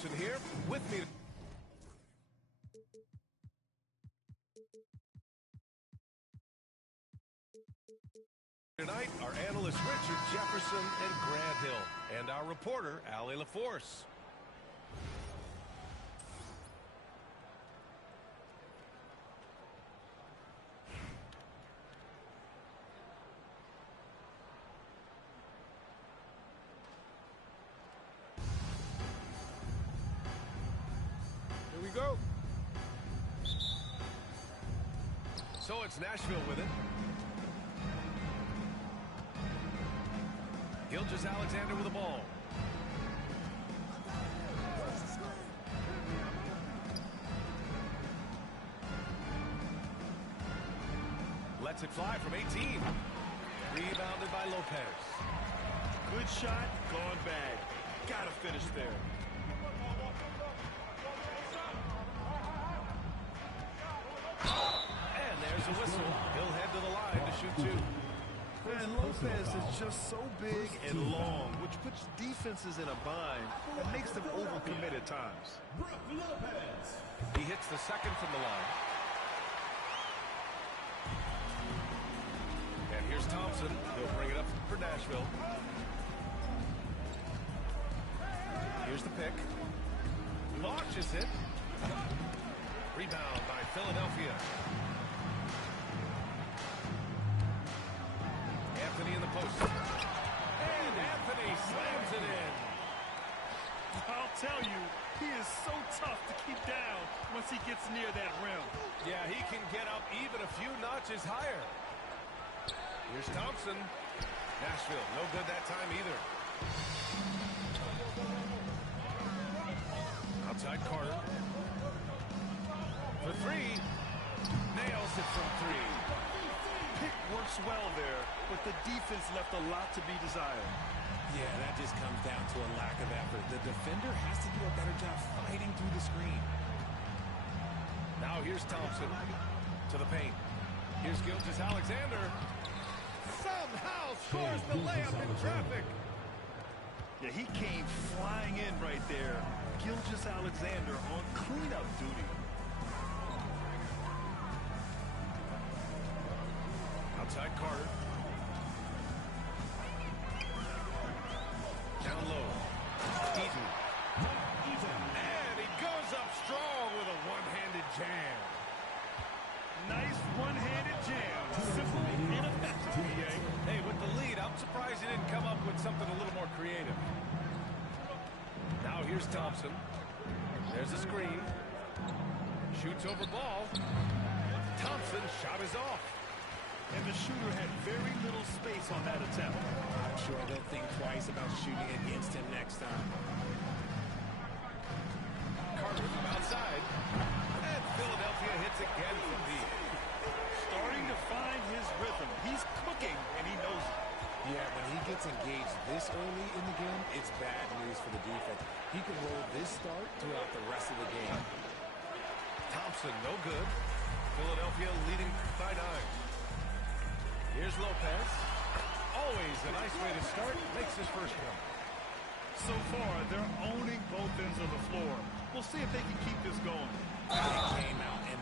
Anderson here with me tonight, our analyst Richard Jefferson and Grant Hill, and our reporter Allie LaForce. Here we go. So it's Nashville with it. Gilgeous-Alexander with the ball. Lets it fly from 18. Rebounded by Lopez. Good shot, gone bad. Gotta finish there. And there's a whistle. He'll head to the line to shoot two. And Lopez is just so big and long, which puts defenses in a bind and makes them overcommit at times. He hits the second from the line. And here's Thompson. He'll bring it up for Nashville. Here's the pick. Launches it. Rebound by Philadelphia. Anthony in the post. And Anthony slams it in. I'll tell you, he is so tough to keep down once he gets near that rim. Yeah, he can get up even a few notches higher. Here's Thompson. Nashville, no good that time either. Outside Carter. For three. Nails it from three. Pick works well there, but the defense left a lot to be desired. Yeah, that just comes down to a lack of effort. The defender has to do a better job fighting through the screen. Now here's Thompson to the paint. Here's Gilgeous-Alexander. Somehow scores the layup in traffic. Yeah, he came flying in right there. Gilgeous-Alexander on cleanup duty. Outside Carter. Down low. Eaton. And he goes up strong with a one-handed jam. Nice one-handed jam. Simple and effective, PA. Hey, with the lead, I'm surprised he didn't come up with something a little more creative. Now here's Thompson. There's a screen. Shoots over ball. Thompson shot is off. And the shooter had very little space on that attempt. I'm sure they'll think twice about shooting against him next time. Carter from outside. And Philadelphia hits again from deep. Starting to find his rhythm. He's cooking, and he knows it. Yeah, when he gets engaged this early in the game, it's bad news for the defense. He can roll this start throughout the rest of the game. Thompson, no good. Philadelphia leading by 9. Here's Lopez. Always a nice way to start. Makes his first one. So far, they're owning both ends of the floor. We'll see if they can keep this going. They came out and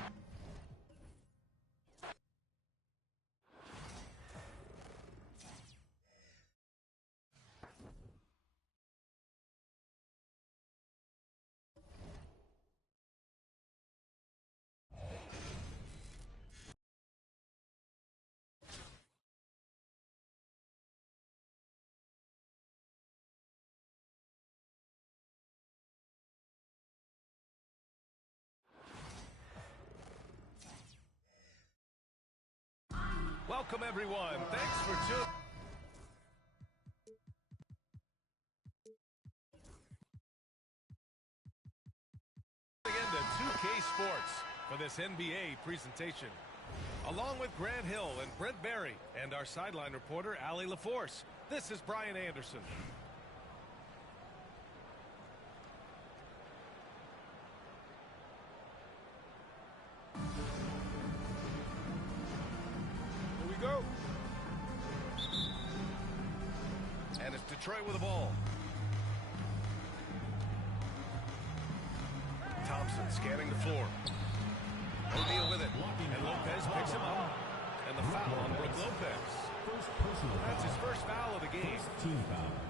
Welcome, everyone. Thanks for tuning into 2K Sports for this NBA presentation. Along with Grant Hill and Brent Berry and our sideline reporter, Allie LaForce, this is Brian Anderson. Go. And it's Detroit with the ball. Thompson scanning the floor. O'Neal with it. And Lopez picks him up. And the foul on Brook Lopez. That's his first foul of the game.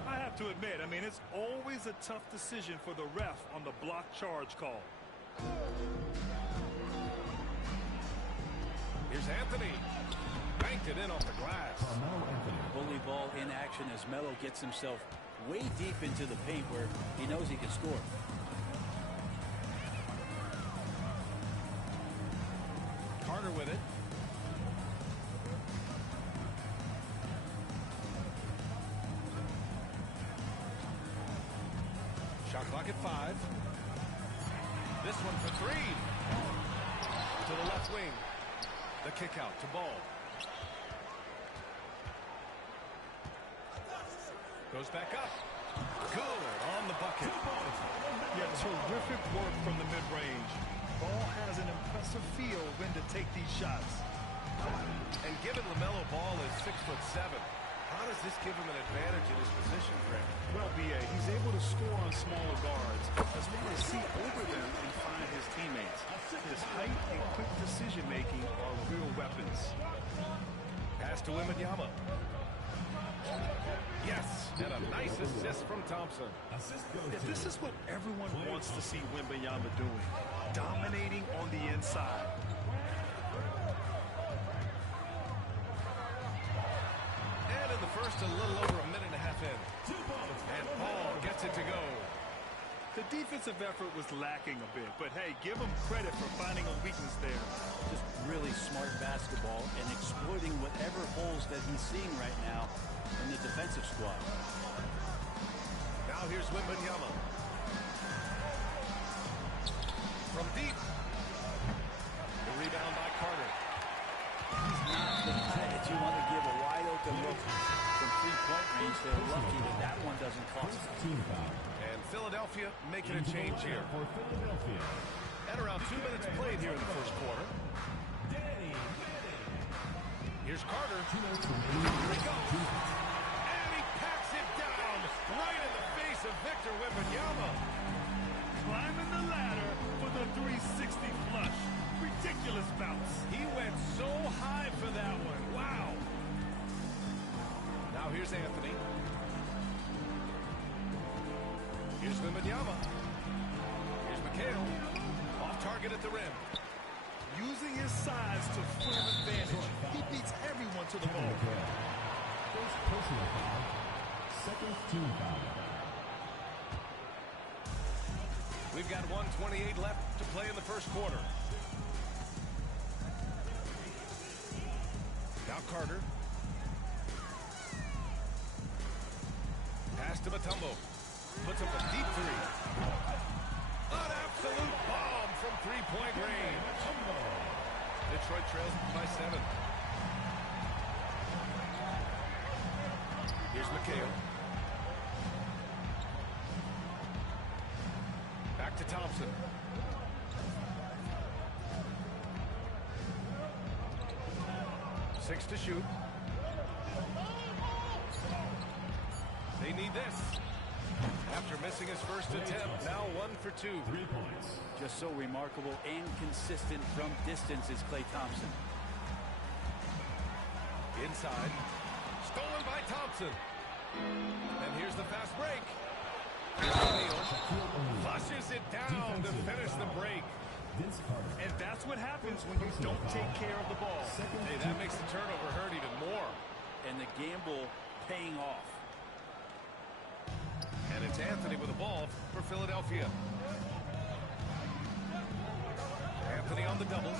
I have to admit, I mean, it's always a tough decision for the ref on the block charge call. Here's Anthony. Banked it in off the glass. Bully ball in action as Melo gets himself way deep into the paint where he knows he can score. Carter with it. Shot clock at 5. This one for 3. To the left wing. The kick out to Ball. Goes back up. Good on the bucket. Yeah, terrific work from the mid-range. Ball has an impressive feel when to take these shots. And given LaMelo Ball is 6'7", how does this give him an advantage in his position, Grant? Well, B.A., he's able to score on smaller guards as well as see over them and find his teammates. His height and quick decision-making are real weapons. Pass to Wembanyama. Yes, and a nice assist from Thompson. Yeah, this is what everyone wants to see Wembanyama doing, dominating on the inside. And in the first, a little over a minute and a half in. And Paul gets it to go. The defensive effort was lacking a bit, but hey, give him credit for finding a weakness there. Just really smart basketball and exploiting whatever holes that he's seeing right now in the defensive squad. Now here's Wembanyama. From deep. The rebound by Carter. He's not the guy that you want to give a wide open look from three-point range. They're lucky that that one doesn't cost them. And Philadelphia making a change here. And around 2 minutes played here in the first quarter. Here's Carter. Here he goes. And he packs it down right in the face of Victor Wembanyama. Climbing the ladder for the 360 flush. Ridiculous bounce. He went so high for that one. Wow. Now here's Anthony. Here's Wembanyama. Here's McHale. Off target at the rim. Using his size to full advantage. He beats everyone to the ball. First personal foul. Second team foul. We've got 1:28 left to play in the first quarter. Now Carter. Pass to Mutombo. Puts up a deep three. An absolute bomb from three-point range. Detroit trails by 7. Here's McHale. Back to Thompson. Six to shoot. They need this. After missing his first attempt, now 1 for 2. 3 points. Just so remarkable and consistent from distance is Klay Thompson. Inside. Stolen by Thompson. And here's the fast break. O'Neal flushes it down to finish the break. And that's what happens when you don't take care of the ball. Hey, that makes the turnover hurt even more. And the gamble paying off. And it's Anthony with the ball for Philadelphia. Anthony on the double.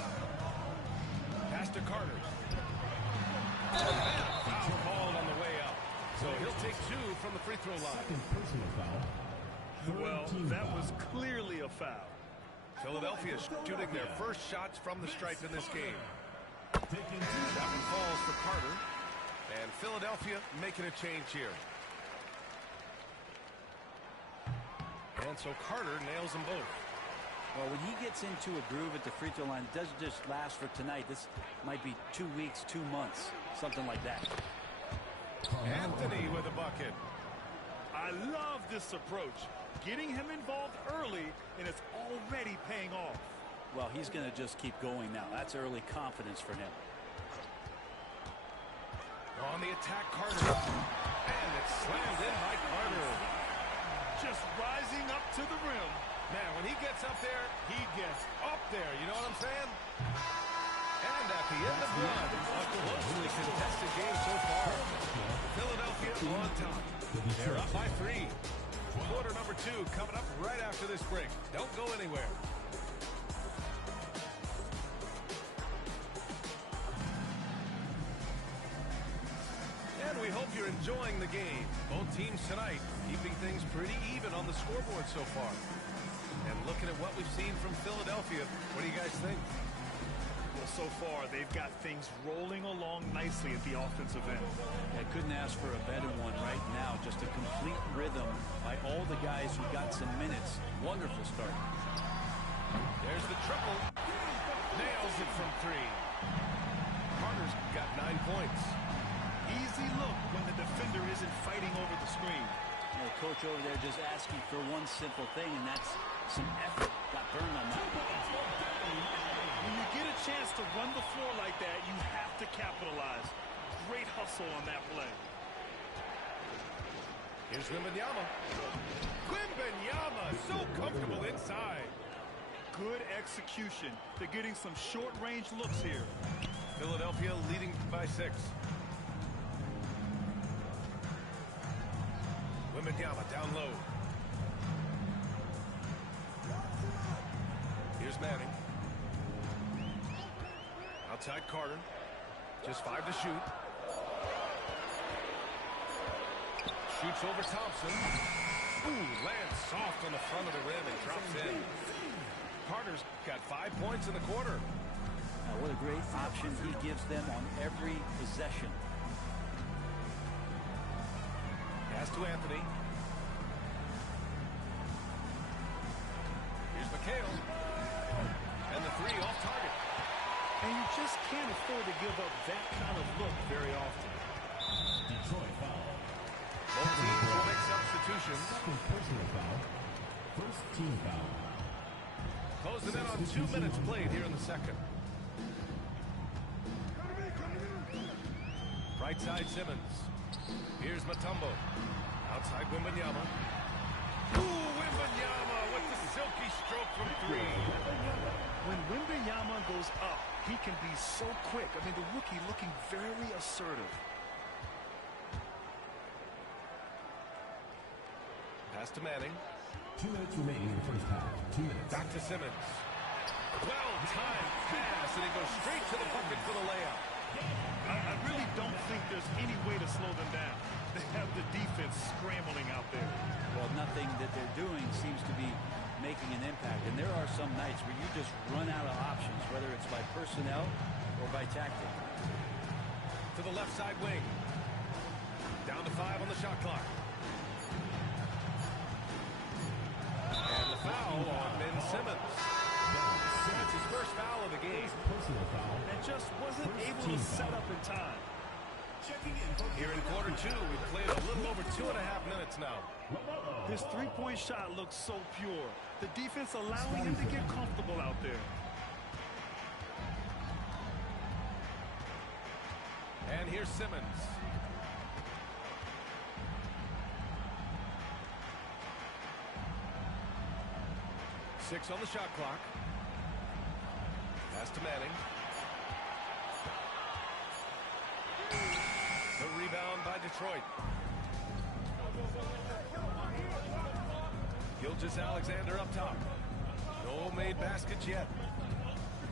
Pass to Carter. And a foul called on the way up. So he'll take 2 from the free throw line. Second personal foul. Well, that was clearly a foul. Philadelphia shooting their first shots from the stripe in this game. That one falls for Carter. And Philadelphia making a change here. And so Carter nails them both. Well, when he gets into a groove at the free throw line, it doesn't just last for tonight. This might be 2 weeks, 2 months, something like that. Anthony with a bucket. I love this approach. Getting him involved early, and it's already paying off. Well, he's going to just keep going now. That's early confidence for him. On the attack, Carter. And it's slammed in by Carter. Just rising up to the rim. Man, when he gets up there, he gets up there. You know what I'm saying? And at the end of one, a closely contested game so far. Philadelphia on top. They're up by 3. Quarter number 2 coming up right after this break. Don't go anywhere. And we hope you're enjoying the game. Both teams tonight keeping things pretty even on the scoreboard so far. And looking at what we've seen from Philadelphia, what do you guys think? Well, so far, they've got things rolling along nicely at the offensive end. I couldn't ask for a better one right now. Just a complete rhythm by all the guys who got some minutes. Wonderful start. There's the triple. Nails it from 3. Carter's got 9 points. Easy look when the defender isn't fighting over the screen. The coach over there just asking for one simple thing, and that's some effort. Got burned on that one. When you get a chance to run the floor like that, you have to capitalize. Great hustle on that play. Here's Wembanyama. Wembanyama, so comfortable inside. Good execution. They're getting some short-range looks here. Philadelphia leading by 6. Wembanyama down low. Here's Manning. Outside Carter. Just 5 to shoot. Shoots over Thompson. Ooh, lands soft on the front of the rim and drops in. Carter's got 5 points in the quarter. What a great option he gives them on every possession. Pass to Anthony. Here's McHale. And the 3 off target. And you just can't afford to give up that kind of look very often. Detroit foul. Both teams will make substitutions. Second personal foul. First team foul. Closing in on 2 minutes played here in the second. Right side Simmons. Here's Mutombo. Outside Wembanyama. Ooh, Wembanyama with the silky stroke from 3. When Wembanyama goes up, he can be so quick. I mean, the rookie looking very assertive. Pass to Manning. 2 minutes remaining in the first half. 2 minutes. Back to Simmons. Well-timed pass, and he goes straight to the bucket for the layup. I really don't think there's any way to slow them down. They have the defense scrambling out there. Well, nothing that they're doing seems to be making an impact. And there are some nights where you just run out of options, whether it's by personnel or by tactic. To the left side wing. Down to 5 on the shot clock. And the foul on Ben Simmons. That's his first foul of the game. Personal foul. And just wasn't able to set up in time. Here in quarter 2, we've played a little over 2.5 minutes now. His three-point shot looks so pure. The defense allowing him to get comfortable out there. And here's Simmons. Six on the shot clock. Pass to Manning. The rebound by Detroit. Gilgeous-Alexander up top. No made baskets yet.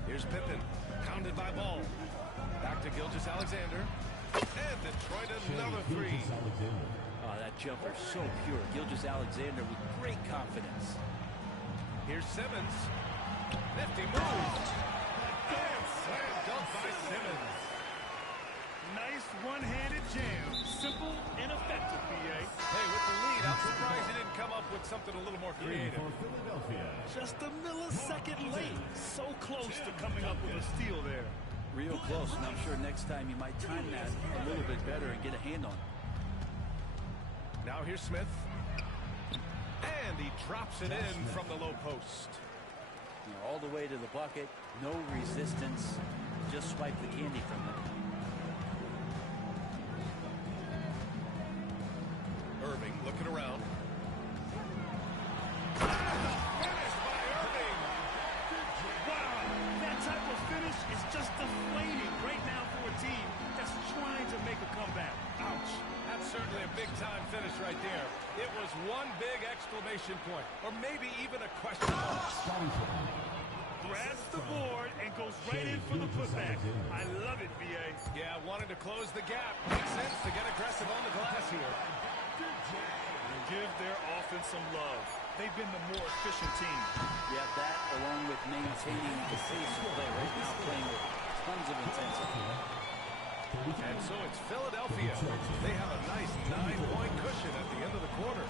Here's Pippen. Pounded by Ball. Back to Gilgeous-Alexander. And Detroit another 3. Oh, that jumper so pure. Gilgeous-Alexander with great confidence. Here's Simmons. Nifty move. And slam dunk by Simmons. Nice one-handed jam. Simple and effective, B.A. Hey, with the lead, I'm surprised he didn't come up with something a little more creative. For Philadelphia. Just a millisecond late. So close to coming up with a steal there. Real close, and I'm sure next time you might time that a little bit better and get a hand on it. Now here's Smith. And he drops it in from the low post. All the way to the bucket. No resistance. Just swipe the candy from them. Irving looking around. Finished by Irving. Wow, that type of finish is just deflating right now for a team that's trying to make a comeback. Ouch. That's certainly a big-time finish right there. It was one big exclamation point, or maybe even a question mark. Grabs the board and goes right in for the putback. I love it, B.A. Yeah, wanting to close the gap. Makes sense to get aggressive on the glass here. Give their offense some love. They've been the more efficient team. Yeah, that along with maintaining the pace of play right now, playing with tons of intensity. And so it's Philadelphia. They have a nice 9-point cushion at the end of the quarter.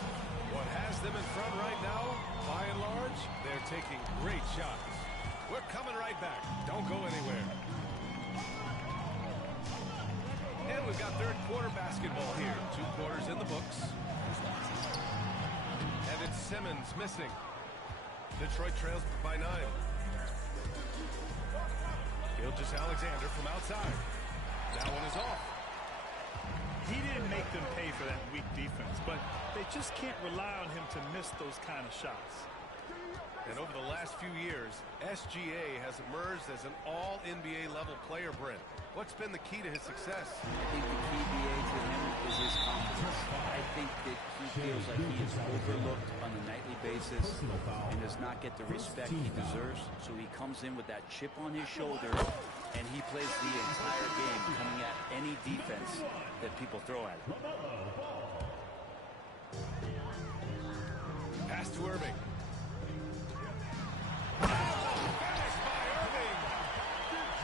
What has them in front right now, by and large, they're taking great shots. We're coming right back. Don't go anywhere. And we've got third quarter basketball here. 2 quarters in the books. And it's Simmons missing. Detroit trails by 9. Gilgeous-Alexander from outside. That one is off. He didn't make them pay for that weak defense, but they just can't rely on him to miss those kind of shots. And over the last few years, SGA has emerged as an all-NBA level player, Brent. What's been the key to his success? I think the key, BA, to him is his confidence. I think that he feels like he is overlooked on a nightly basis and does not get the respect he deserves. So he comes in with that chip on his shoulder, and he plays the entire game coming at any defense that people throw at him. Pass to Irving. Finished by Irving.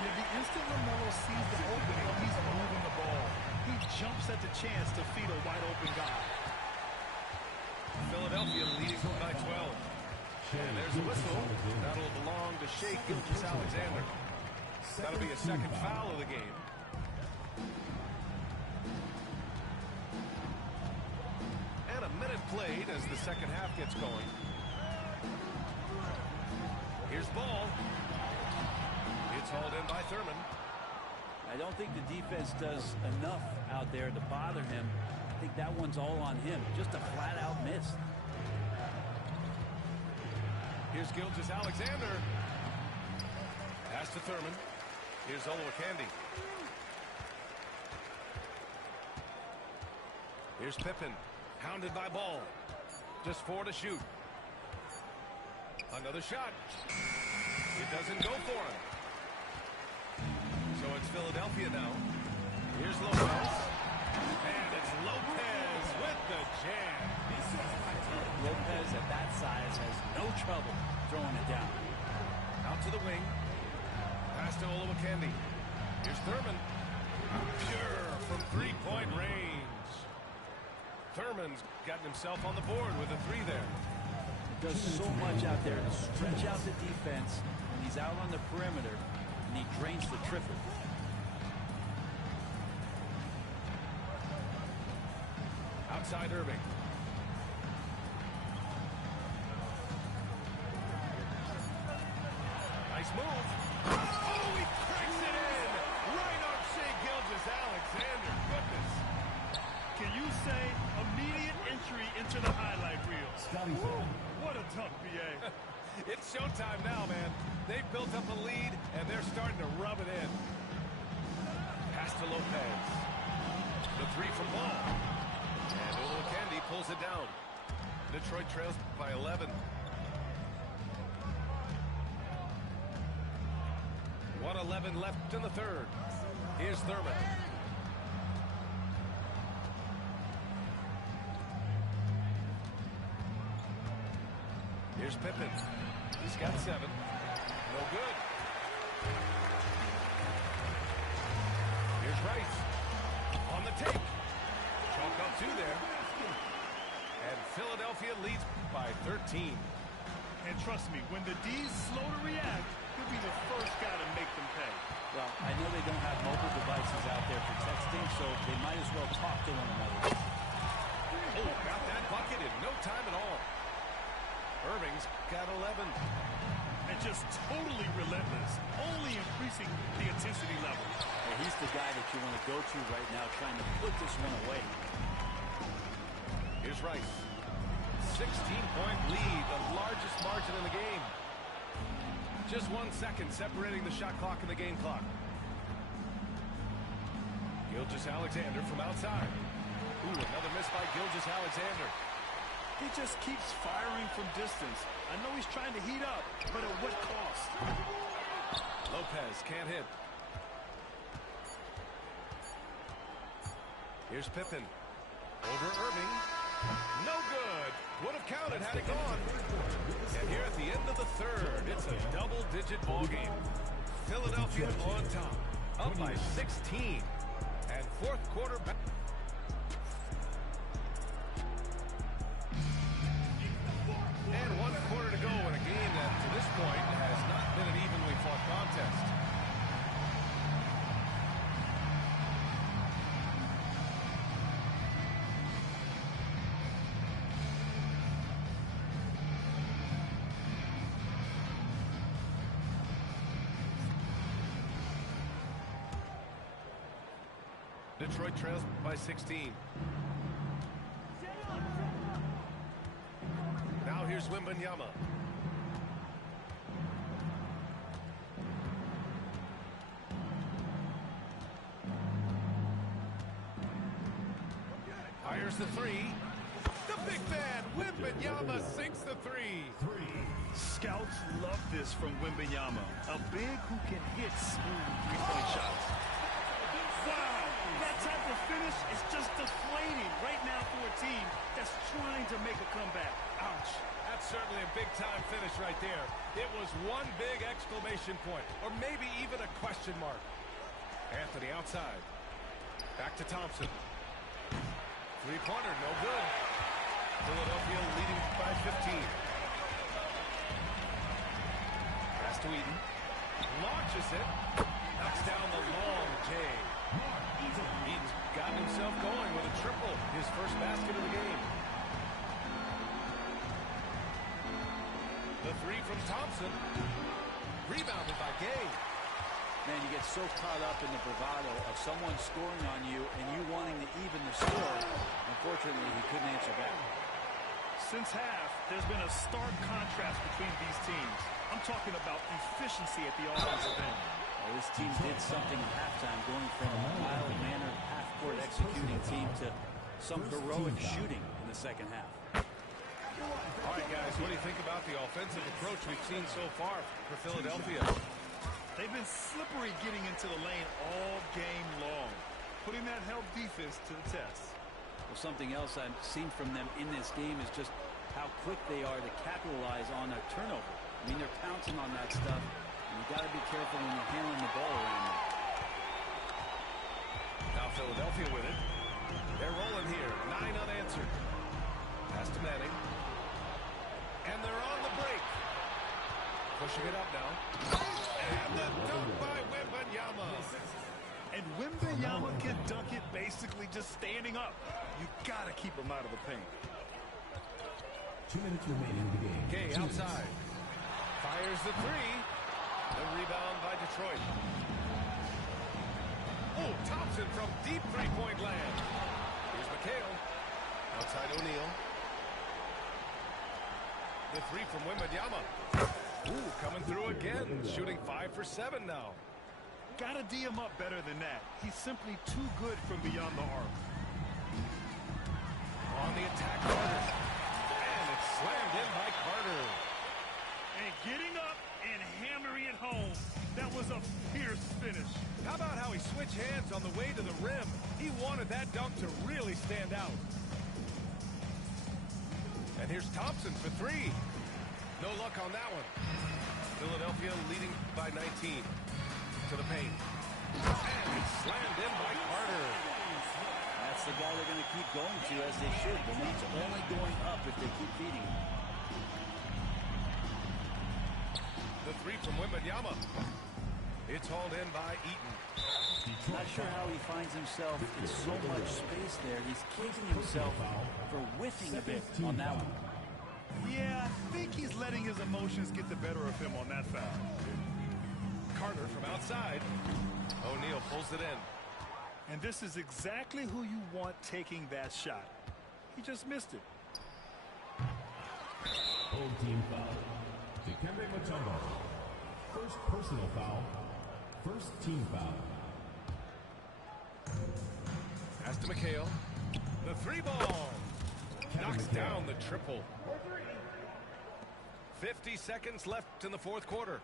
The instant LaMelo sees the opening, he's moving the ball. He jumps at the chance to feed a wide-open guy. Philadelphia leading by 12. And there's a whistle. That'll belong to Shai Gilgeous-Alexander. That'll be a second foul of the game. And a minute played as the second half gets going. Here's ball. It's hauled in by Thurman. I don't think the defense does enough out there to bother him. I think that one's all on him. Just a flat-out miss. Here's Gilgeous-Alexander. Pass to Thurman. Here's Olowokandi. Here's Pippen. Hounded by Ball. Just 4 to shoot. Another shot. It doesn't go for him. So it's Philadelphia now. Here's Lopez. And it's Lopez with the jam. Lopez at that size has no trouble throwing it down. Out to the wing. Pass to Olowokandi. Here's Thurman. Pure from 3-point range. Thurman's gotten himself on the board with a 3 there. Does so much out there to stretch out the defense. He's out on the perimeter, and he drains the triple. Outside Irving. Nice move. Oh, he cracks it in. Right on Shai Gilgeous-Alexander. Goodness. Can you say immediate entry into the highlight reels? Woo, what a dunk, B.A. It's showtime now, man. They've built up a lead, and they're starting to rub it in. Pass to Lopez. The 3 from Ball. And Olowokandi pulls it down. Detroit trails by 11. 1:11 left in the third. Here's Thurman. Here's Pippen. He's got 7. No good. Here's Rice. On the take. Chalk up 2 there. And Philadelphia leads by 13. And trust me, when the D's slow to react, he'll be the first guy to make them pay. Well, I know they don't have mobile devices out there for texting, so they might as well talk to one another. Oh, got that bucket in no time at all. totally relentless, only increasing the intensity level. Well, he's the guy that you want to go to right now, trying to put this one away. Here's Rice. 16-point lead, the largest margin in the game. Just 1 second separating the shot clock and the game clock. Gilgeous-Alexander from outside. Ooh, another miss by Gilgeous-Alexander. He just keeps firing from distance. I know he's trying to heat up, but at what cost? Lopez can't hit. Here's Pippen. Over Irving. No good. Would have counted had it gone. And here at the end of the third, it's a double-digit ball game. Philadelphia on top, up by 16. And fourth quarter back. And 1 quarter to go in a game that, to this point, has not been an evenly fought contest. Detroit trails by 16. Now here's Wembanyama. Fires the three. The big man, Wembanyama, sinks the three. Scouts love this from Wembanyama, a big who can hit smooth three-point shots. Wow, that type of finish is just deflating right now for a team that's trying to make a comeback. Ouch. That's certainly a big-time finish right there. It was one big exclamation point, or maybe even a question mark. Anthony outside. Back to Thompson. Three-pointer, no good. Philadelphia leading by 15. Pass to Eaton. Launches it. Knocks down the long J. Eaton's gotten himself going with a triple. His first basket of the game. The three from Thompson. Rebounded by Gay. Man, you get so caught up in the bravado of someone scoring on you and you wanting to even the score. Unfortunately, he couldn't answer back. Since half, there's been a stark contrast between these teams. I'm talking about efficiency at the offensive end. Well, this team did something at halftime, going from a mild-mannered half-court executing team to some heroic shooting in the second half. All right, guys, what do you think about the offensive approach we've seen so far for Philadelphia? They've been slippery getting into the lane all game long, putting that help defense to the test. Well, something else I've seen from them in this game is just how quick they are to capitalize on a turnover. I mean, they're pouncing on that stuff, and you got to be careful when you're handling the ball around them. Now Philadelphia with it. They're rolling here, 9 unanswered. Pass to Manning. And they're on the break. Pushing it up now. And the dunk by Wembanyama. And Wembanyama can dunk it basically just standing up. You got to keep him out of the paint. 2 minutes remaining in the game. Gay outside. Fires the three. The rebound by Detroit. Oh, Thompson from deep three-point land. Here's McHale. Outside O'Neal. The three from Wembanyama. Ooh, coming through again. Shooting 5 for 7 now. Gotta D him up better than that. He's simply too good from beyond the arc. On the attack, Carter. And it's slammed in by Carter. And getting up and hammering it home. That was a fierce finish. How about how he switched hands on the way to the rim? He wanted that dunk to really stand out. And here's Thompson for three. No luck on that one. Philadelphia leading by 19. To the paint. And it's slammed in by Carter. That's the guy they're going to keep going to, as they should. The lead's only going up if they keep feeding him. The three from Wembanyama. It's hauled in by Eaton. Not sure how he finds himself in so much space there. He's kicking himself for whiffing a bit on that one. Yeah, I think he's letting his emotions get the better of him on that foul. Carter from outside. O'Neal pulls it in. And this is exactly who you want taking that shot. He just missed it. Home team foul. Dikembe Mutombo. First personal foul. First team foul. Pass to McHale. The three ball. Knocks down the triple. 50 seconds left in the fourth quarter.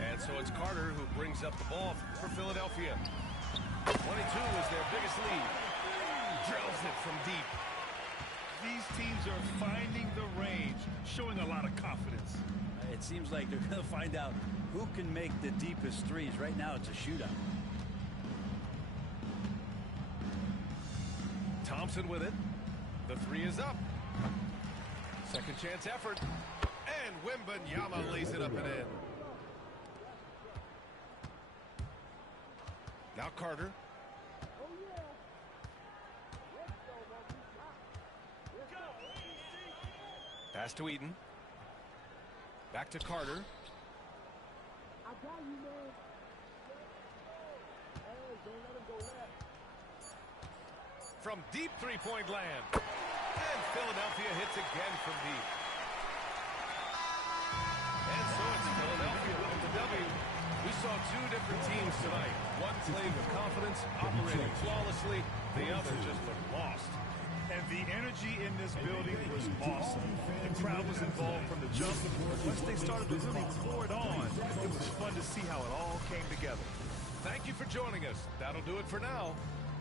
And so it's Carter who brings up the ball for Philadelphia. 22 is their biggest lead. Drills it from deep. These teams are finding the range, showing a lot of confidence. It seems like they're going to find out who can make the deepest threes. Right now, it's a shootout. Thompson with it. The three is up. Second chance effort. And Wembanyama lays it up and in. Now Carter. Pass to Eaton. Back to Carter. From deep three-point land. And Philadelphia hits again from deep. And so it's Philadelphia with the W. We saw two different teams tonight. One played with confidence, operating flawlessly. The other just looked lost. And the energy in this building was awesome. The crowd was involved from the jump. Once they started to really pour it on, it was fun to see how it all came together. Thank you for joining us. That'll do it for now.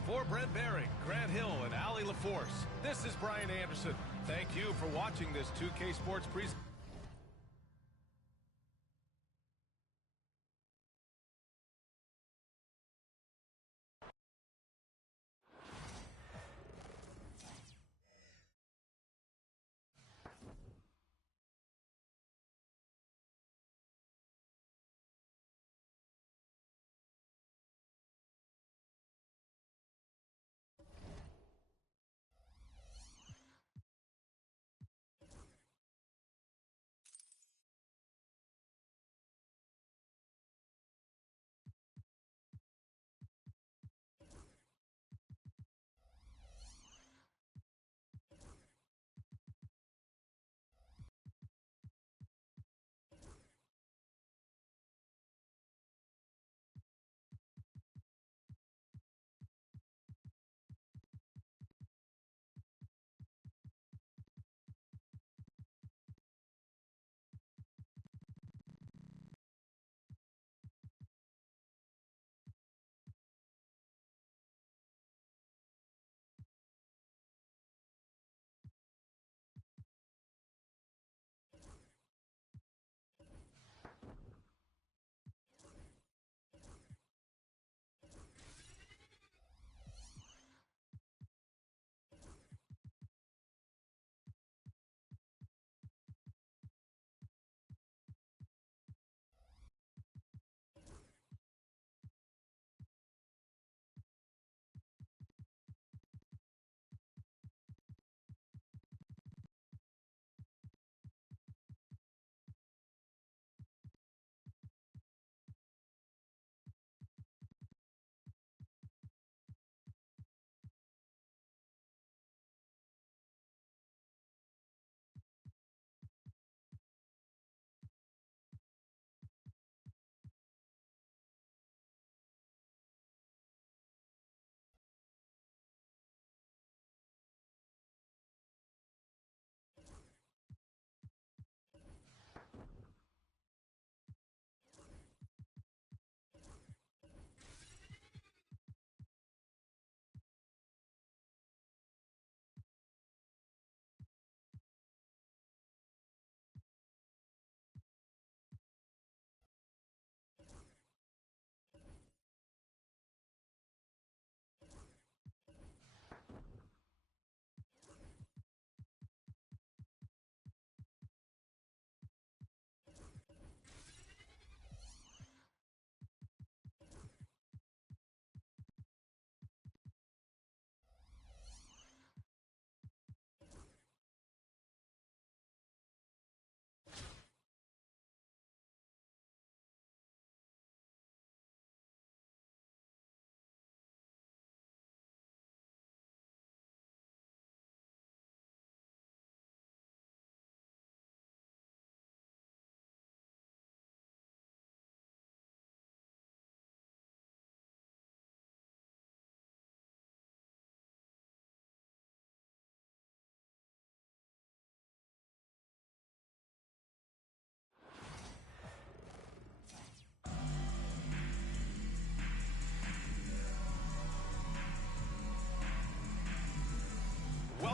For Brent Barry, Grant Hill, and Ali LaForce, this is Brian Anderson. Thank you for watching this 2K Sports presentation.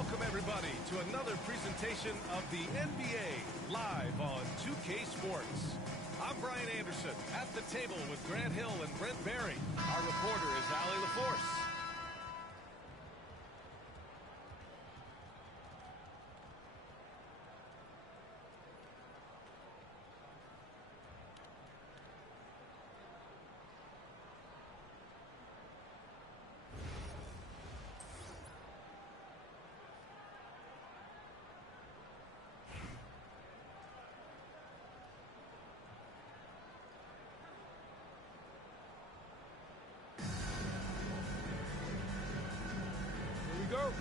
Welcome, everybody, to another presentation of the NBA live on 2K Sports. I'm Brian Anderson at the table with Grant Hill and Brent Barry. Our reporter is Ali LaForce. Go.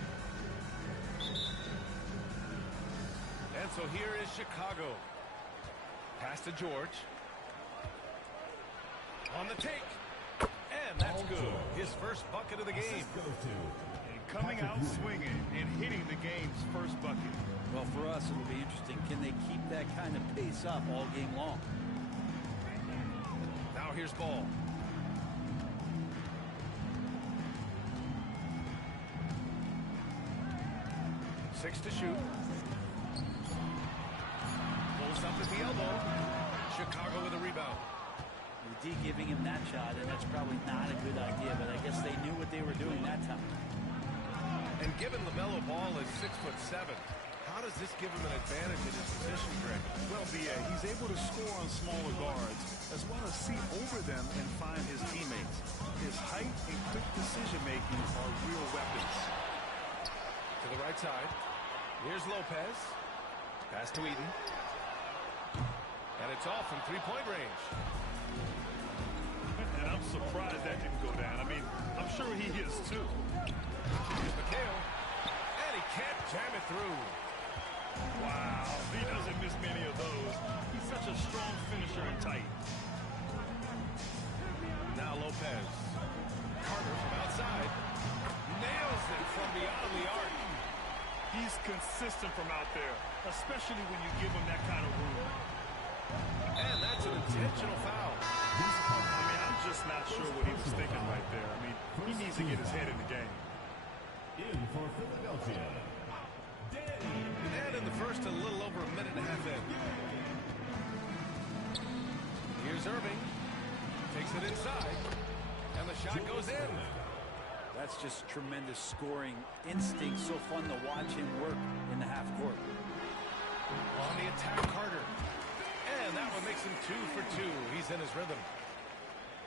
And so here is Chicago. Pass to George. On the take. And that's good. His first bucket of the game. And coming out swinging and hitting the game's first bucket. Well, for us, it'll be interesting. Can they keep that kind of pace up all game long? Now here's Ball. 6 to shoot. Pulls up at the elbow. Chicago with a rebound. The D giving him that shot, and that's probably not a good idea, but I guess they knew what they were doing that time. And given LaMelo Ball is 6'7", how does this give him an advantage in his position, Greg? Well, B.A., he's able to score on smaller guards, as well as see over them and find his teammates. His height and quick decision-making are real weapons. To the right side. Here's Lopez. Pass to Eden. And it's off from three-point range. And I'm surprised that didn't go down. I mean, I'm sure he is too. Here's McHale. And he can't jam it through. Wow, he doesn't miss many of those. He's such a strong finisher and tight. Now Lopez. Carter from outside. Nails it from beyond the arc. He's consistent from out there, especially when you give him that kind of room. And that's an intentional foul. I mean, I'm just not sure what he was thinking right there. I mean, he needs to get his head in the game. In for Philadelphia, Danny. And in the first, a little over a minute and a half in. Here's Irving. Takes it inside. And the shot goes in. That's just tremendous scoring instinct. So fun to watch him work in the half court. On the attack, Carter. And that one makes him 2 for 2. He's in his rhythm.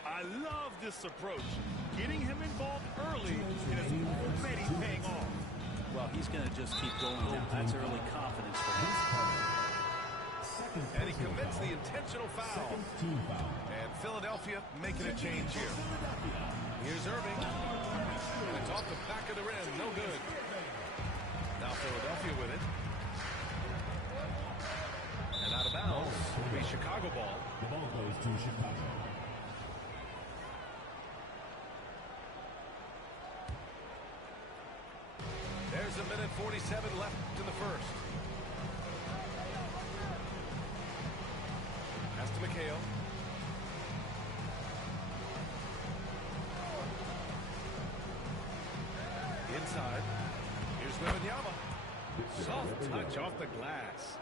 I love this approach. Getting him involved early and it's already paying off. Well, he's going to just keep going now. That's early confidence for him. And he commits the intentional foul. And Philadelphia making a change here. Here's Irving. And it's off the back of the rim. No good. Now Philadelphia with it. And out of bounds will be Chicago ball. The ball goes to Chicago. There's a minute 47 left in the first. Pass to McHale. Inside. Here's Wembanyama. Soft touch off the glass.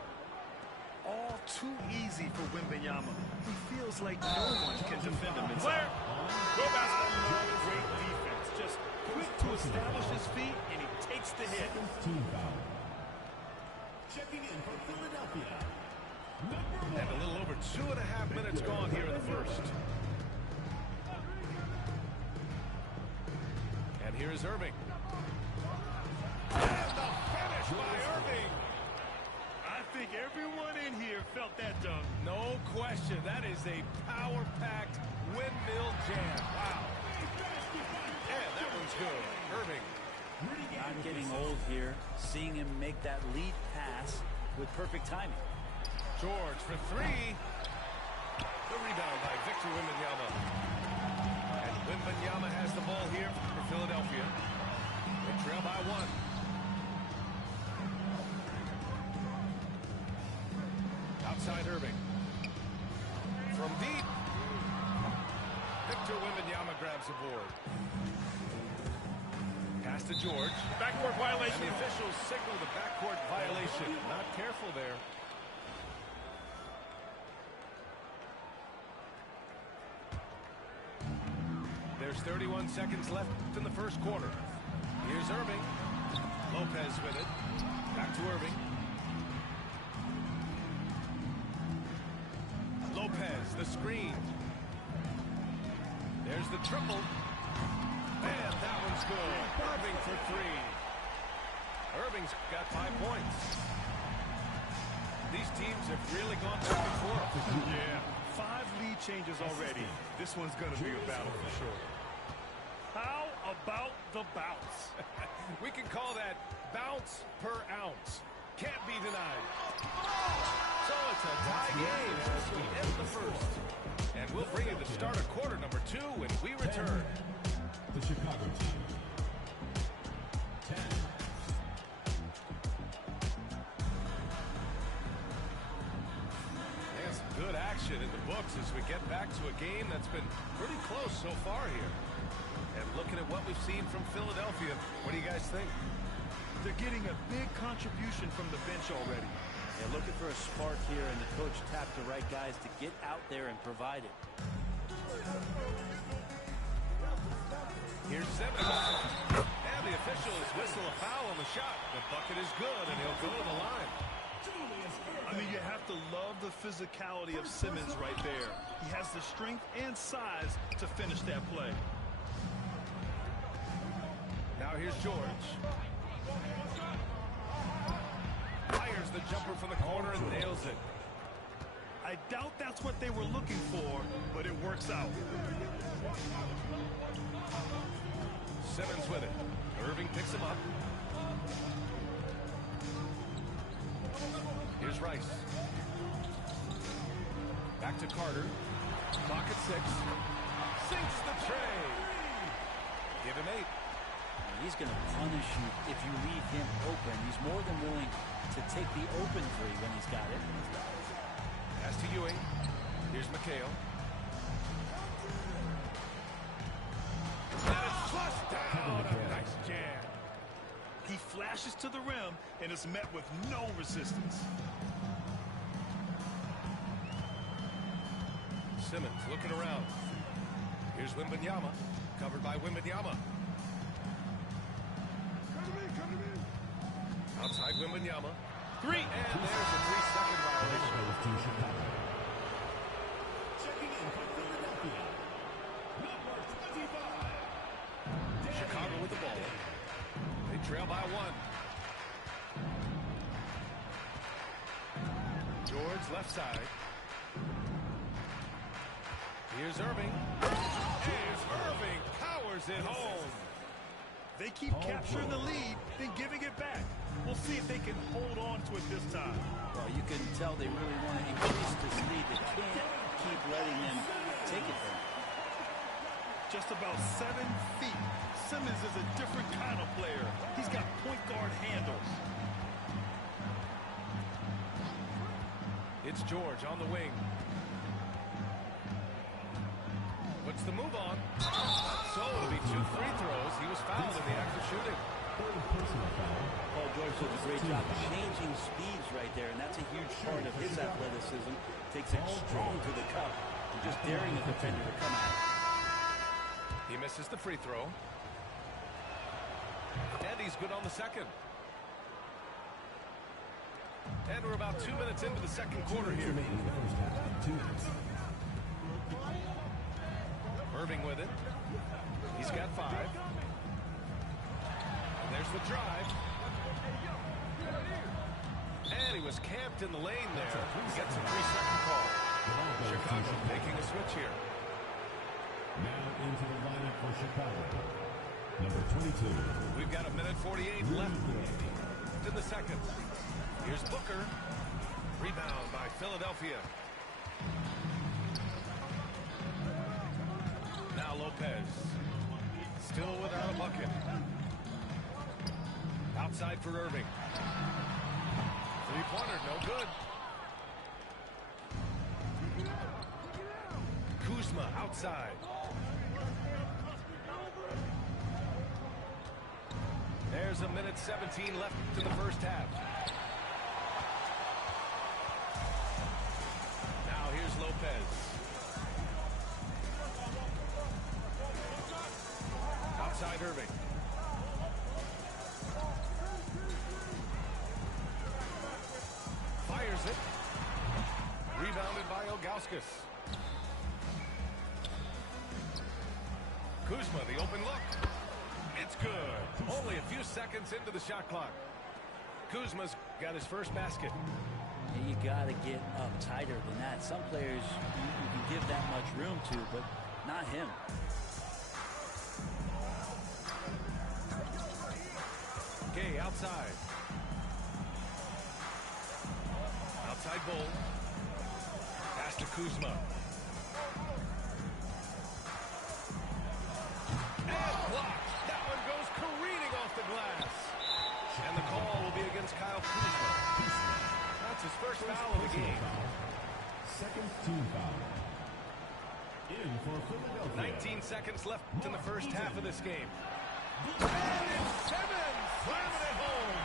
All too easy for Wembanyama. He feels like no one can defend him inside. Go basketball. Great defense. Just quick to establish his feet, and he takes the hit. Team foul. Checking in for Philadelphia. And a little over 2.5 minutes gone here in the first. And here is Irving. And the finish by Irving. I think everyone in here felt that dunk. No question. That is a power-packed windmill jam. Wow. And that one's good. Irving. Not getting old here. Seeing him make that lead pass with perfect timing. George for three. The rebound by Victor Wembanyama. And Wembanyama has the ball here for Philadelphia. They trail by 1. Outside Irving. From deep. Victor Wembanyama grabs the board. Pass to George. Backcourt violation. And the officials signal the backcourt violation. Not careful there. There's 31 seconds left in the first quarter. Here's Irving. Lopez with it. Back to Irving. Lopez, the screen. There's the triple. And that one's good. Irving for three. Irving's got 5 points. These teams have really gone back and forth. Yeah, 5 lead changes already. This one's going to be a battle for sure. How about the bounce? We can call that bounce per ounce. Can't be denied. So it's a tie game as we end the first. And we'll bring you the start of quarter number 2 when we return. The Chicago team. 10. There's some good action in the books as we get back to a game that's been pretty close so far here. And looking at what we've seen from Philadelphia, what do you guys think? They're getting a big contribution from the bench already. They're looking for a spark here, and the coach tapped the right guys to get out there and provide it. Here's Simmons. And the officials whistle a foul on the shot. The bucket is good, and he'll go to the line. I mean, you have to love the physicality of Simmons right there. He has the strength and size to finish that play. Now here's George. Fires the jumper from the corner and nails it. I doubt that's what they were looking for, but it works out. Simmons with it. Irving picks him up. Here's Rice. Back to Carter. Clock at 6. Sinks the tray. Give him 8. He's going to punish you if you leave him open. He's more than willing to take the open three when he's got it. Pass to Ewing. Here's McHale. And it's flushed down. A nice jam. He flashes to the rim and is met with no resistance. Simmons looking around. Here's Wembanyama. Covered by Wembanyama. Outside Wembanyama. 3. And there's a 3-second violation. Checking in for Philadelphia. Number 25. Chicago with the ball. They trail by 1. George left side. Here's Irving. And Irving powers it home. They keep capturing the lead, then giving it back. We'll see if they can hold on to it this time. Well, you can tell they really want to increase this lead. They can't keep letting them take it from them. Just about 7 feet. Simmons is a different kind of player. He's got point guard handles. It's George on the wing. What's the move on? So it'll be 2 free throws. He was fouled in the act of shooting. Paul George does a great job changing speeds right there, and that's a huge part of his athleticism. Takes it strong to the cup and just daring the defender to come at it. He misses the free throw. And he's good on the second. And we're about 2 minutes into the second quarter here. Irving with it. He's got 5. And there's the drive. And he was camped in the lane there. He gets a 3-second call. Chicago making a switch here. Now into the lineup for Chicago. Number 22. We've got 1:48 left in the second. Here's Booker. Rebound by Philadelphia. Now Lopez. Still without a bucket. Outside for Irving. Three-pointer, no good. Kuzma outside. There's a minute 17 left in the first half. Now here's Lopez. Outside Irving. Fires it. Rebounded by Ilgauskas. Kuzma, the open look. It's good. Only a few seconds into the shot clock. Kuzma's got his first basket. And you got to get up tighter than that. Some players you can give that much room to, but not him. Okay, outside. Outside Bull. Pass to Kuzma. And blocked. That one goes careening off the glass. And the call will be against Kyle Kuzma. That's his first foul of the game. Second team foul. In for Philadelphia. 19 seconds left in the first half of this game. And it's Simmons slamming it home.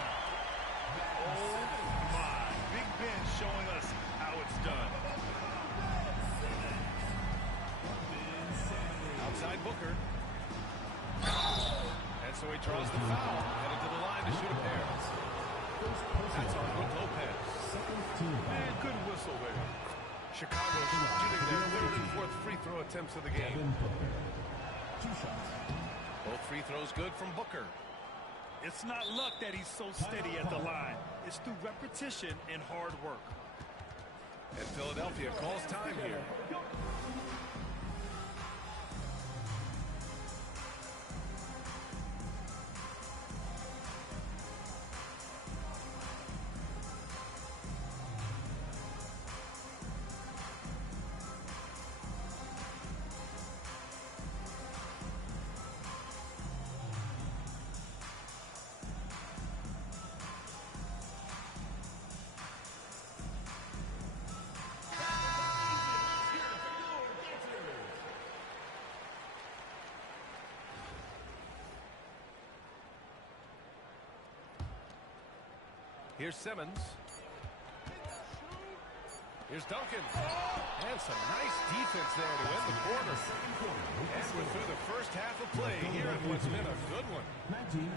Oh, my. Big Ben showing us how it's done. Outside Booker. And so he draws the foul. Headed to the line to shoot a pair. That's on with Lopez. Second team foul. And good whistle there. Chicago shooting their third and fourth free throw attempts of the game. Devin Booker. 2 shots. Both free throws good from Booker. It's not luck that he's so steady at the line. It's through repetition and hard work. And Philadelphia calls time here. Here's Simmons. Here's Duncan. And some nice defense there to end the quarter. And we're through the first half of play here in what's been a good one.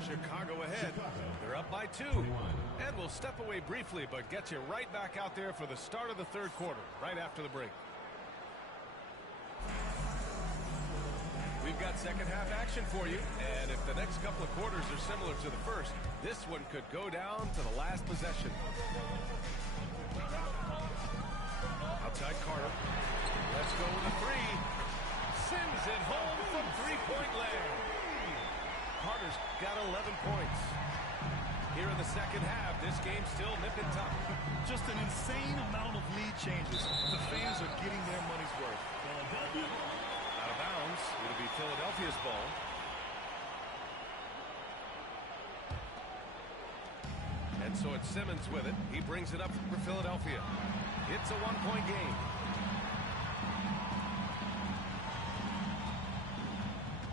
Chicago ahead. They're up by 2. And we'll step away briefly, but get you right back out there for the start of the third quarter, right after the break. We've got second half action for you, and if the next couple of quarters are similar to the first, this one could go down to the last possession. Outside Carter. Let's go with a 3. Sends it home from three-point land. Carter's got 11 points. Here in the second half, this game's still nipping tough. Just an insane amount of lead changes. The fans are getting their money's worth. Out of bounds. It'll be Philadelphia's ball. And so it's Simmons with it. He brings it up for Philadelphia. It's a one-point game.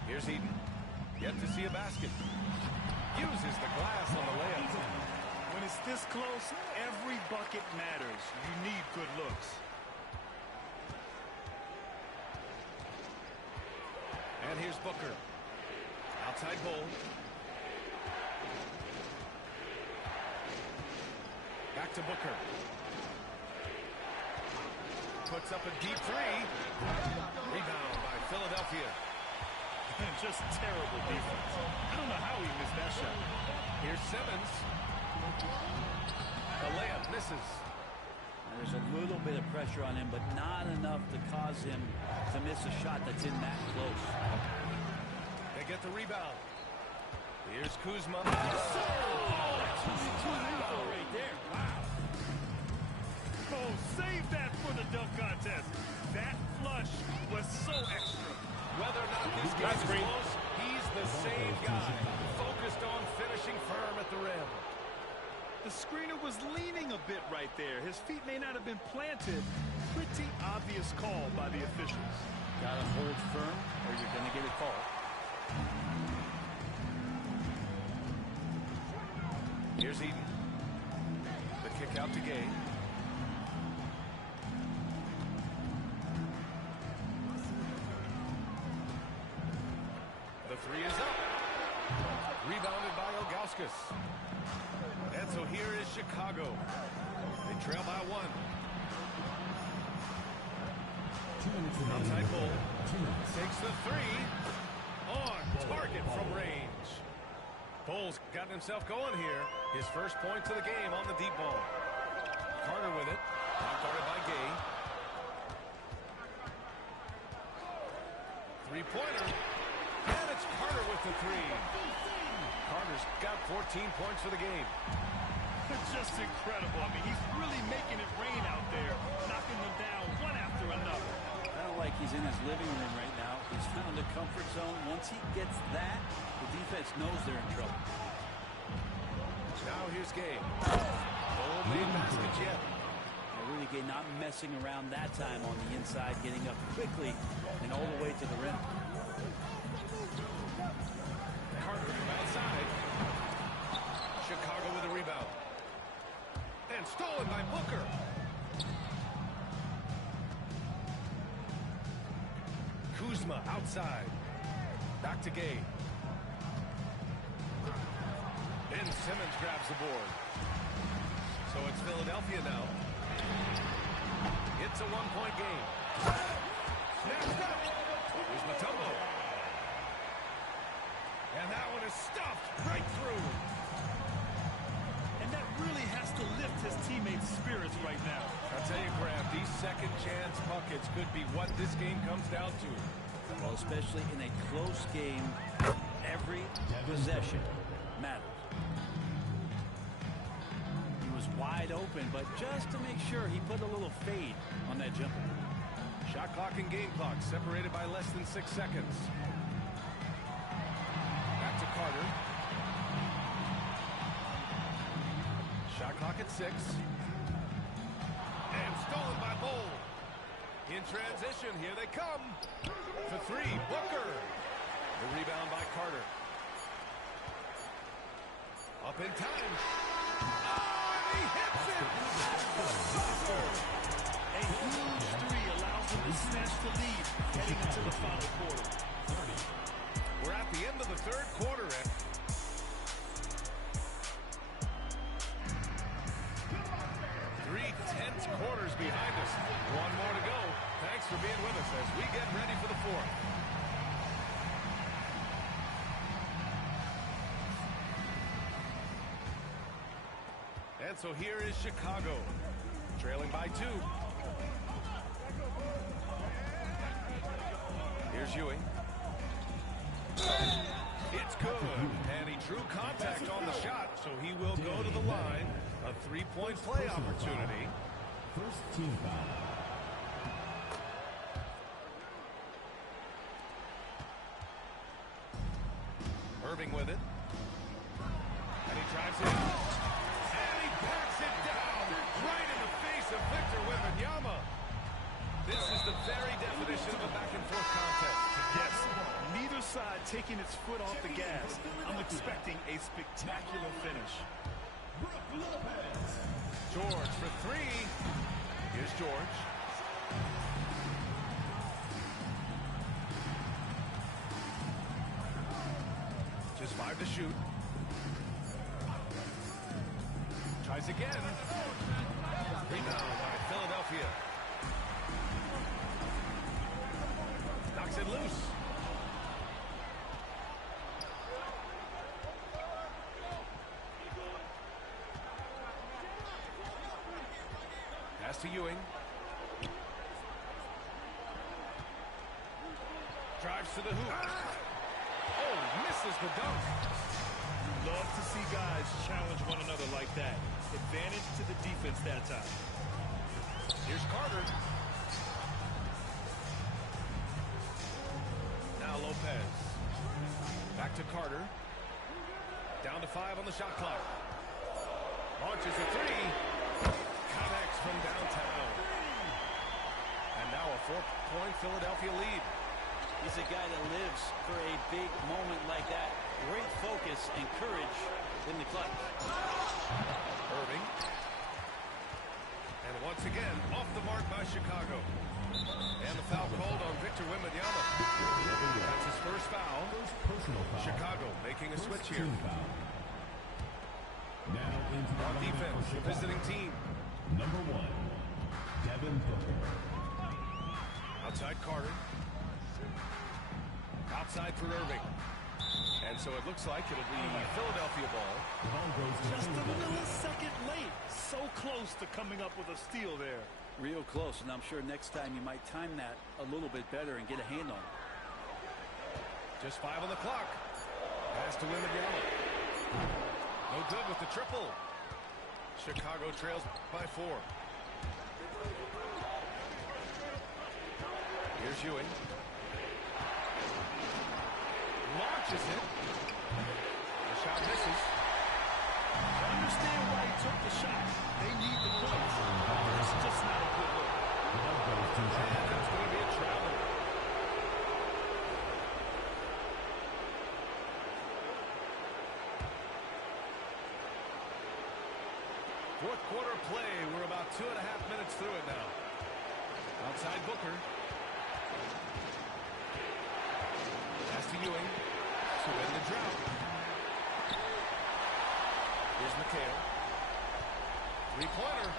Here's Eden. Yet to see a basket. Uses the glass on the layup. When it's this close, every bucket matters. You need good looks. And here's Booker. Outside Bull. Back to Booker. Puts up a deep 3. Rebound by Philadelphia. Just terrible defense. I don't know how he missed that shot. Here's Simmons. The layup misses. There's a little bit of pressure on him, but not enough to cause him to miss a shot that's in that close. They get the rebound. Here's Kuzma. That's right there. Wow. Oh, save that for the dunk contest. That flush was so extra. Whether or not this game is close, he's the same guy, focused on finishing firm at the rim. The screener was leaning a bit right there. His feet may not have been planted. Pretty obvious call by the officials. Gotta hold firm or you're gonna get a call. Here's Eden. The kick out to Gay. The three is up. Rebounded by Ilgauskas. And so here is Chicago. They trail by 1. Outside Bull. Takes the three. On target from range. Bull's gotten himself going here. His first points of the game on the deep ball. Carter with it. Now guarded by Gay. Three-pointer. And it's Carter with the three. Carter's got 14 points for the game. Just incredible. I mean, he's really making it rain out there, knocking them down one after another. Kind of like he's in his living room right now. He's found a comfort zone. Once he gets that, the defense knows they're in trouble. Now here's Gay. No made baskets yet. Rudy Gay not messing around that time on the inside, getting up quickly and all the way to the rim. Carter from outside. Chicago with a rebound. And stolen by Booker. Kuzma outside. Back to Gay. Ben Simmons grabs the board. So it's Philadelphia now. It's a one-point game. Snatched up. Here's Mutombo. And that one is stuffed right through. And that really has to lift his teammates' spirits right now. I'll tell you, Graham, these second-chance buckets could be what this game comes down to. Well, especially in a close game, every possession matters. He was wide open, but just to make sure, he put a little fade on that jumper. Shot clock and game clock separated by less than 6 seconds. Back to Carter. Shot clock at 6. And stolen by Bull. In transition, here they come. For three, Booker. The rebound by Carter. Up in time. Oh, and he hits it! Booker! A huge three allows him to snatch the lead heading into the final quarter. We're at the end of the third quarter. 3/10 quarters behind us. One more to go. Thanks for being with us as we get ready for the fourth. And so here is Chicago, trailing by 2. Here's Ewing. It's good. And he drew contact on the shot, so he will go to the line. A 3-point play opportunity. First team foul. Irving with it. And he drives it. And he backs it down right in the face of Victor Wembanyama. This is the very definition of a back-and-forth contest. Yes, neither side taking its foot off the gas. I'm expecting a spectacular finish. George for 3. Here's George. Just 5 to shoot. Tries again. Rebound by Philadelphia. Knocks it loose. Pass to Ewing. Drives to the hoop. Oh, misses the dunk. You love to see guys challenge one another like that. Advantage to the defense that time. Here's Carter. Now Lopez. Back to Carter. Down to 5 on the shot clock. Launches a 3. Connects from downtown. And now a 4-point Philadelphia lead. He's a guy that lives for a big moment like that. Great focus and courage in the clutch. Irving. And once again, off the mark by Chicago. And the foul called on Victor Wembanyama. That's his first foul. Personal foul. Chicago making a switch here. Foul. Now into the On line defense, for the visiting team. Number 1, Devin Booker. Outside Carter. Outside for Irving. And so it looks like it'll be Philadelphia ball. The ball goes to Just a Philadelphia. millisecond late. So close to coming up with a steal there. Real close, and I'm sure next time you might time that a little bit better and get a hand on it. Just 5 on the clock. Pass to Wembanyama. No good with the triple. Chicago trails by 4. Here's Ewing. Launches it. The shot misses. I understand why he took the shot. They need the points. It's just not a good look. The ball goes to And Chicago. that's going to be a travel. Fourth quarter play. We're about 2.5 minutes through it now. Outside Booker. Pass to Ewing to end the drought. Here's McHale. Three-pointer.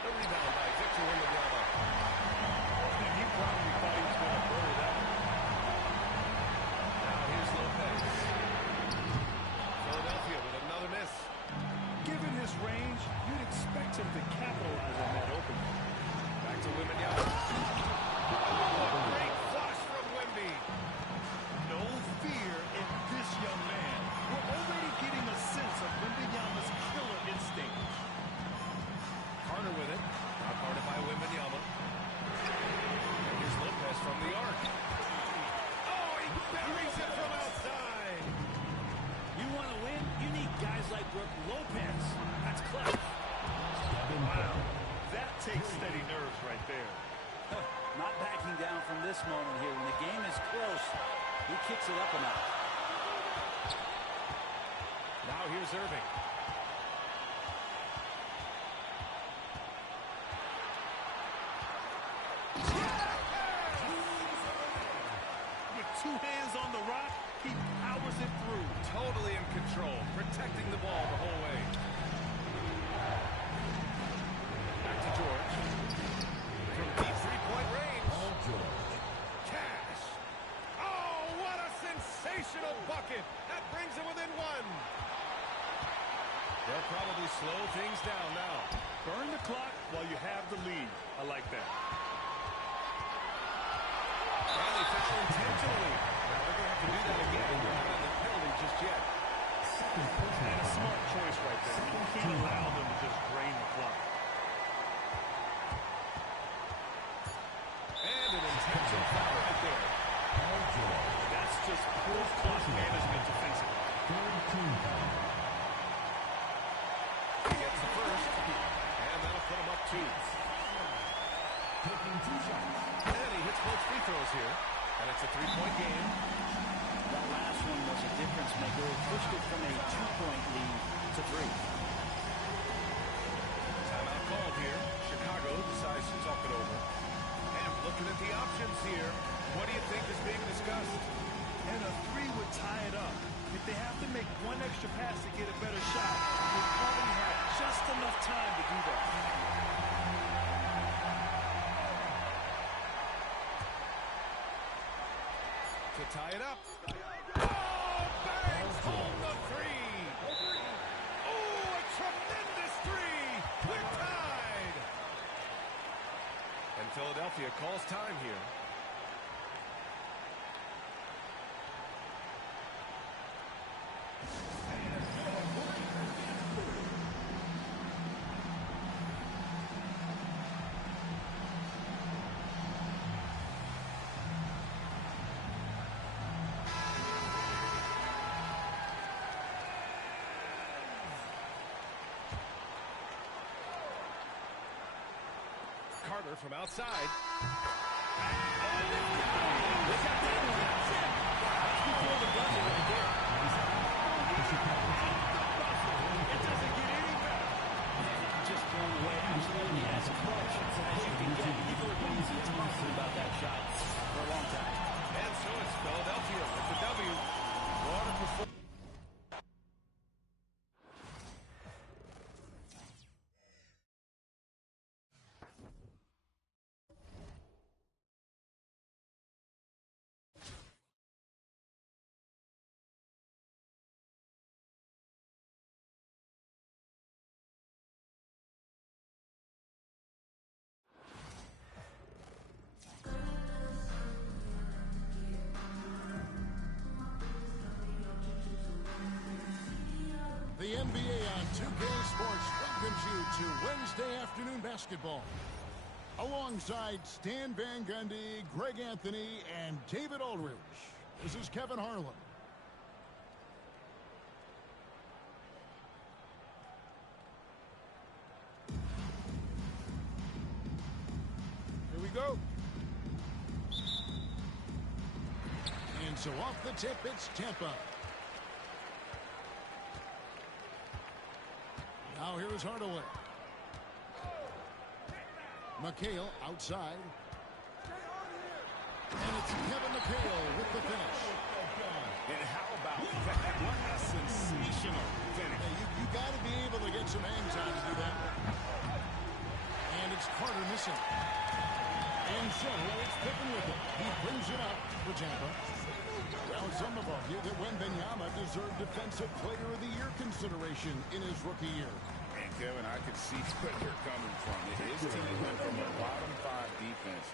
The rebound by Victor Wembanyama. He probably thought he was going to bury that one. Now here's Lopez. Philadelphia with another miss. Given his range, you'd expect him to capitalize on that opening. Back to Wembanyama. Oh, great flush from Wemby. No fear in this young man. We're already getting a sense of Wembanyama's killer instinct. Carter with it. Now guarded by Wembanyama. And here's Lopez from the arc. Oh, he buries it from outside. You want to win? You need guys like Brook Lopez. That's clutch. Wow. That takes steady nerves right there. Not backing down from this moment here. When the game is close, he kicks it up a notch. Now here's Irving. With 2 hands on the rock, he powers it through. Totally in control, protecting the ball the whole way. Back to George. From deep three-point range. Paul George. Cash. Oh, what a sensational bucket. That brings him within 1. They'll probably slow things down now. Burn the clock while you have the lead. I like that. And they foul intentionally. Now they're going to have to do that again. They're not on the penalty just yet. And a smart choice right there. You can't allow them to just drain the clock. And an intentional foul right there. Paul George. That's just poor clock management defensively. Third team foul. He gets the first. And that'll put him up 2. Taking 2 shots. And he hits both free throws here. And it's a 3-point game. That last one was a difference maker. It pushed it from a 2-point lead to 3. Timeout called here. Chicago decides to talk it over. And looking at the options here, what do you think is being discussed? And a 3 would tie it up. If they have to make 1 extra pass to get a better shot, they probably have just enough time to do that. To tie it up. Oh, bangs home the 3. Oh, a tremendous 3. We're tied. And Philadelphia calls time here. Carter from outside. basketball. Alongside Stan Van Gundy, Greg Anthony, and David Aldridge, this is Kevin Harlan. Here we go. And so off the tip, it's Tampa. Now here is Hardaway. McHale outside. And it's Kevin McHale with the finish. And how about that? What a sensational finish. Hey, you got to be able to get some hands on to do that. And it's Carter missing. And so it's Pippen with it. He brings it up for Tampa. Well, some have argued that Wembanyama deserved Defensive Player of the Year consideration in his rookie year. And Kevin, I could see where you're coming from. His team went from a bottom 5 defense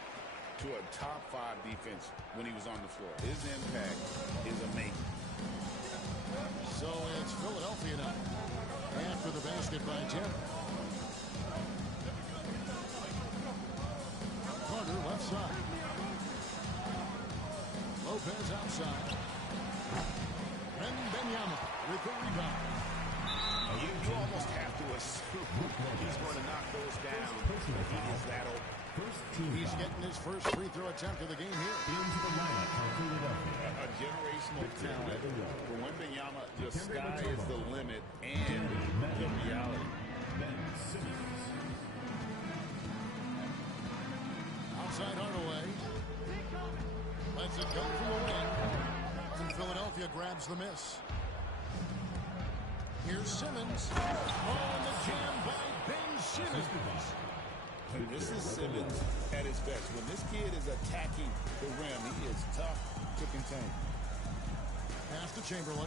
to a top 5 defense when he was on the floor. His impact is amazing. So it's Philadelphia now. After the basket by Tampa. Carter left side. Lopez outside. Wembanyama with the rebound. You almost have to assume he's going to knock those down if he is that open. He's getting his first free throw attempt of the game here. Into the lineup for Philadelphia. A generational talent. For Wembanyama, the sky is the limit and the reality. Ben Simmons. Outside Hardaway. Lets it go from the wing. And Philadelphia grabs the miss. Here's Simmons. On the jam by Ben Simmons. And this is Simmons at his best. When this kid is attacking the rim, he is tough to contain. Pass to Chamberlain.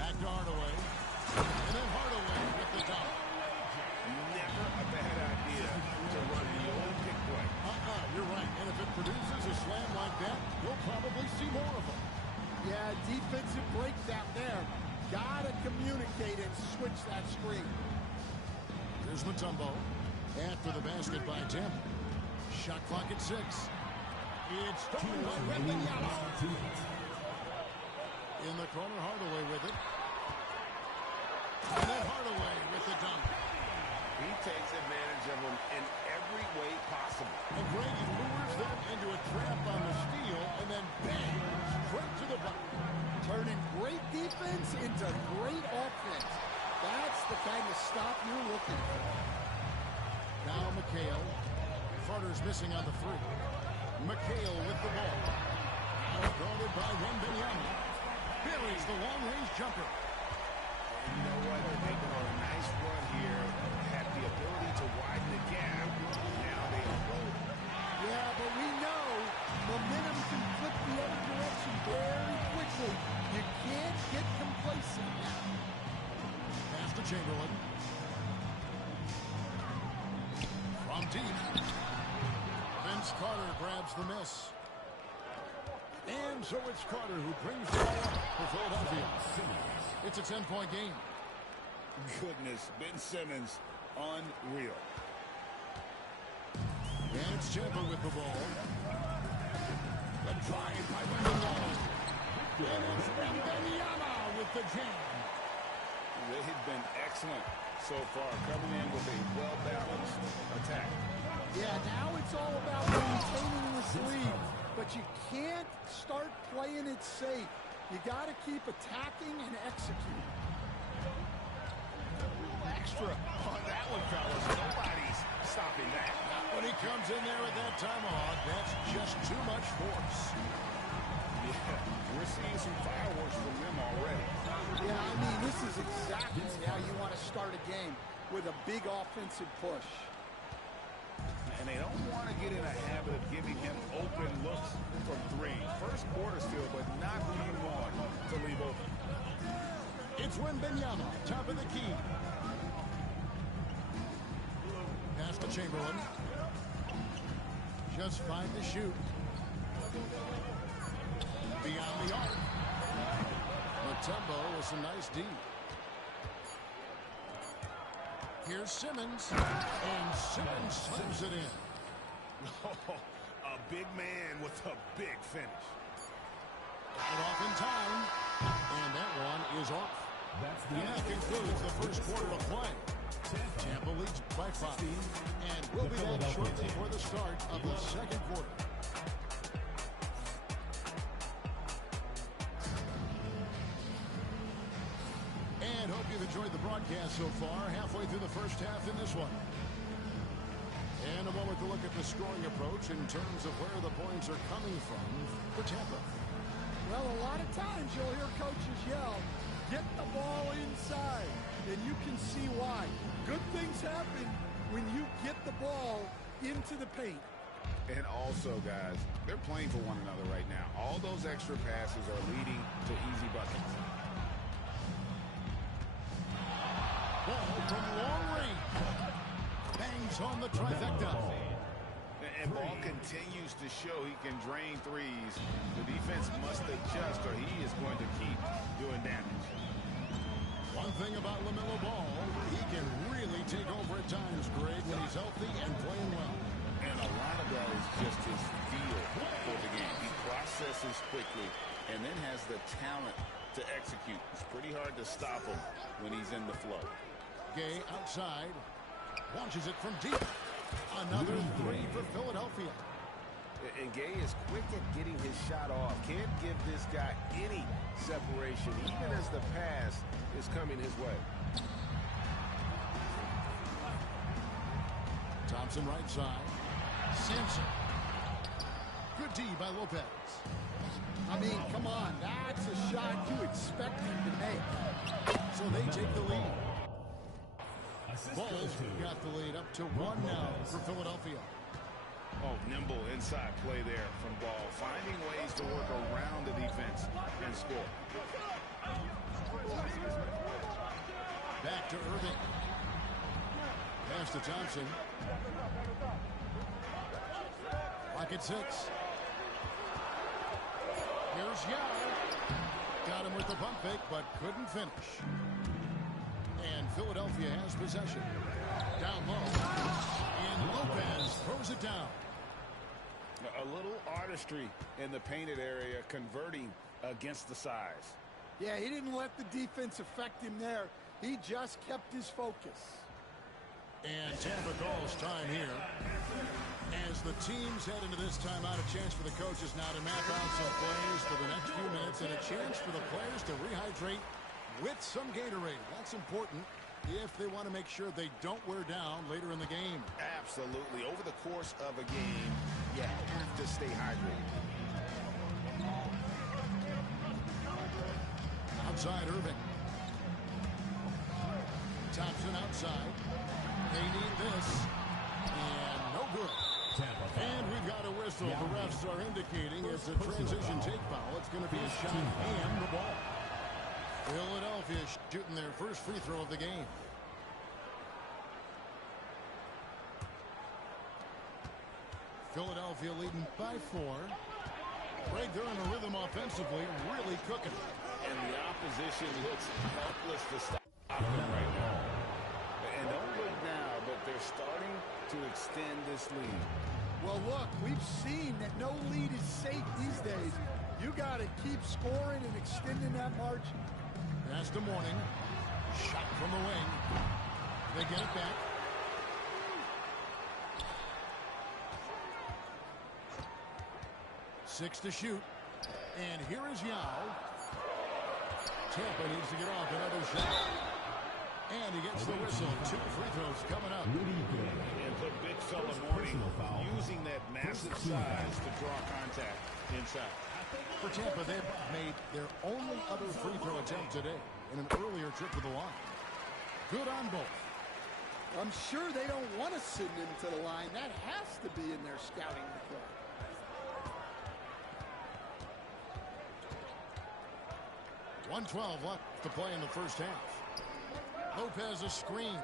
Back to Hardaway. And then Hardaway with the dunk. Never a bad idea to run the old pick play. You're right. And if it produces a slam like that, we'll probably see more of them. Yeah, defensive breakdown there. Gotta communicate and switch that screen. Here's Mutombo. After the basket by Tampa. Shot clock at 6. It's stolen by Wembanyama. In the corner, Hardaway with it. And then Hardaway with the dunk. He takes advantage of them in every way possible. And Greg lures them into a trap on the steal and then bang, straight to the bucket. Turning great defense into great offense. That's the kind of stop you're looking for. Now McHale. Carter's missing on the 3. McHale with the ball. Guarded by Wembanyama. Buries the long-range jumper. And you know what? They're making a nice run here. Had the ability to widen the gap. Now they are rolling. Yeah, but we know momentum can flip the other direction very quickly. You can't get complacent now. Pass to Chamberlain. From deep. Vince Carter grabs the miss. And so it's Carter who brings the ball up for Philadelphia. It's a 10-point game. Goodness, Ben Simmons, unreal. And it's Tampa with the ball. The drive by Wembanyama. And it's Wembanyama with the jam. They have been excellent so far, coming in with a well-balanced attack. Yeah, now it's all about maintaining this lead. But you can't start playing it safe. You got to keep attacking and executing. Extra on that one, fellas. Nobody's stopping that. When he comes in there with that tomahawk, that's just too much force. Yeah, we're seeing some fireworks from them already. Yeah, I mean, this is exactly how you want to start a game, with a big offensive push. And they don't want to get in a habit of giving him open looks from 3. First quarter still, but not who you want to leave open. It's Wembanyama, top of the key. Pass to Chamberlain. Just 5 to shoot. Beyond the arc. Mutombo with some nice D. Here's Simmons. And Simmons slams it in. Oh, a big man with a big finish. Got it off in time. And that one is off. And that concludes the first quarter of play. Tampa leads by 5. And we'll be back shortly for the start of the second quarter. And hope you've enjoyed the broadcast so far. Halfway through the first half in this one. And a moment to look at the scoring approach in terms of where the points are coming from for Tampa. Well, a lot of times you'll hear coaches yell, get the ball inside, and you can see why. Good things happen when you get the ball into the paint. And also, guys, they're playing for one another right now. All those extra passes are leading to easy buckets. Ball from long range. Bangs on the trifecta. And Ball continues to show he can drain threes. The defense must adjust or he is going to keep doing damage. One thing about LaMelo Ball, he can really take over at times, Greg, when he's healthy and playing well. And a lot of that is just his feel for the game. He processes quickly and then has the talent to execute. It's pretty hard to stop him when he's in the flow. Gay outside. Launches it from deep. Another 3 for Philadelphia. And Gay is quick at getting his shot off. Can't give this guy any separation, even as the pass is coming his way. Thompson right side. Sampson. Good D by Lopez. I mean, come on, that's a shot you expect him to make. So they take the lead. Bulls got the lead up to 1 now for Philadelphia. Oh, nimble inside play there from Ball. Finding ways to work around the defense and score. Back to Irving. Pass to Thompson. Clock at 6. Here's Yao. Got him with the pump fake, but couldn't finish. And Philadelphia has possession. Down low. And Lopez throws it down. A little artistry in the painted area, converting against the size. Yeah, he didn't let the defense affect him there. He just kept his focus. And Tampa calls time here. As the teams head into this timeout, a chance for the coaches now to map out some plays for the next few minutes and a chance for the players to rehydrate with some Gatorade. That's important if they want to make sure they don't wear down later in the game. Absolutely. Over the course of a game, you have to stay hydrated. Outside Irving. Thompson outside. They need this. And no good. And we've got a whistle. The refs are indicating it's a transition take foul. It's going to be a shot and the ball. Philadelphia shooting their first free throw of the game. Philadelphia leading by 4. Greg, they're in a rhythm offensively, really cooking. And the opposition looks helpless to stop them right now. And don't look now, but they're starting to extend this lead. Well, look, we've seen that no lead is safe these days. You got to keep scoring and extending that margin. Pass to Morning. Shot from the wing. They get it back. Six to shoot. And here is Yao. Tampa needs to get off another shot. And he gets the whistle. 2 free throws coming up. And put big fella Morning using that massive size to draw contact inside. For Tampa, they've made their only other free throw attempt today in an earlier trip to the line. Good on both. I'm sure they don't want to send him to the line. That has to be in their scouting report. .112 left to play in the first half. Lopez a screen.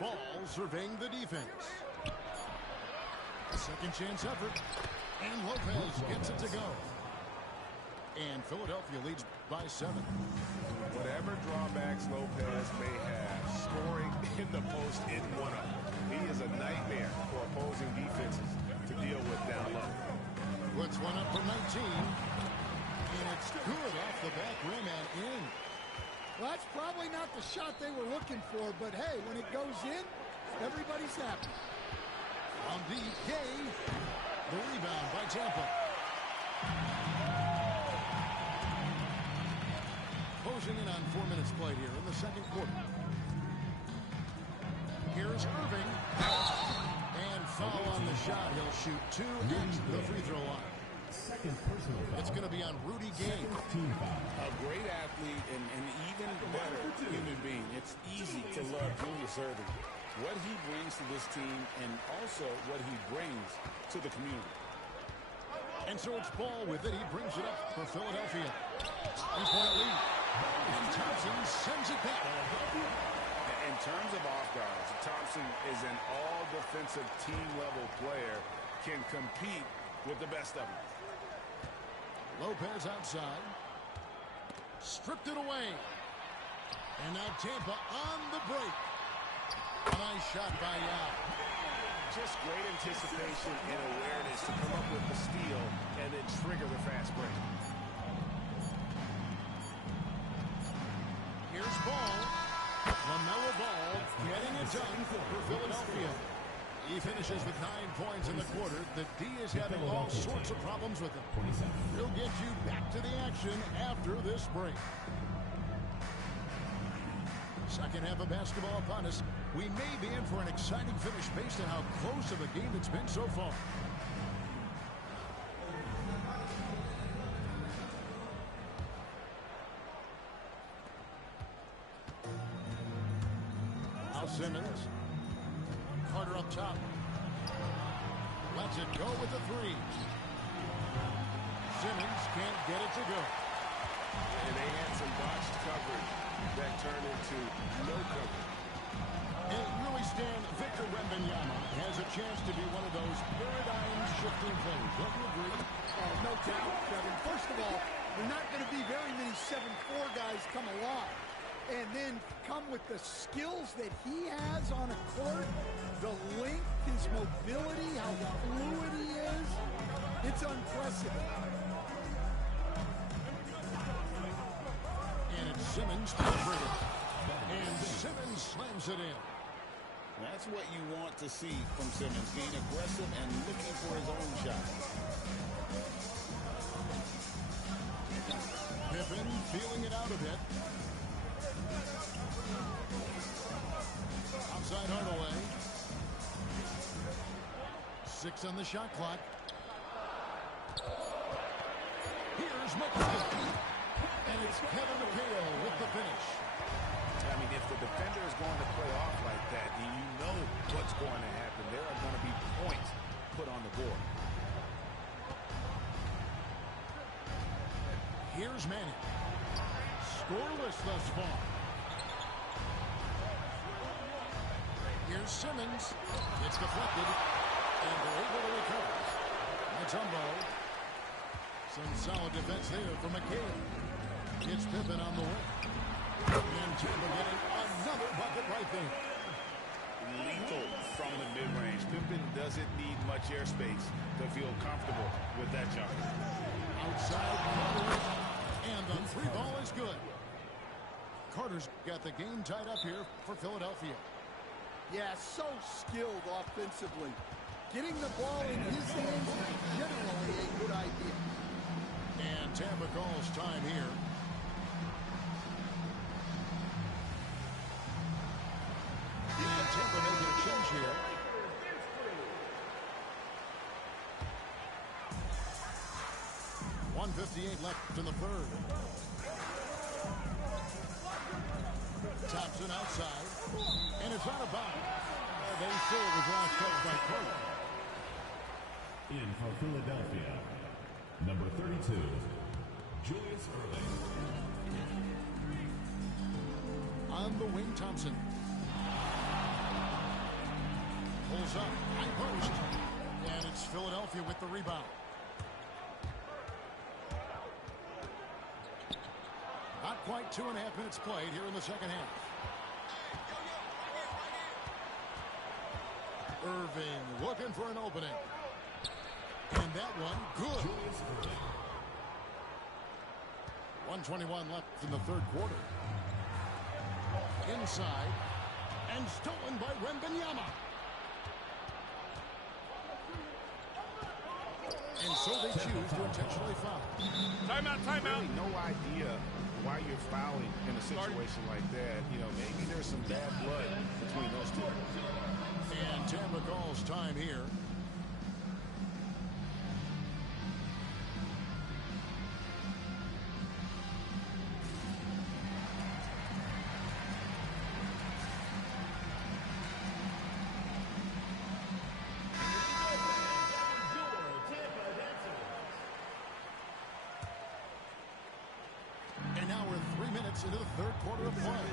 Ball surveying the defense. Second chance effort. And Lopez gets it to go. And Philadelphia leads by 7. Whatever drawbacks Lopez may have, scoring in the post isn't one of them. He is a nightmare for opposing defenses to deal with down low. Puts one up for 19. And it's good off the back rim and in. Well, that's probably not the shot they were looking for, but hey, when it goes in, everybody's happy. On deep, Gay. The rebound by Tampa. Closing in on 4 minutes played here in the second quarter. Here's Irving. And foul on the shot. He'll shoot two at the free throw line. Second personal foul. It's going to be on Rudy Gay. Team foul. A great athlete and an even better human being. It's easy to love Julius Irving. What he brings to this team and also what he brings to the community. And so it's Ball with it. He brings it up for Philadelphia. 3-point lead. And Thompson sends it back. In terms of off guards, Thompson is an all-defensive team-level player, can compete with the best of them. Lopez outside. Stripped it away. And now Tampa on the break. A nice shot by Yao. Just great anticipation and awareness to come up with the steal and then trigger the fast break. Here's Ball. LaMelo Ball getting it done for Philadelphia. He finishes with 9 points in the quarter. The D is having all sorts of problems with him. We'll get you back to the action after this break. Second half of basketball upon us. We may be in for an exciting finish based on how close of a game it's been so far. Now Simmons. Carter up top. Lets it go with the three. Simmons can't get it to go. And they had some botched coverage that turned into no coverage. And really, Stan, Victor Wembanyama has a chance to be one of those paradigm-shifting players. Don't you agree? Oh, no doubt, Kevin. First of all, there are not going to be very many 7'4" guys come along. And then come with the skills that he has on a court, the length, his mobility, how fluid he is. It's unprecedented. And it's Simmons to the free. And Simmons slams it in. That's what you want to see from Simmons, being aggressive and looking for his own shot. Pippen feeling it out a bit. Outside Hardaway. 6 on the shot clock. Here's McCoy. And it's Kevin McHale with the finish. I mean, if the defender is going to play off like that, then you know what's going to happen. There are going to be points put on the board. Here's Manning. Scoreless thus far. Here's Simmons. It's deflected. And they're able to recover. Mutombo. Some solid defense there for McHale. It's Pippen on the wing. And Tampa getting another bucket right there. Lethal from the mid-range. Pippen doesn't need much airspace to feel comfortable with that jump. Outside Carter. And the three ball is good. Carter's got the game tied up here for Philadelphia. Yeah, so skilled offensively. Getting the ball in his hands is generally a good idea. And Tampa calls time here. And Tampa making a change here. .158 left in the third. Thompson outside. And it's out of bounds. They say it was last touch by Carter. In for Philadelphia, number 32, Julius Erling. On the wing, Thompson. Pulls up, high post. And it's Philadelphia with the rebound. Hot quite 2.5 minutes played here in the second half. Irving looking for an opening. And that one good. 1:21 left in the third quarter. Inside. And stolen by Wembanyama. And so they choose to intentionally foul. Timeout, timeout. Really no idea why you're fouling in a situation like that. You know, maybe there's some bad blood between those two. And Tampa calls time here. And now we're 3 minutes into the third quarter of play.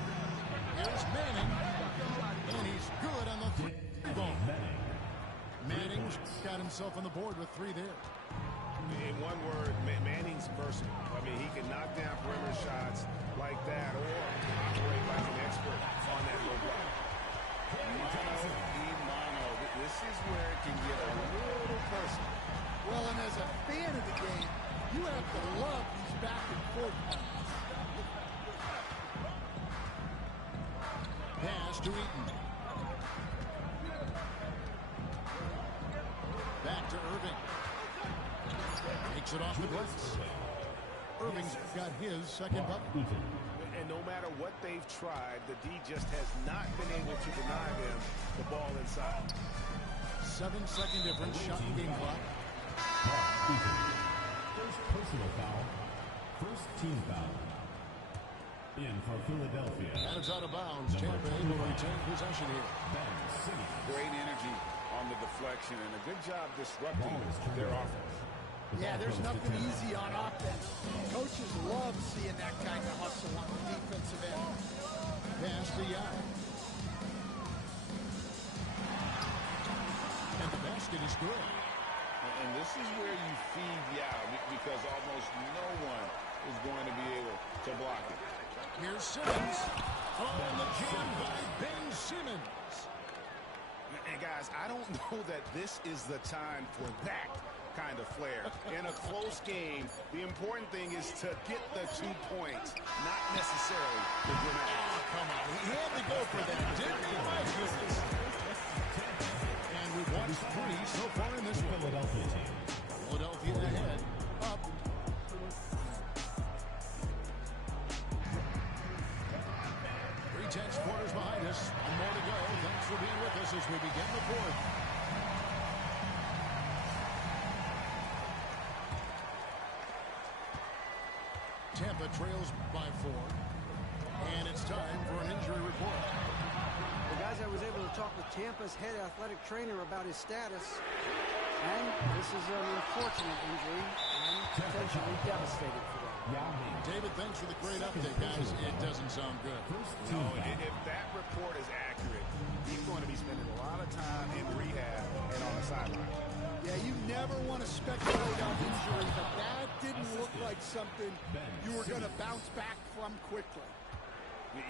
Here's Manning. And he's good on the three ball. Manning's got himself on the board with 3 there. In one word, Manning's versatile. I mean, he can knock down perimeter shots like that or operate like an expert on that low block. Mano. This is where it can get a little personal. Well, and as a fan of the game, you have to love these back and forth plays. Pass to Eaton. Back to Irving. Takes it off the glass. Irving's got his second bucket. And no matter what they've tried, the D just has not been able to deny them the ball inside. 7-second difference, shot and game clock. First personal foul. First team foul. In for Philadelphia. And it's out of bounds. Tampa able to retain possession here. Great energy on the deflection and a good job disrupting their offense. Yeah, there's nothing easy on offense. Coaches love seeing that kind of hustle on the defensive end. Pass to Young. And the basket is good. And this is where you feed Yao because almost no one is going to be able to block it. Here's Simmons. Oh, and the jam by Ben Simmons. And guys, I don't know that this is the time for that kind of flair. In a close game, the important thing is to get the 2 points, not necessarily the dramatic. Oh, come on. He had to go for that, didn't he? My goodness. And we've watched 3 so far in this Philadelphia team. Philadelphia ahead. Up. Three-tenths quarters behind us. One more to go. Thanks for being with us as we begin the fourth. Tampa trails by 4. And it's time for an injury report. Well, guys, I was able to talk with Tampa's head athletic trainer about his status. And this is an unfortunate injury and potentially devastating for them. David, thanks for the great update, guys. It doesn't sound good. No, if that report is accurate, he's going to be spending a lot of time in rehab and on the sideline. Yeah, you never want to speculate on injury, but that didn't look like something you were going to bounce back from quickly.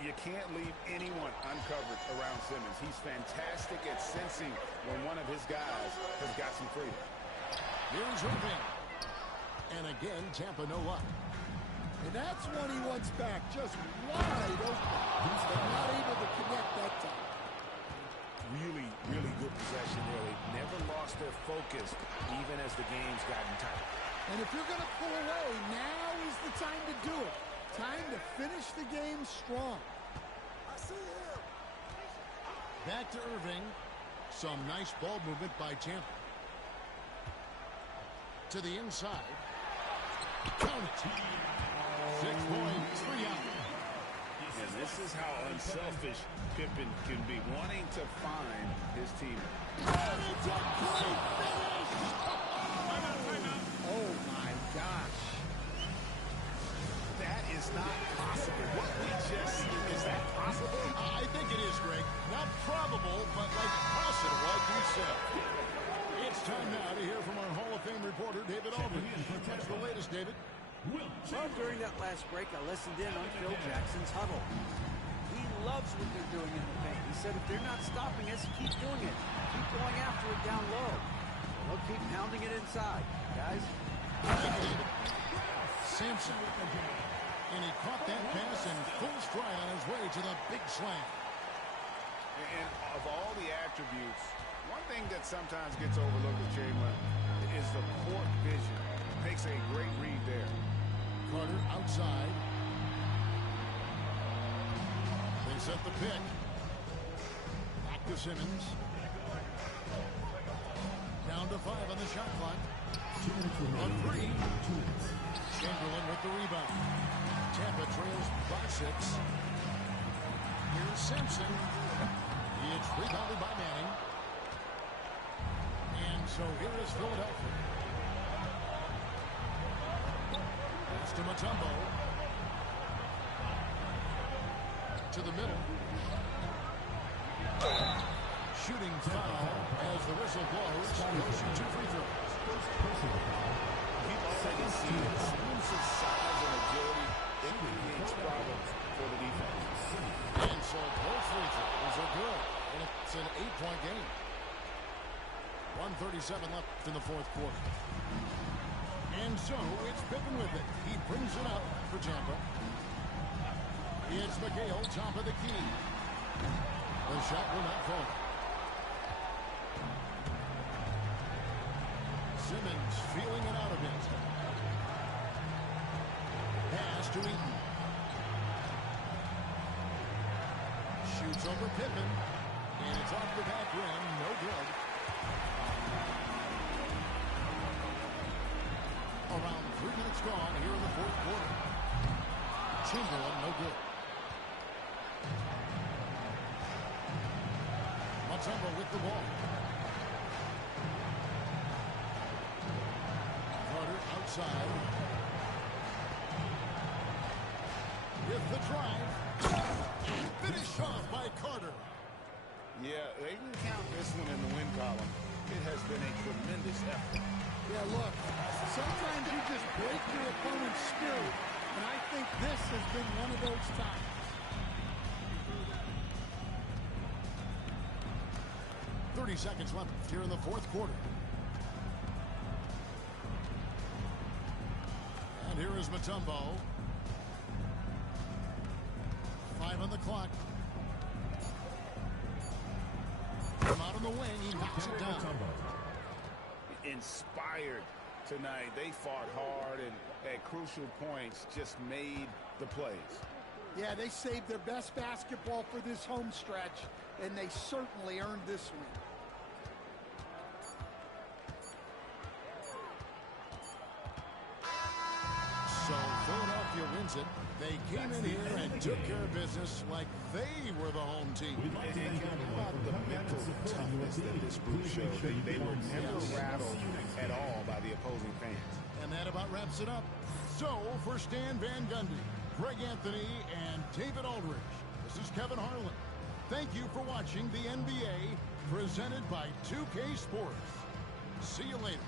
You can't leave anyone uncovered around Simmons. He's fantastic at sensing when one of his guys has got some freedom. Here's Irving. And again, Tampa no luck. And that's one he wants back, just wide open. But not able to connect that time. Really, really good possession there. They've never lost their focus, even as the game's gotten tight. And if you're going to pull away, now is the time to do it. Time to finish the game strong. I see him. Back to Irving. Some nice ball movement by Tampa. To the inside. Count it. 6 points, 3 out. And this is how unselfish Pippen can be, wanting to find his team. And it's a great finish. Oh, my gosh. That is not possible. What we just seen, is that possible? I think it is, Greg. Not probable, but like possible, like we said. It's time now to hear from our Hall of Fame reporter, David Aldridge. What's the latest, David? Well, during that last break, I listened in on Phil Jackson's huddle. He loves what they're doing in the paint. He said if they're not stopping us, keep doing it. Keep going after it down low. They'll keep pounding it inside. Guys. Sampson. And he caught that pass in full stride on his way to the big slam. And of all the attributes, one thing that sometimes gets overlooked with Chamberlain is the court vision. Makes a great read there. Carter outside. They set the pick. Back to Simmons. Down to 5 on the shot clock. 1 3. Chamberlain with the rebound. Tampa trails by 6. Here's Simpson. It's rebounded by Manning. And so here is Philadelphia. Pass to Mutombo. To the middle. Shooting foul as the whistle blows. He'll shoot 2 free throws. We've already seen explosive size and agility. It creates problems for the defense. And so both free throws are good. And it's an 8-point game. 1:37 left in the fourth quarter. And so it's Pippen with it. He brings it up for Tampa. It's McHale, top of the key. The shot will not fall. Simmons feeling it out a bit. Pass to Eaton. Shoots over Pippen. And it's off the back rim. No good. Around 3 minutes gone here in the fourth quarter. Chamberlain, no good. Mutombo with the ball. Carter outside. With the drive. Finish off by Carter. Yeah, they can count this one in the win column. It has been a tremendous effort. Yeah, look, sometimes you just break your opponent's spirit, and I think this has been one of those times. Seconds left here in the fourth quarter. And here is Mutombo. 5 on the clock. From out on the wing, he knocks it down. Inspired tonight. They fought hard and at crucial points just made the plays. Yeah, they saved their best basketball for this home stretch, and they certainly earned this win. So Philadelphia wins it. They came in here and took care of business like they were the home team. And how about the mental toughness that this group showed? They were never rattled at all by the opposing fans. And that about wraps it up. So for Stan Van Gundy, Greg Anthony, and David Aldridge, this is Kevin Harlan. Thank you for watching the NBA presented by 2K Sports. See you later.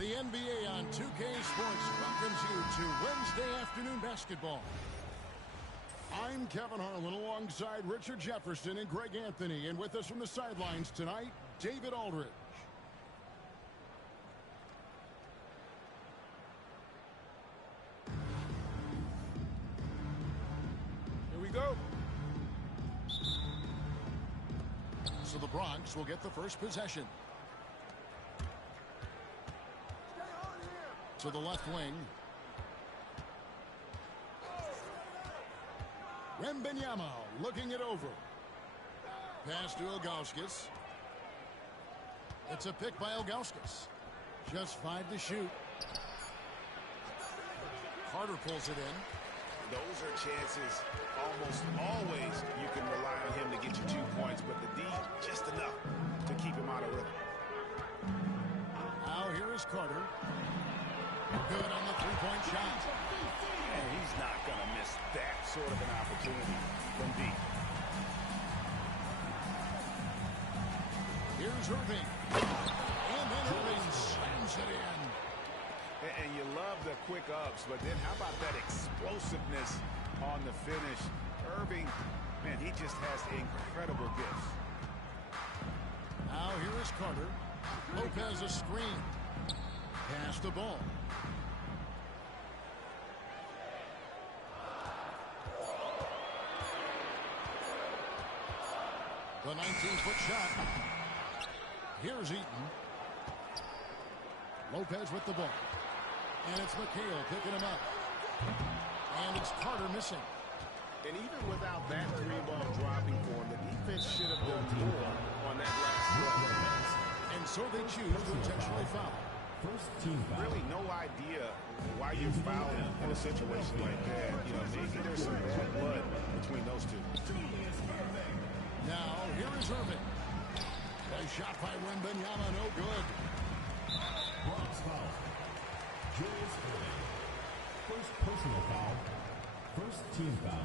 The NBA on 2K Sports welcomes you to Wednesday afternoon basketball. I'm Kevin Harlan alongside Richard Jefferson and Greg Anthony. And with us from the sidelines tonight, David Aldridge. Here we go. So the Bronx will get the first possession. To the left wing. Wembanyama looking it over. Pass to Ilgauskas. It's a pick by Ilgauskas. Just 5 to shoot. Carter pulls it in. Those are chances almost always you can rely on him to get you 2 points, but the D just enough to keep him out of rhythm. Now here is Carter. Good on the three-point shot. And he's not going to miss that sort of an opportunity from deep. Here's Irving. And then Irving slams it in. And you love the quick ups, but then how about that explosiveness on the finish? Irving, man, he just has incredible gifts. Now here is Carter. Lopez a screen. Pass the ball. The 19-foot shot. Here's Eaton. Lopez with the ball. And it's McHale picking him up. And it's Carter missing. And even without that 3-ball dropping for him, the defense should have done more on that last play. And so they choose to intentionally foul. First team foul. Really no idea why you're fouling in a situation like that. You know, maybe there's some bad blood between those two. Now, here is Irving. A shot by Wembanyama, no good. Bronx foul. Julius Irving. First personal foul. First team foul.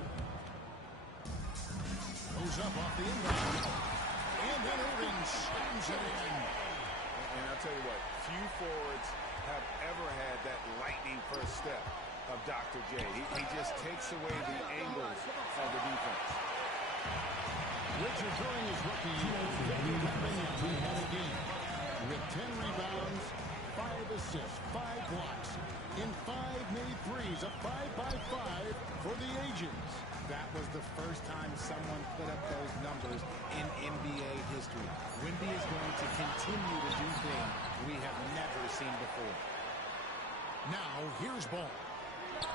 Goes up off the inbound. And then Irving slams it in. And I'll tell you what, few forwards have ever had that lightning first step of Dr. J. He just takes away the angles of the defense. Richard, during his rookie year, he had a game with 10 rebounds, 5 assists, 5 blocks, in 5 made threes, a 5-by-5 for the ages. That was the first time someone put up those numbers in NBA history. Wemby is going to continue to do things we have never seen before. Now, here's ball.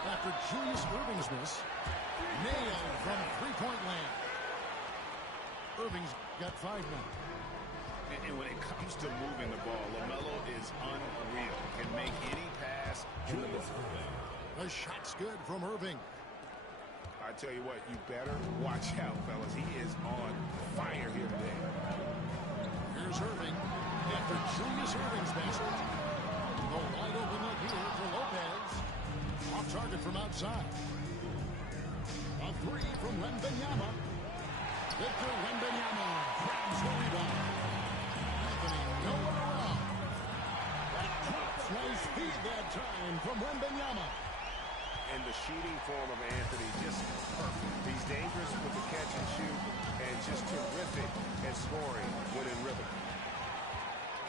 After Julius Irving's miss, nailed from three-point land. Irving's got 5 now. And when it comes to moving the ball, LaMelo is unreal. Can make any pass in the book. The shot's good from Irving. I tell you what, you better watch out, fellas. He is on fire here today. Here's Irving after Julius Irving's basket. The wide open look here for Lopez. Off target from outside. A 3 from Wembanyama. Victor Wembanyama grabs the rebound. Anthony nowhere around. That drops. Nice feed that time from Wembanyama. And the shooting form of Anthony just perfect. He's dangerous with the catch and shoot and just terrific at scoring when in rhythm.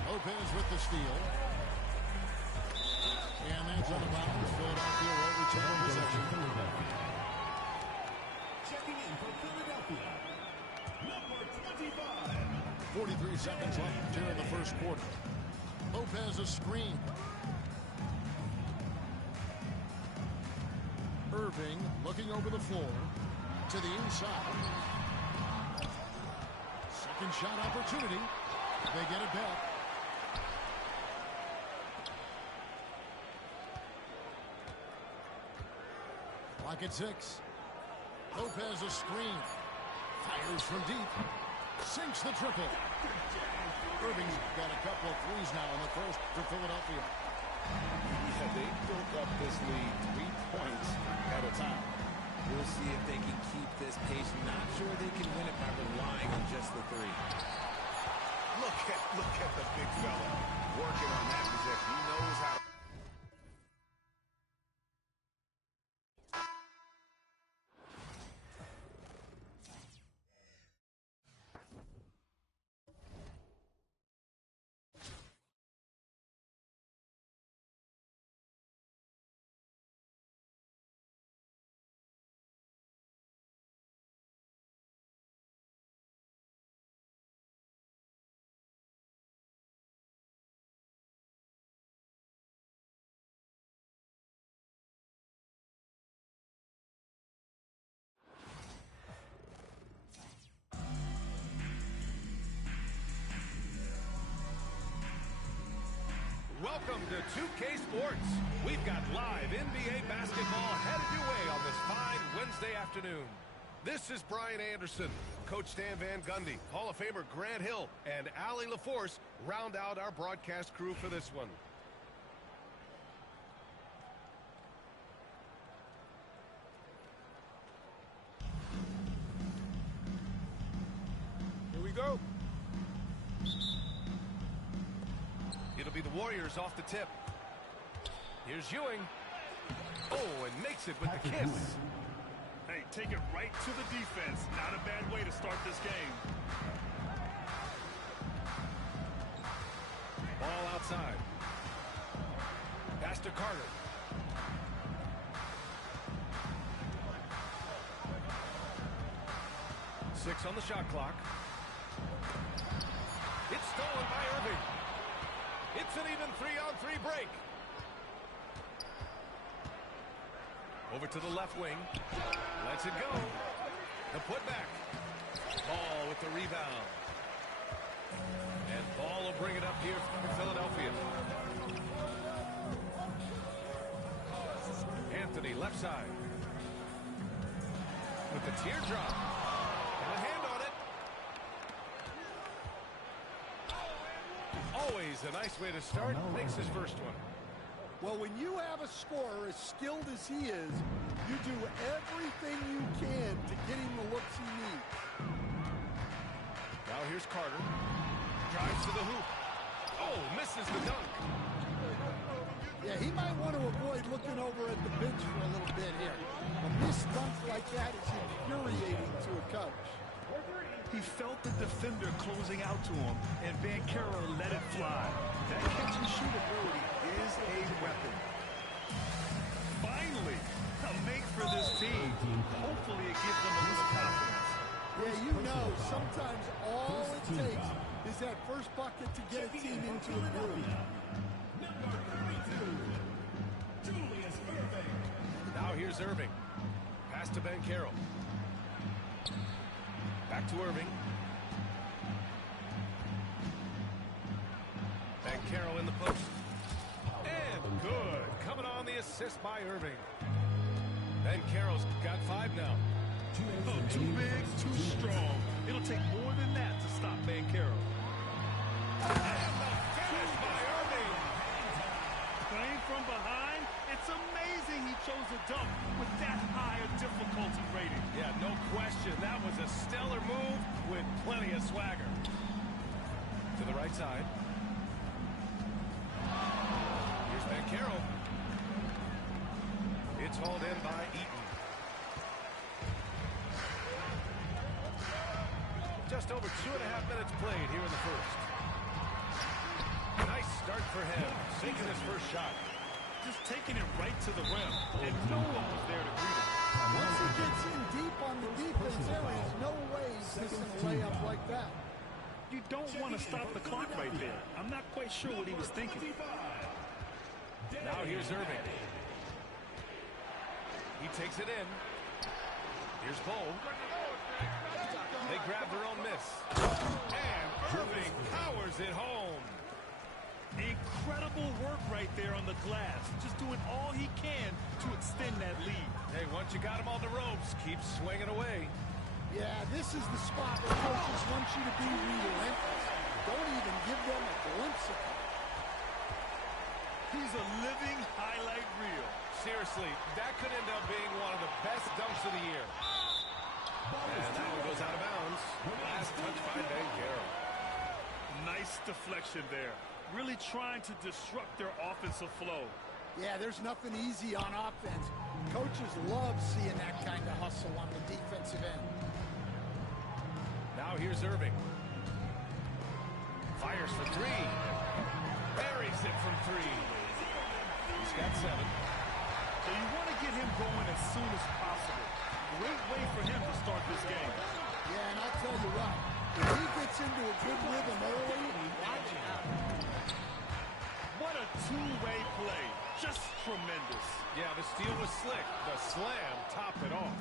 Lopez with the steal. And that's out of bounds. Philadelphia will retain possession. Checking in for Philadelphia, number 25. 43 seconds left here in the first quarter. Lopez a screen. Irving looking over the floor to the inside. Second shot opportunity. They get it back. Clock at 6. Lopez a screen. Fires from deep. Sinks the triple. Irving's got a couple of threes now in the first for Philadelphia. Yeah, they built up this lead 3 points at a time. We'll see if they can keep this pace. Not sure they can win it by relying on just the 3. Look at the big fella working on that possession. He knows how Welcome to 2K Sports. We've got live NBA basketball headed your way on this fine Wednesday afternoon. This is Brian Anderson. Coach Stan Van Gundy, Hall of Famer Grant Hill, and Allie LaForce round out our broadcast crew for this one. Here we go. It'll be the Warriors off the tip. Here's Ewing. Oh, and makes it with the kiss. Hey, take it right to the defense. Not a bad way to start this game. Ball outside. Pass to Carter. Six on the shot clock. It's stolen by Irving. It's an even 3-on-3 break. Over to the left wing. Lets it go. The putback. Ball with the rebound. And Ball will bring it up here for Philadelphia. Anthony, left side. With the teardrop. And a hand on it. Always a nice way to start. Makes his first one. Well, when you have a scorer as skilled as he is, you do everything you can to get him the looks he needs. Now here's Carter. Drives to the hoop. Oh, misses the dunk. Yeah, he might want to avoid looking over at the bench for a little bit here. A missed dunk like that is infuriating to a coach. He felt the defender closing out to him, and Banchero let it fly. That catch-and-shoot ability is a weapon. Finally, a make for this team. Hopefully it gives them a little confidence. Yeah, you know, sometimes all it takes is that first bucket to get a team into a groove. Now here's Irving. Pass to Banchero. Back to Irving. Banchero in the post. And good. Coming on the assist by Irving. Banchero's got 5 now. Oh, too big, too strong. It'll take more than that to stop Banchero. And the finish by Irving. Playing from behind, it's amazing he chose a dunk with that higher difficulty rating. Yeah, no question. That was a stellar move with plenty of swagger. To the right side. Here's Banchero. It's hauled in by Eaton. Just over 2.5 minutes played here in the first. Nice start for him, sinking his first shot. Just taking it right to the rim, and no one was there to greet him. Once he gets in deep on the defense, there is no way he's missing a layup like that. You don't want to stop the clock right there. I'm not quite sure what he was thinking. Now here's Irving. He takes it in. Here's Cole. They grab their own miss. And Irving powers it home. Incredible work right there on the glass. Just doing all he can to extend that lead. Hey, once you got him on the ropes, keep swinging away. Yeah, this is the spot where coaches want you to be relentless. Don't even give them a glimpse of it. He's a living highlight reel. Seriously, that could end up being one of the best dunks of the year. And that one goes out of bounds. Last touch by Banchero. Nice deflection there. Really trying to disrupt their offensive flow. Yeah, there's nothing easy on offense. Coaches love seeing that kind of hustle on the defensive end. Now here's Irving. Fires for 3. Buries it from 3. He's got 7. So you want to get him going as soon as possible. Great way for him to start this game. Yeah, and I'll tell you what, if he gets into a good rhythm early, watch out. What a two-way play. Just tremendous. Yeah, the steal was slick. The slam topped it off.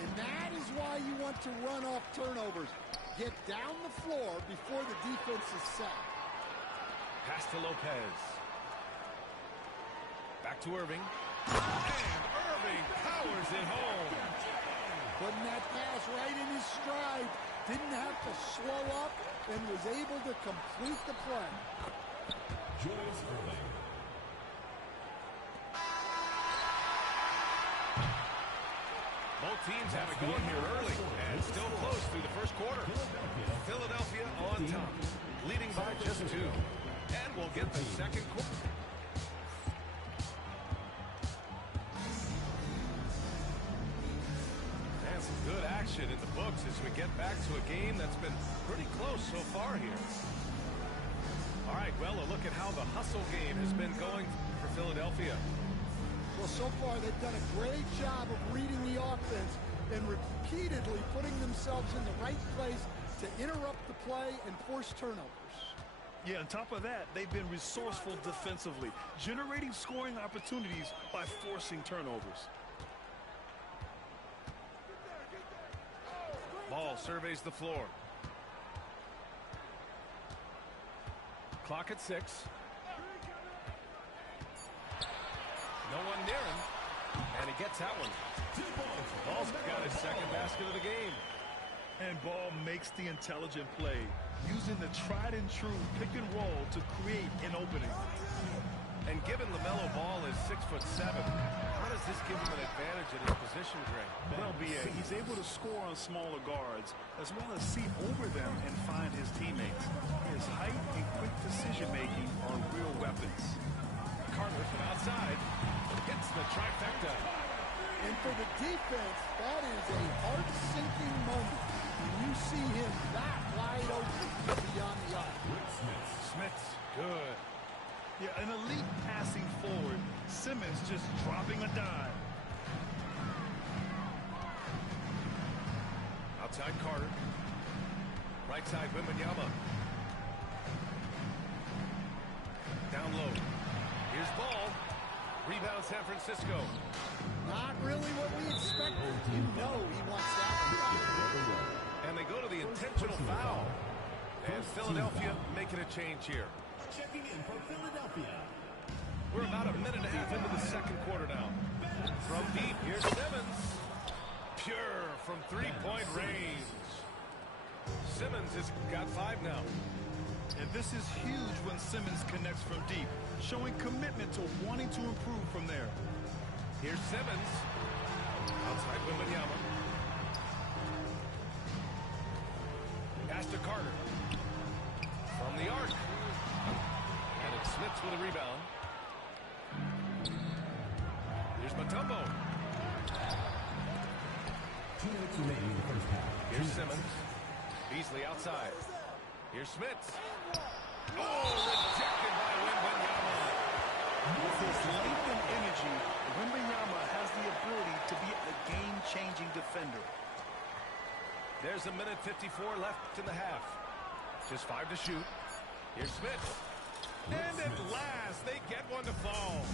And that is why you want to run off turnovers. Get down the floor before the defense is set. Pass to Lopez. Back to Irving. And Irving powers it home. Putting that pass right in his stride. Didn't have to slow up and was able to complete the play. Julius Irving. Both teams have it going here early and still close through the first quarter. Philadelphia on top, leading by just 2. And we'll get the second quarter. And some good action in the books as we get back to a game that's been pretty close so far here. All right, well, a look at how the hustle game has been going for Philadelphia. Well, so far they've done a great job of reading the offense and repeatedly putting themselves in the right place to interrupt the play and force turnovers. Yeah, on top of that, they've been resourceful defensively, generating scoring opportunities by forcing turnovers. Ball surveys the floor. Clock at 6. No one near him. And he gets that one. Ball's got his second basket of the game. And Ball makes the intelligent play, using the tried and true pick and roll to create an opening. And given LaMelo Ball is 6'7", how does this give him an advantage in his position, Greg? Well, B.A., he's able to score on smaller guards, as well as see over them and find his teammates. His height and quick decision-making are real weapons. Carter from outside hits the trifecta. And for the defense, that is a heart-sinking moment when you see him that wide open beyond the arc. Smith's good. Yeah, an elite passing forward. Simmons just dropping a dime. Outside Carter. Right side Wembanyama. Down low. Here's Ball. Rebound San Francisco. Not really what we expected. You know he wants that one. And they go to the intentional foul. And Philadelphia making a change here. Checking in for Philadelphia. We're about a minute and a half into the second quarter now. From deep, here's Simmons. Pure from three-point range. Simmons has got 5 now. And this is huge when Simmons connects from deep, showing commitment to wanting to improve from there. Here's Simmons. Outside Wembanyama. Pass to Carter. From the arc. And it's Smith with a rebound. Here's Mutombo. 2 minutes remaining in the first half. Here's Simmons. Beasley outside. Here's Smith. Oh, rejected by Wembanyama. With his length and energy, Wembanyama has the ability to be a game-changing defender. There's a minute 54 left in the half. Just 5 to shoot. Here's Smith. And at last, they get one to fall.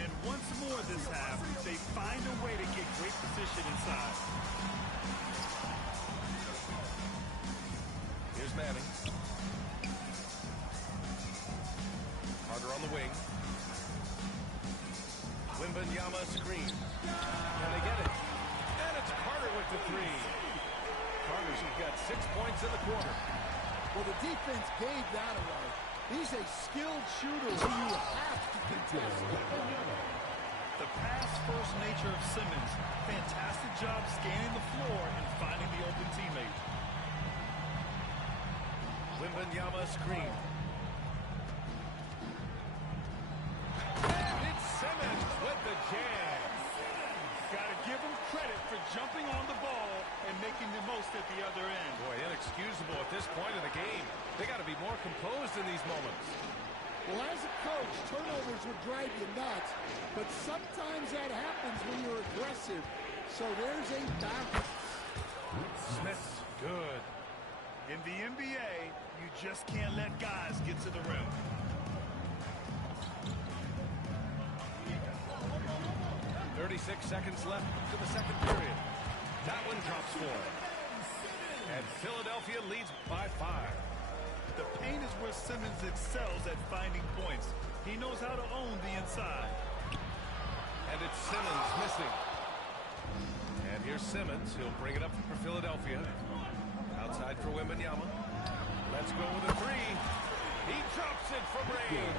And once more this half, they find a way to get great position inside. Here's Manning. Carter on the wing. Wembanyama screen. Can they get it? And it's Carter with the 3. Carter's got 6 points in the quarter. Well, the defense gave that away. He's a skilled shooter who you have to contest. The pass-first nature of Simmons. Fantastic job scanning the floor and finding the open teammate. Wembanyama screen. And it's Simmons with the jam. Got to give him credit for jumping on the ball and making the most at the other end. Boy, inexcusable at this point of the game. They got to be more composed in these moments. Well, as a coach, turnovers would drive you nuts, but sometimes that happens when you're aggressive. So there's a balance. Smith's good. In the NBA, you just can't let guys get to the rim. 36 seconds left to the second period. That one drops 4. And Philadelphia leads by 5. The paint is where Simmons excels at finding points. He knows how to own the inside. And it's Simmons missing. And here's Simmons. He'll bring it up for Philadelphia. Outside for Wembanyama. Let's go with a three. He drops it from range.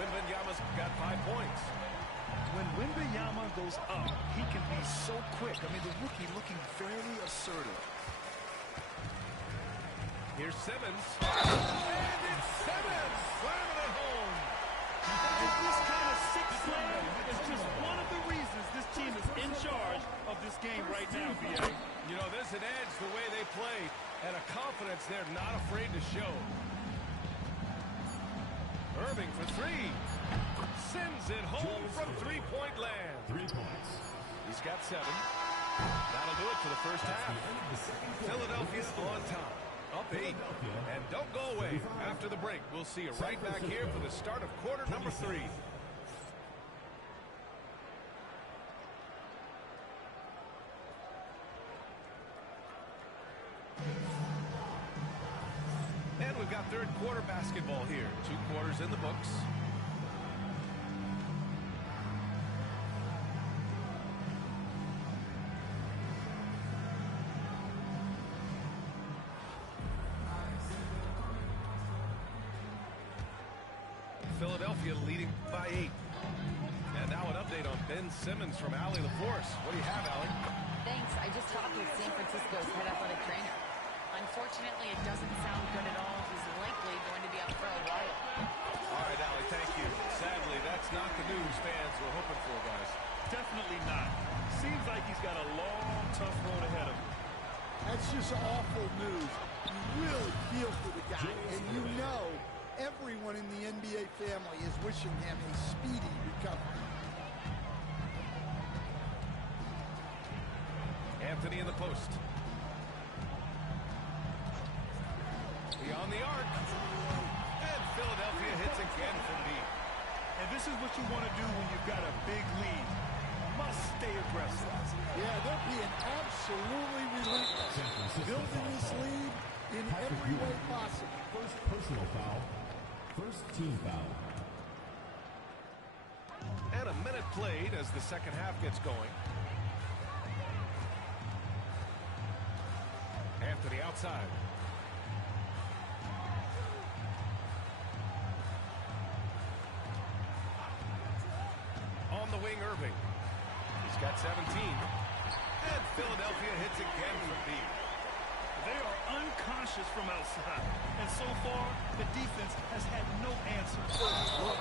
Wembanyama's got 5 points. When Wembanyama goes up, he can be so quick. I mean, the rookie looking very assertive. Here's Simmons. And it's Simmons! Slamming it home! And this kind of sick slam is just one of the reasons this team is in charge of this game right now, B.A. You know, there's an edge the way they play, and a confidence they're not afraid to show. Irving for three. Sends it home from three-point land. 3 points. He's got 7. That'll do it for the first half. Philadelphia on top. Up 8. And don't go away. After the break, we'll see you right back here for the start of quarter number 3. And we've got third quarter basketball here. 2 quarters in the books. Philadelphia leading by 8. And now an update on Ben Simmons from Allie LaForce. What do you have, Allie? Thanks. I just talked with San Francisco's head athletic trainer. Unfortunately, it doesn't sound good at all. He's likely going to be out for a while. All right, Allie, thank you. Sadly, that's not the news fans were hoping for, guys. Definitely not. Seems like he's got a long, tough road ahead of him. That's just awful news. You really feel for the guy, and you know everyone in the NBA family is wishing him a speedy recovery. Anthony in the post. Beyond the arc. And Philadelphia hits again from deep. And this is what you want to do when you've got a big lead. Must stay aggressive. Yeah, they're being absolutely relentless. Building this lead in every way possible. First personal foul. First team foul. And a minute played as the second half gets going. Anthony outside. On the wing, Irving. He's got 17. And Philadelphia hits again from deep. They are unconscious from outside. And so far, the defense has had no answer. Look,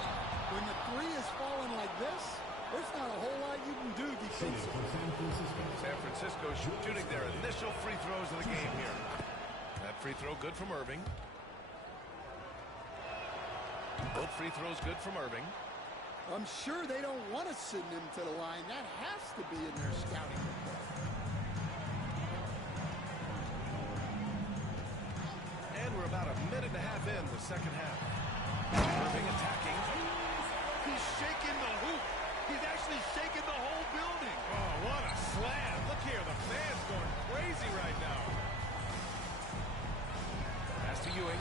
when the three is falling like this, there's not a whole lot you can do defensively. San Francisco shooting their initial free throws of the game here. That free throw good from Irving. Both free throws good from Irving. I'm sure they don't want to send him to the line. That has to be in their scouting report. And we're about a minute and a half in the second half. Irving attacking. He's shaking the hoop. He's actually shaking the whole building. Oh, what a slam. Look here, the fans going crazy right now. Pass to Ewing.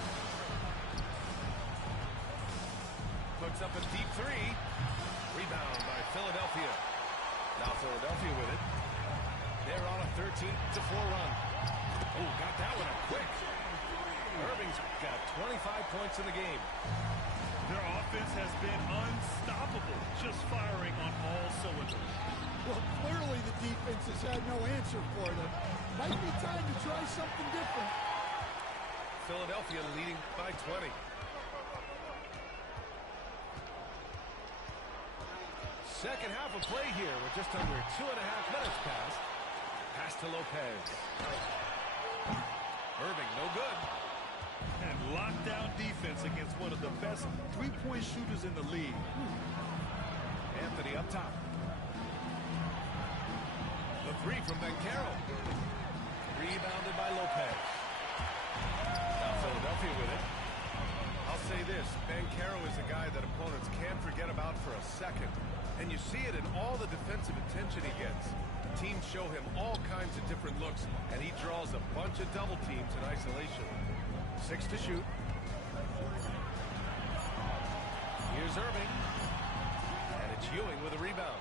Puts up a deep three. Rebound by Philadelphia. Now Philadelphia with it. They're on a 13-4 run. Oh, got that one up quick. Irving's got 25 points in the game. Their offense has been unstoppable, just firing on all cylinders. Well, clearly the defense has had no answer for them. Might be time to try something different. Philadelphia leading by 20. Second half of play here with just under 2.5 minutes passed. Pass to Lopez. Irving, no good. And lockdown defense against one of the best three-point shooters in the league. Anthony up top. The three from Bencaro. Rebounded by Lopez. Now Philadelphia with it. I'll say this, Bencaro is a guy that opponents can't forget about for a second. And you see it in all the defensive attention he gets. Teams show him all kinds of different looks, and he draws a bunch of double teams in isolation. 6 to shoot. Here's Irving. And it Ewing with a rebound.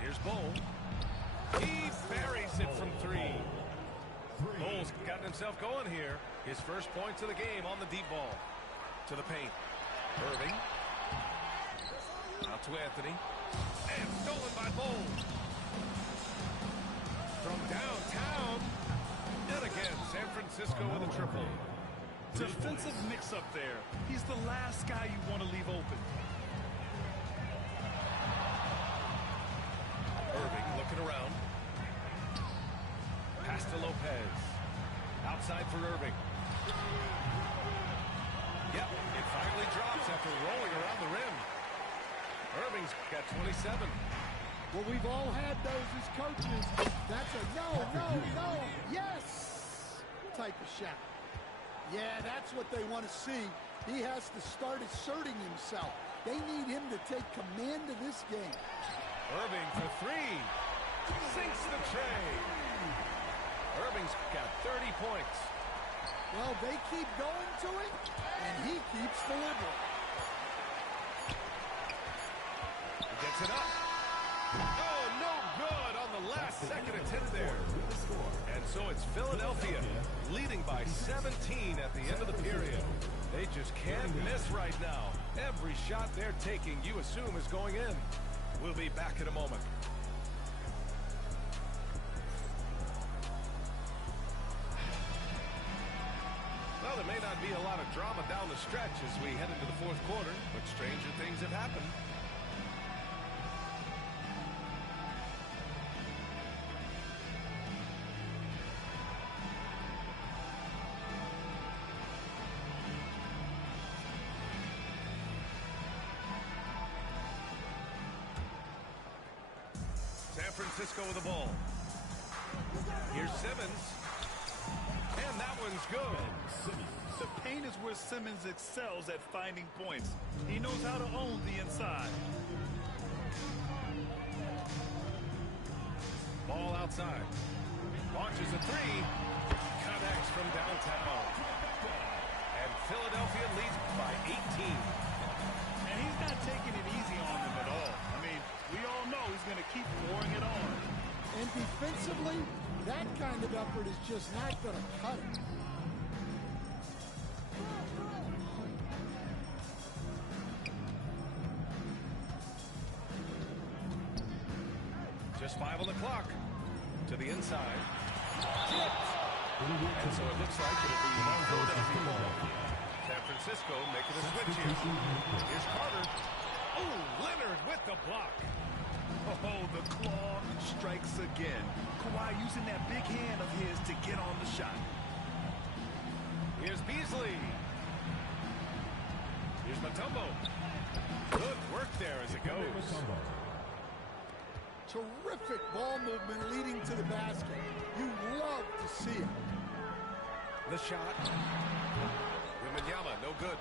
Here's Bull. He buries it from three. Bull's gotten himself going here. His first points of the game on the deep ball. To the paint. Irving. Out to Anthony. And stolen by Bull. From downtown. And again, San Francisco with a triple. Defensive mix-up there. He's the last guy you want to leave open. Irving looking around. Pass to Lopez. Outside for Irving. Yep, it finally drops after rolling around the rim. Irving's got 27. Well, we've all had those as coaches. That's a no, yes type of shot. Yeah, that's what they want to see. He has to start asserting himself. They need him to take command of this game. Irving for three. Sinks the tray. Irving's got 30 points. Well, they keep going to it, and he keeps delivering. He gets it up. Oh, no good on the last second attempt there. And so it's Philadelphia leading by 17 at the end of the period. They just can't miss right now. Every shot they're taking, you assume, is going in. We'll be back in a moment. Well, there may not be a lot of drama down the stretch as we head into the fourth quarter, but stranger things have happened. San Francisco with the ball. Here's Simmons. And that one's good. The paint is where Simmons excels at finding points. He knows how to own the inside. Ball outside. Launches a three. Connects from downtown. And Philadelphia leads by 18. And he's not taking it easy on them at all. I mean, we all know he's going to keep pouring it on. And defensively, that kind of effort is just not going to cut it. Just 5 on the clock. To the inside. And so it looks like it'll be Philadelphia ball. San Francisco making a switch here. Here's Carter. Oh, Leonard with the block. Oh, the claw strikes again. Kawhi using that big hand of his to get on the shot. Here's Beasley. Here's Mutombo. Good work there as it goes. Terrific ball movement leading to the basket. You love to see it. The shot. Wembanyama, no good.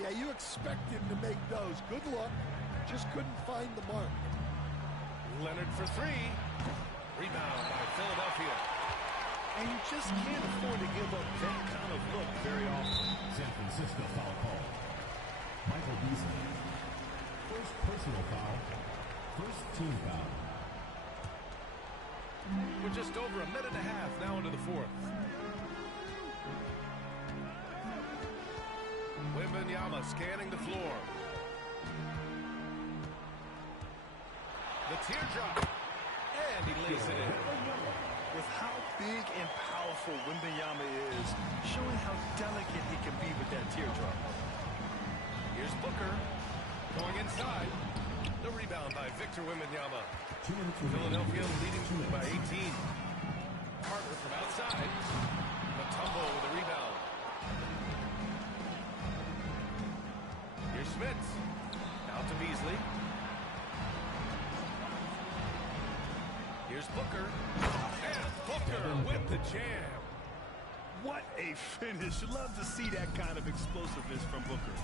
Yeah, you expect him to make those. Good luck. Just couldn't find the mark. Leonard for three. Rebound by Philadelphia. And you just can't afford to give up that kind of look very often. San Francisco foul call. Michael Beasley. First personal foul. First team foul. We're just over a minute and a half now into the fourth. Wembanyama scanning the floor. The teardrop. And he lays it in. With how big and powerful Wembanyama is, showing how delicate he can be with that teardrop. Here's Booker. Going inside. The rebound by Victor Wembanyama. Philadelphia leading by 18. Carter from outside. Mutombo with a rebound. Here's Smith. Out to Beasley. Here's Booker. And Booker with the jam. What a finish. Love to see that kind of explosiveness from Booker.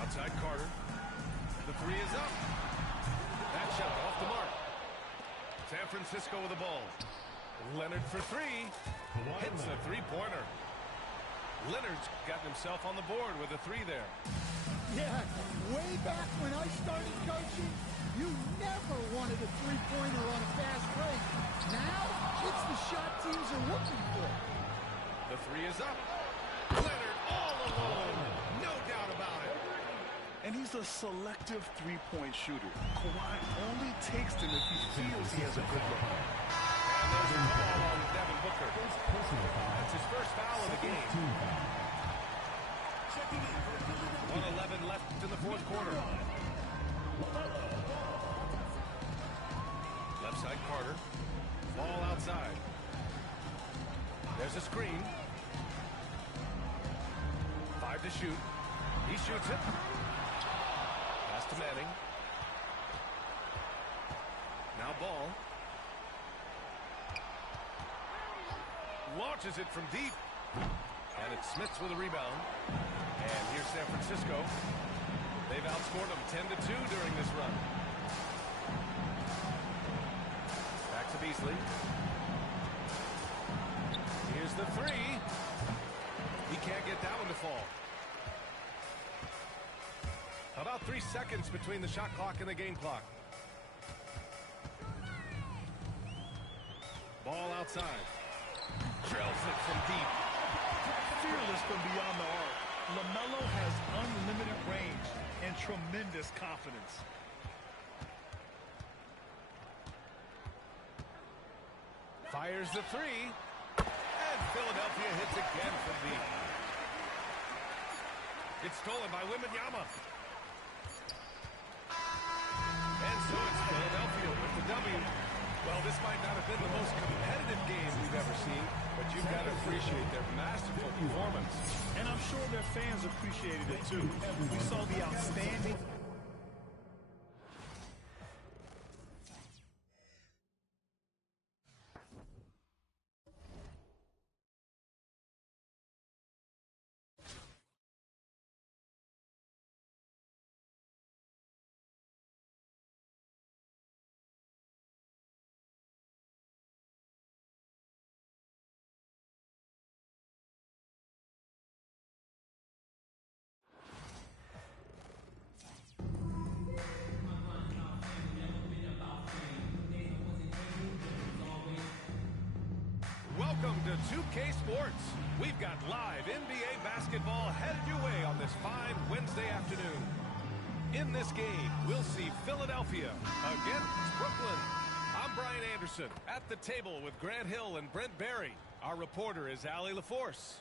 Outside Carter. The three is up. That shot off the mark. San Francisco with the ball. Leonard for three. Hits a three-pointer. Leonard's gotten himself on the board with a 3 there. Yeah, way back when I started coaching, you never wanted a three-pointer on a fast break. Now, it's the shot teams are looking for. The 3 is up. Leonard all alone. No doubt about it. And he's a selective three-point shooter. Kawhi only takes them if he feels he has a good look. And there's a call on Devin Booker. That's his first foul of the game. 1:11 left in the fourth quarter. Left side Carter. Ball outside. There's a screen. 5 to shoot. He shoots it. Pass to Manning. Now Ball. Launches it from deep. And it's Smith with a rebound. And here's San Francisco. They've outscored them 10-2 during this run. Back to Beasley. Here's the 3. He can't get that one to fall. About 3 seconds between the shot clock and the game clock. Ball outside. Drills it from deep. Fearless from beyond the arc. LaMelo has unlimited range and tremendous confidence. Fires the 3. And Philadelphia hits again from deep. It's stolen by Wembanyama. And so it's Philadelphia with the W. Well, this might not have been the most competitive game we've ever seen, but you've got to appreciate their masterful performance. And I'm sure their fans appreciated it too. We saw the outstanding... Welcome to 2K Sports. We've got live NBA basketball headed your way on this fine Wednesday afternoon. In this game, we'll see Philadelphia against Brooklyn. I'm Brian Anderson at the table with Grant Hill and Brent Barry. Our reporter is Allie LaForce.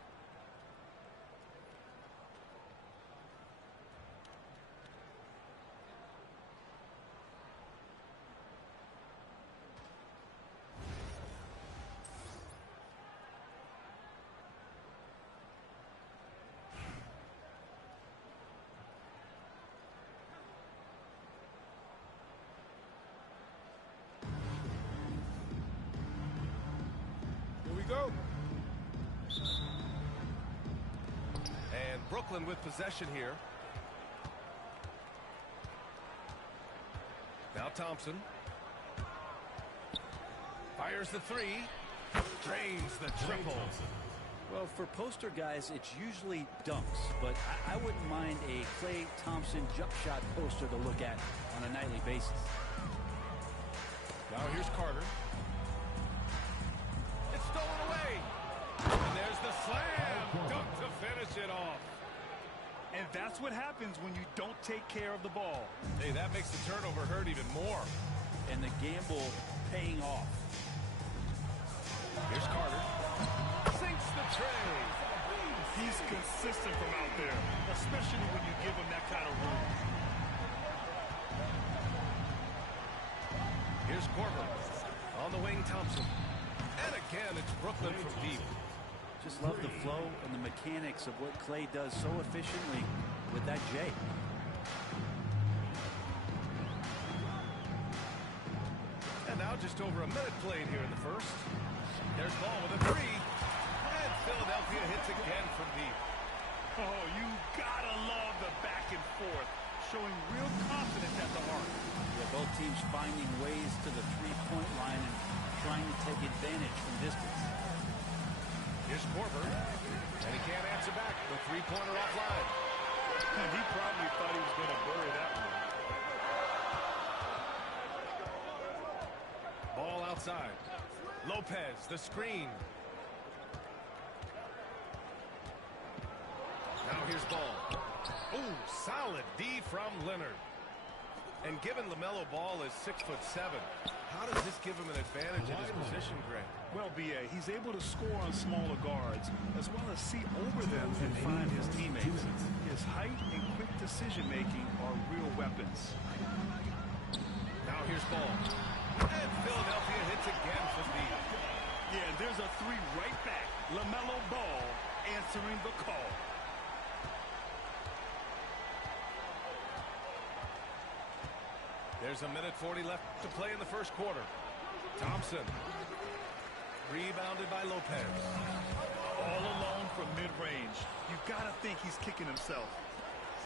Go. And Brooklyn with possession here. Now Thompson. Fires the 3. Drains the triple. Well, for poster guys, it's usually dunks, but I wouldn't mind a Klay Thompson jump shot poster to look at on a nightly basis. Now here's Carter. Stolen away. And there's the slam. Dunk to finish it off. And that's what happens when you don't take care of the ball. Hey, that makes the turnover hurt even more. And the gamble paying off. Here's Carter. Sinks the tray. He's consistent from out there, especially when you give him that kind of room. Here's Korver. On the wing, Thompson. And again, it's Brooklyn from deep. Just love the flow and the mechanics of what Klay does so efficiently with that J. And now just over a minute played here in the first. There's Ball with a 3. And Philadelphia hits again from deep. Oh, you gotta love the back and forth, showing real confidence at the arc. Yeah, both teams finding ways to the three-point line and trying to take advantage from distance. Here's Korver, and he can't answer it back. The three-pointer offline. And he probably thought he was going to bury that one. Ball outside. Lopez, the screen. Now here's ball. Ooh, solid D from Leonard. And given LaMelo Ball is 6'7", how does this give him an advantage in his position, Greg? Well, B.A., he's able to score on smaller guards, as well as see over them and find his teammates. His height and quick decision-making are real weapons. Now here's ball. And Philadelphia hits again from deep. Yeah, and there's a three right back. LaMelo Ball answering the call. There's a minute 40 left to play in the first quarter. Thompson. Rebounded by Lopez. All alone from mid-range. You've got to think he's kicking himself.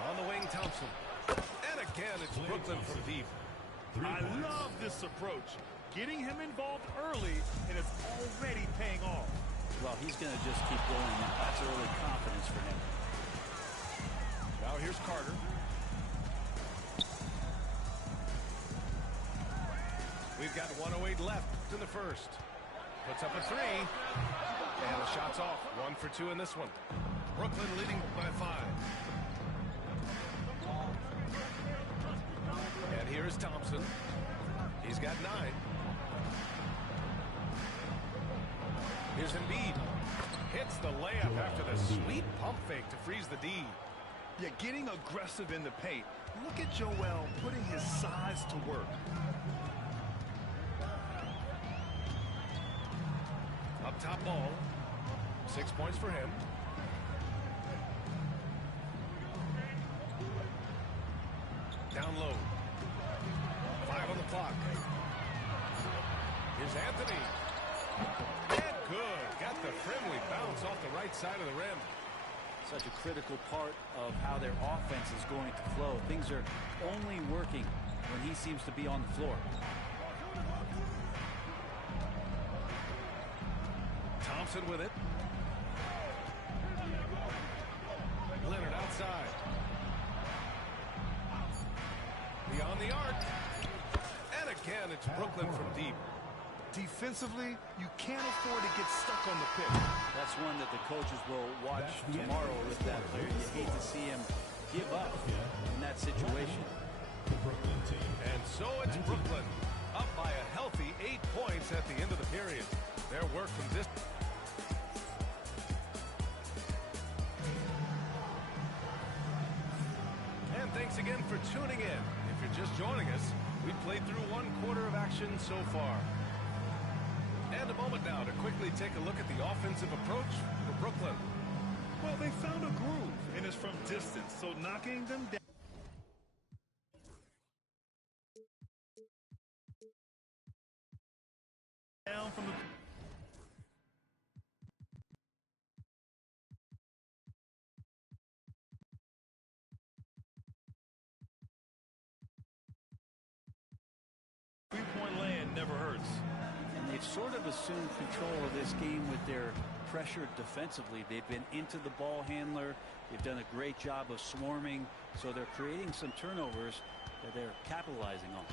On the wing, Thompson. And again, it's Brooklyn from deep. I love this approach. Getting him involved early, and it's already paying off. Well, he's going to just keep going. That's early confidence for him. Now here's Carter. We've got 1:08 left in the first. Puts up a three. And the shot's off. 1 for 2 in this one. Brooklyn leading by 5. And here's Thompson. He's got 9. Here's Embiid. Hits the layup after the sweet pump fake to freeze the D. Yeah, getting aggressive in the paint. Look at Joel putting his size to work. Up top ball. 6 points for him. Down low. 5 on the clock. Here's Anthony. And good. Got the friendly bounce off the right side of the rim. Such a critical part of how their offense is going to flow. Things are only working when he seems to be on the floor. Thompson with it. Leonard outside. Beyond the arc. And again, it's Brooklyn from deep. Defensively, you can't afford to get stuck on the pick. That's one that the coaches will watch tomorrow with that player. You hate to see him give up in that situation. And so it's Brooklyn, up by a healthy 8 points at the end of the period. Their work from this. And thanks again for tuning in. If you're just joining us, we played through 1 quarter of action so far. And a moment now to quickly take a look at the offensive approach for Brooklyn. Well, they found a groove, and it's from distance, so knocking them down from the... Three-point land never hurts. And they've sort of assumed control of this game with their pressure defensively. They've been into the ball handler. They've done a great job of swarming, so they're creating some turnovers that they're capitalizing on.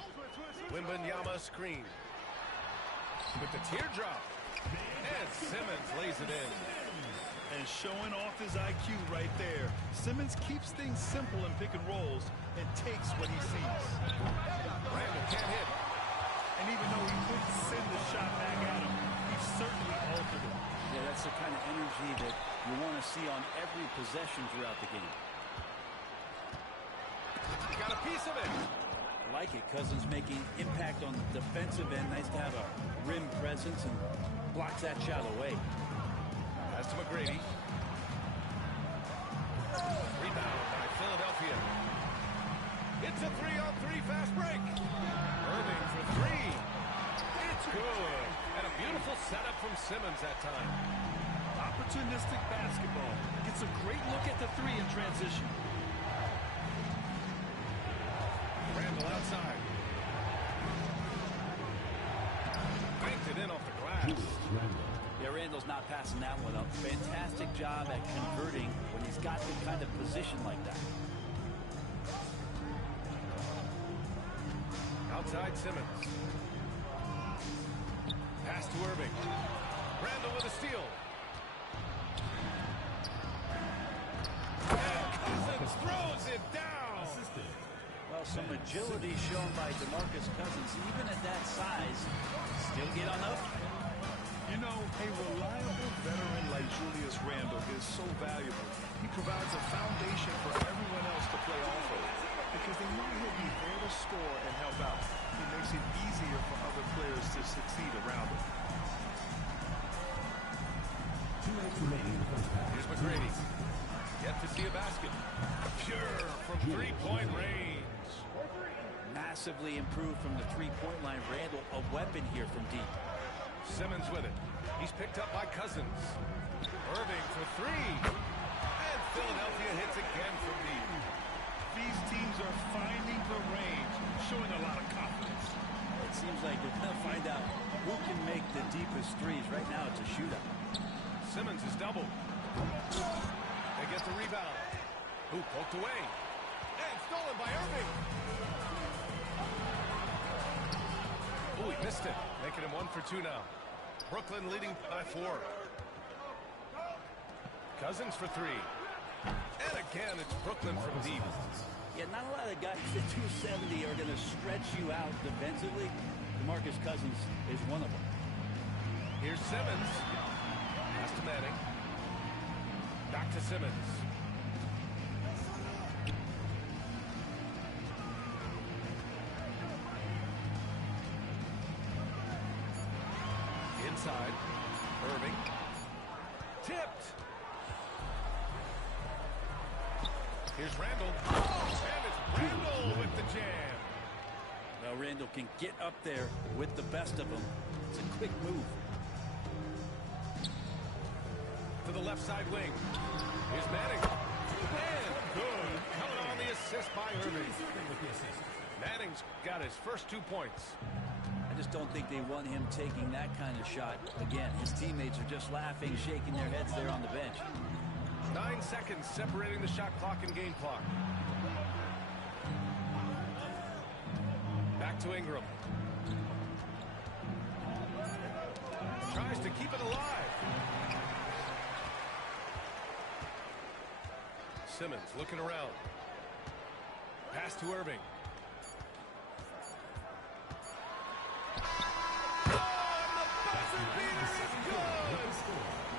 Wembanyama screen. With the teardrop. And Simmons lays it in. And showing off his IQ right there. Simmons keeps things simple in pick and rolls and takes what he sees. Randall can't hit. And even though he couldn't send the shot back at him, he certainly altered it. Yeah, that's the kind of energy that you want to see on every possession throughout the game. He got a piece of it. Like it. Cousins making impact on the defensive end. Nice to have a rim presence and blocks that shot away. Pass to McGrady. Rebound by Philadelphia. It's a 3-on-3 fast break. Irving for 3. It's good. And a beautiful setup from Simmons that time. Opportunistic basketball. Gets a great look at the 3 in transition. Randall outside. Banked it in off the glass. They're in Randall's not passing that one up. Fantastic job at converting when he's got the kind of position like that. Outside Simmons. Pass to Irving. Randall with a steal. And Cousins throws it down. Well, some agility shown by DeMarcus Cousins, even at that size. Still get on up. You know, a reliable veteran like Julius Randle is so valuable. He provides a foundation for everyone else to play off of because they know he'll be there to score and help out. He makes it easier for other players to succeed around him. 2 minutes remaining in the first half. Here's McGrady. Yet to see a basket. Pure from three-point range. Massively improved from the three-point line. Randall, a weapon here from deep. Simmons with it. He's picked up by Cousins. Irving for three. And Philadelphia hits again from deep. These teams are finding the range, showing a lot of confidence. It seems like they're going to find out who can make the deepest threes. Right now, it's a shootout. Simmons is doubled. They get the rebound. Who poked away. And stolen by Irving. Oh, he missed it. Making him 1 for 2 now. Brooklyn leading by 4. Cousins for 3. And again, it's Brooklyn from deep. Yeah, not a lot of guys at 270 are going to stretch you out defensively. DeMarcus Cousins is one of them. Here's Simmons. Pass to Manning. Back to Simmons. Inside. Irving. Tipped. Here's Randall. And it's Randall with the jam. Well, Randall can get up there with the best of them. It's a quick move. To the left side wing. Here's Manning. And good. Coming on the assist by Irving. Manning's got his first 2 points. I just don't think they want him taking that kind of shot. Again, his teammates are just laughing, shaking their heads there on the bench. 9 seconds separating the shot clock and game clock. Back to Ingram. Tries to keep it alive. Simmons looking around. Pass to Irving.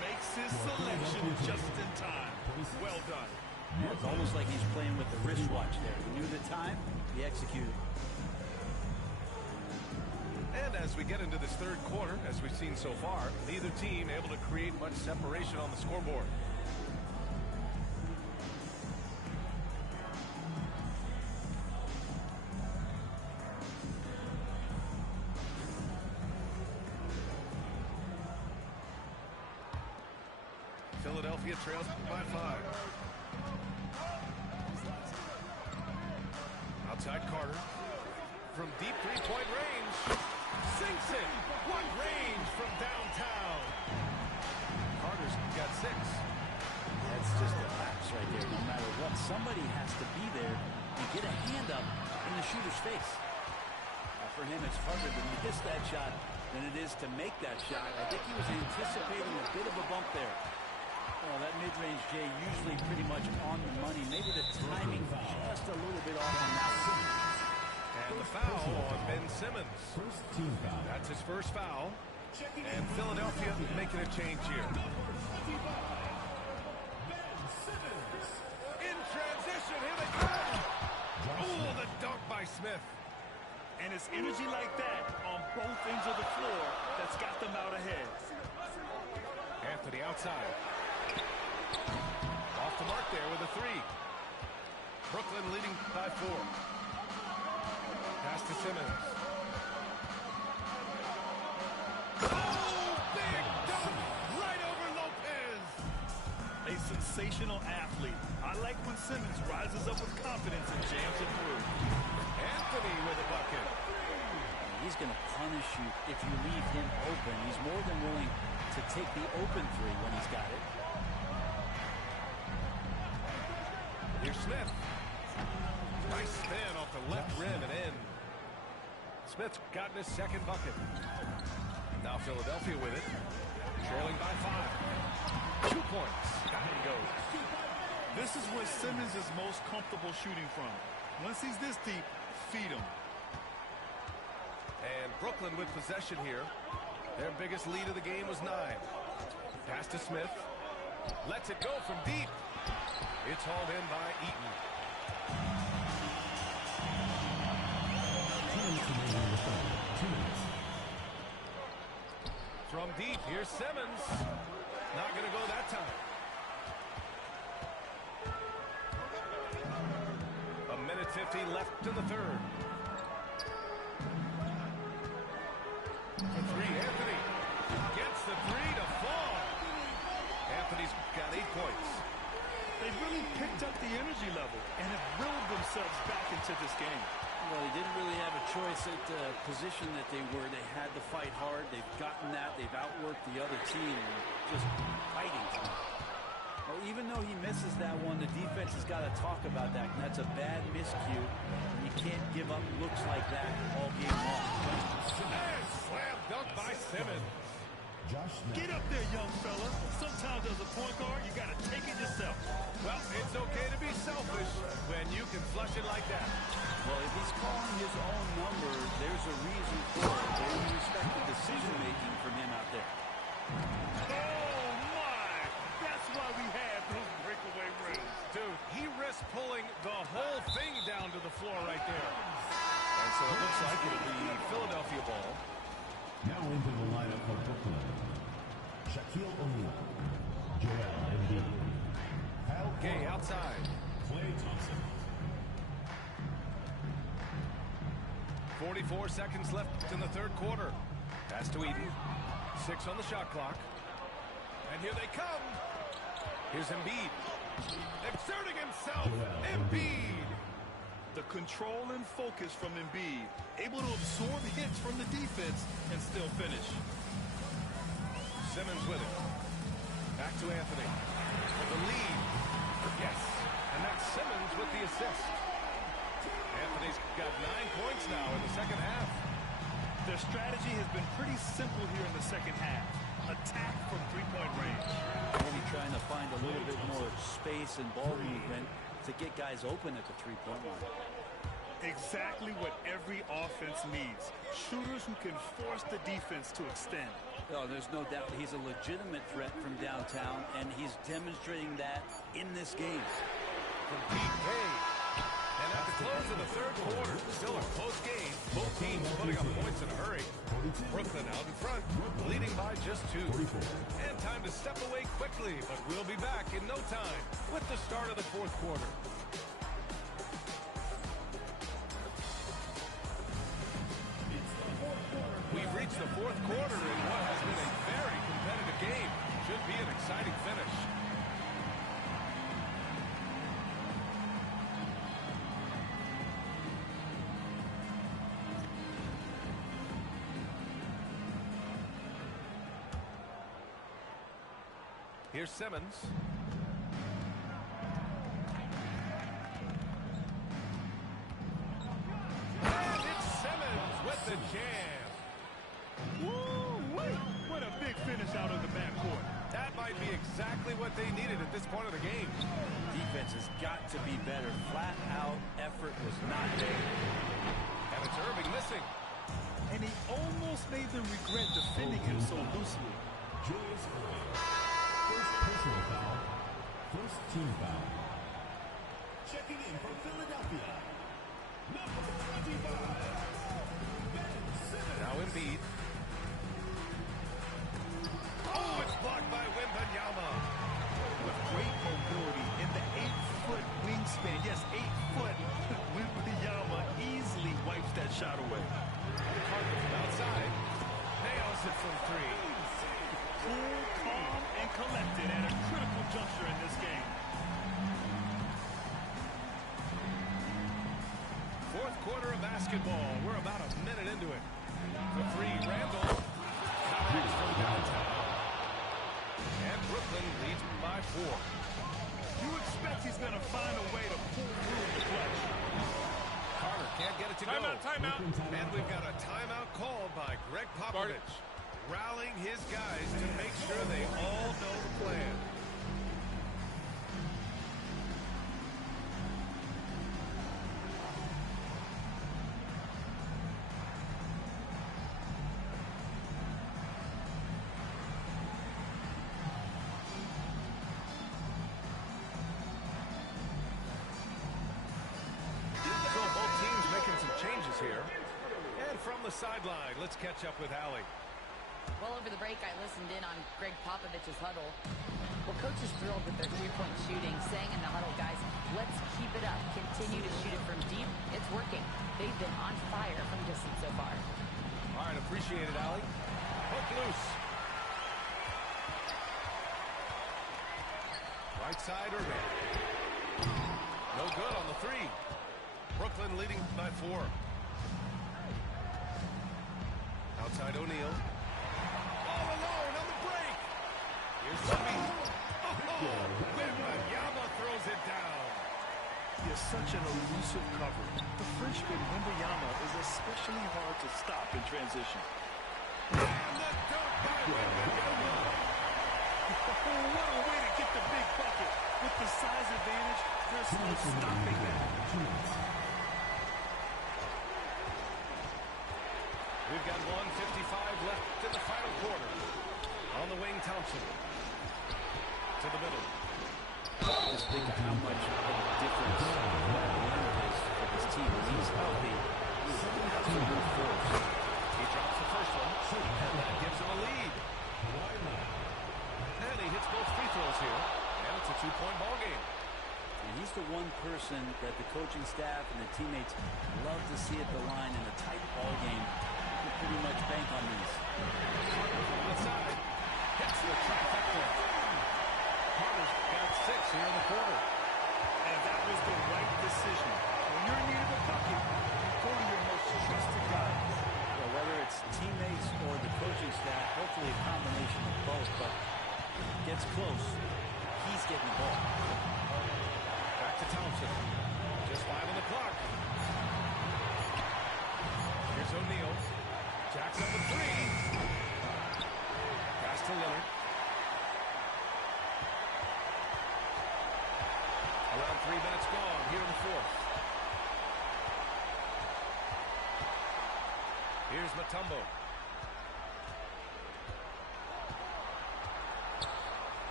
Makes his selection just in time. Well done. It's almost like he's playing with the wristwatch there. He knew the time, he executed. And as we get into this third quarter, as we've seen so far, neither team able to create much separation on the scoreboard. Philadelphia trails by 5. Outside Carter. From deep three-point range. Sinks it. What range from downtown. Carter's got 6. That's just a lapse right there. No matter what, somebody has to be there and get a hand up in the shooter's face. For him, it's harder to miss that shot than it is to make that shot. I think he was anticipating a bit of a bump there. Well, that mid-range, Jay, usually pretty much on the money. Maybe the timing just a little bit off on that one. And the foul on Ben Simmons. First team foul. That's his first foul. And Philadelphia making a change here. In transition, here they come. Oh, the dunk by Smith. And it's energy like that on both ends of the floor that's got them out ahead. Anthony outside. Off the mark there with a 3. Brooklyn leading by 4. Pass to Simmons. Oh, big dunk right over Lopez. A sensational athlete. I like when Simmons rises up with confidence and jams it through. Anthony with a bucket. He's going to punish you if you leave him open. He's more than willing to take the open three when he's got it. Here's Smith. Nice spin off the left rim and in. Smith's gotten his second bucket. Now Philadelphia with it. Trailing by 5. 2 points. Down he goes. This is where Simmons is most comfortable shooting from. Once he's this deep, feed him. And Brooklyn with possession here. Their biggest lead of the game was 9. Pass to Smith. Lets it go from deep. It's hauled in by Eaton. From deep, here's Simmons. Not going to go that time. A minute 50 left in the third. For 3, Anthony. Gets the 3 to fall. Anthony's got 8 points. They really picked up the energy level and have willed themselves back into this game. Well, they didn't really have a choice at the position that they were. They had to fight hard. They've gotten that. They've outworked the other team and just fighting. Well, even though he misses that one, the defense has got to talk about that. And that's a bad miscue. You can't give up looks like that all game long. And slam dunk by Simmons. Get up there, young fella. Sometimes as a point guard, you got to take it yourself. Well, it's okay to be selfish when you can flush it like that. Well, if he's calling his own number, there's a reason for it. They respect the decision-making from him out there. Oh, my! That's why we have those breakaway rules. Dude, he risked pulling the whole thing down to the floor right there. And so it looks like it'll be Philadelphia ball. Now into the lineup for Brooklyn. Shaquille O'Neal, Joel Embiid, Kyle Gay outside. Klay Thompson. 44 seconds left in the third quarter. Pass to Eden. 6 on the shot clock. And here they come. Here's Embiid. Exerting himself. Embiid. The control and focus from Embiid. Able to absorb hits from the defense and still finish. Simmons with it. Back to Anthony. For the lead. Yes. And that's Simmons with the assist. Anthony's got 9 points now in the second half. Their strategy has been pretty simple here in the second half. Attack from three-point range. Maybe trying to find a little bit more space and ball movement to get guys open at the three-point line. Exactly what every offense needs. Shooters who can force the defense to extend. Oh, there's no doubt he's a legitimate threat from downtown, and he's demonstrating that in this game. From deep, Gay. And at the close of the third quarter, still a close game. Both teams putting up points in a hurry. Brooklyn out in front, leading by just 2. And time to step away quickly, but we'll be back in no time with the start of the fourth quarter. We've reached the fourth quarter in what has been a very competitive game. Should be an exciting finish. Here's Simmons. And it's Simmons with the jam. Woo-wee! What a big finish out of the backcourt. That might be exactly what they needed at this point of the game. Defense has got to be better. Flat out effort was not there. And it's Irving missing. And he almost made them regret defending him so loosely. Julius Irving. First personal foul. First team foul. Checking in from Philadelphia. Number 25. Ben Simmons. Now Embiid. Oh, it's blocked by Wembanyama. With great mobility in the 8-foot wingspan. Yes, 8 foot. Wembanyama easily wipes that shot away. Carter from outside. Nails it from 3. Cool, calm, and collected at a critical juncture in this game. Fourth quarter of basketball. We're about a minute into it. For 3, Randall. Coverage from downtown. Brooklyn leads by 4. You expect he's going to find a way to pull through the clutch. Carter can't get it to Timeout, go. timeout. And we've got a timeout called by Greg Popovich, rallying his guys to make sure they all know the plan. Here. And from the sideline, let's catch up with Allie. Well, over the break, I listened in on Greg Popovich's huddle. Well, coach is thrilled with their three-point shooting, saying in the huddle, guys, let's keep it up. Continue to shoot it from deep. It's working. They've been on fire from distance so far. All right, appreciate it, Allie. Hook loose. Right side, Irving. No good on the three. Brooklyn leading by 4. Outside O'Neal. All alone on the break. Here's Wemby. Oh, Wembanyama throws it down. He is such an elusive cover. The freshman Wembanyama is especially hard to stop in transition. And the dunk by Wembanyama. What a way to get the big bucket. With the size advantage, there's no stopping that. We've got 1:55 left in the final quarter. On the wing, Thompson. To the middle. Just think of how much of a difference Leonard is for this team. When he's healthy, he's an absolute force. He drops the first one, and that gives him a lead. And he hits both free throws here, and it's a 2-point ball game. And he's the one person that the coaching staff and the teammates love to see at the line in a tight ball game. You can pretty much bank on these. Outside, hits the trifecta. Carter's got 6 here in the quarter. And that was the right decision. When you're in need of a bucket, go to your most trusted guys. Well, whether it's teammates or the coaching staff, hopefully a combination of both, but gets close, he's getting the ball. Back to Thompson. Just 5 on the clock. Here's O'Neal. Jacks up a 3. Pass to Leonard. Around 3 minutes gone here in the fourth. Here's Mutombo.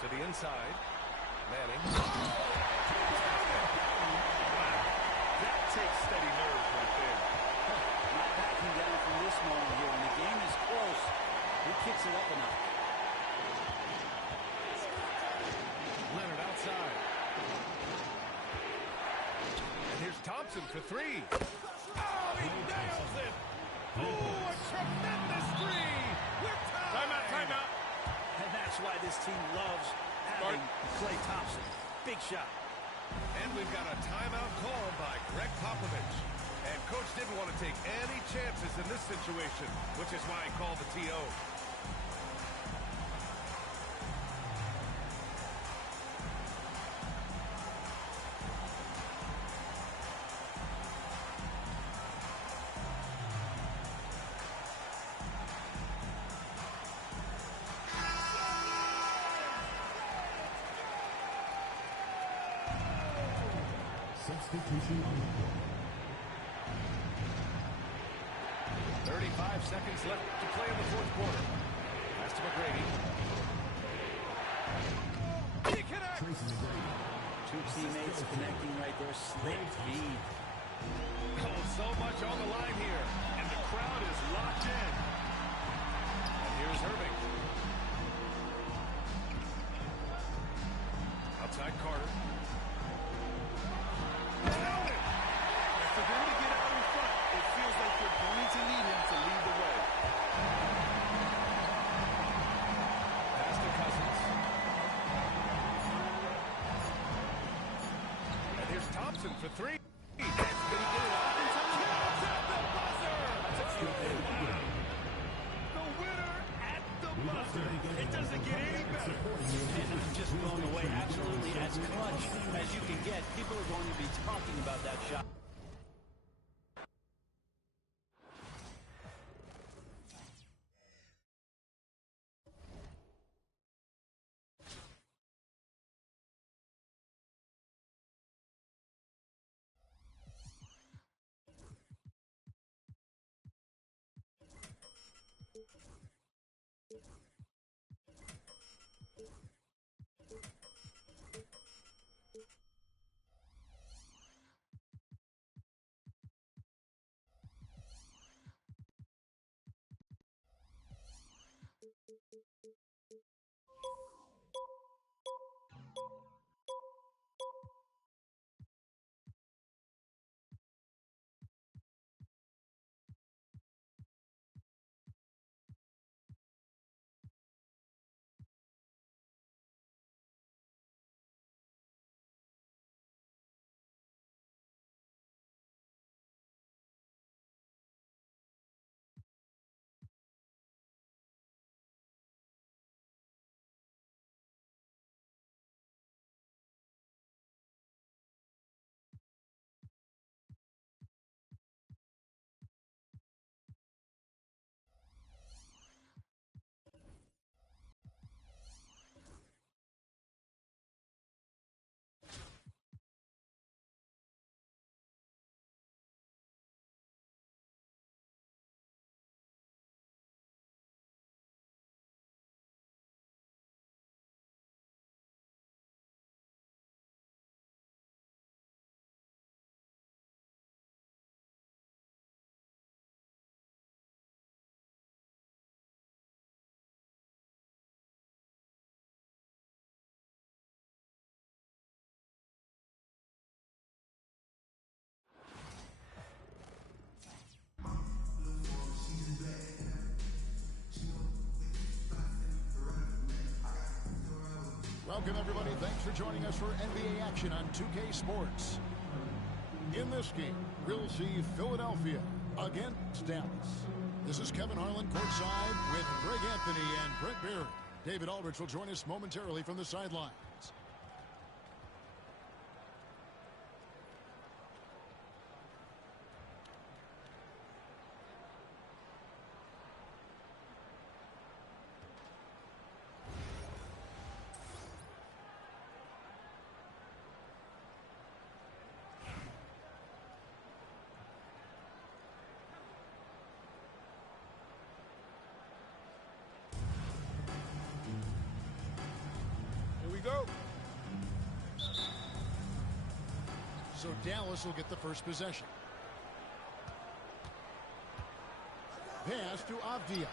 To the inside. Manning. That takes steady nerves right there. Not backing down from this moment here. When the game is close, he kicks it up a notch. Leonard outside. And here's Thompson for 3. Oh, he nails it. Oh, a tremendous 3. We're tied. Timeout, timeout. And that's why this team loves having Klay Thompson. Big shot. And we've got a timeout called by Greg Popovich. And coach didn't want to take any chances in this situation, which is why he called the TO. Substitution on the court. 35 seconds left to play in the fourth quarter. Pass to McGrady. He connects! Tracy McGrady. Two teammates connecting right there. Slick feed. Oh, so much on the line here. And the crowd is locked in. And here's Irving. Outside Carter. For them to get out in front, it feels like they're going to need him to lead the way. Pass to Cousins. And here's Thompson for 3. That's going to get it out in time. At the buzzer. That's a few. The winner at the Buster, it doesn't get any better. And I'm just blown away. Absolutely as clutch as you can get. People are going to be talking about that shot. Welcome, everybody. Thanks for joining us for NBA action on 2K Sports. In this game, we'll see Philadelphia against Dallas. This is Kevin Harlan courtside with Greg Anthony and Brent Barry. David Aldridge will join us momentarily from the sidelines. Go. So Dallas will get the first possession. Pass to Avdia.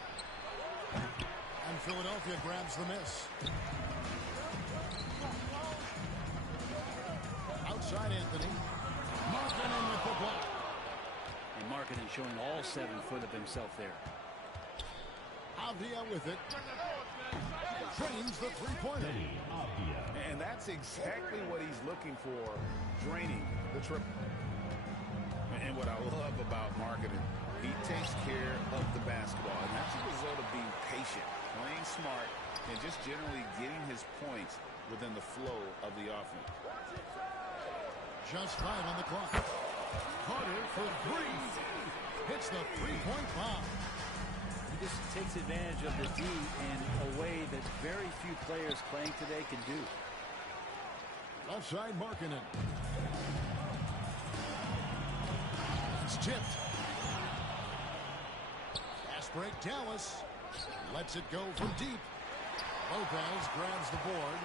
And Philadelphia grabs the miss. Outside Anthony. Markkanen with the block. And Markkanen showing all 7 foot of himself there. Avdia with it. Drains the three-pointer. And that's exactly what he's looking for, draining the triple. And what I love about Markkanen, he takes care of the basketball. And that's a result of being patient, playing smart, and just generally getting his points within the flow of the offense. Just 5 on the clock. Carter for 3. Hits the three-point bomb. He just takes advantage of the D in a way that very few players playing today can do. Offside Markkanen. It's tipped. Fast break Dallas. Lets it go from deep. Lopez grabs the board.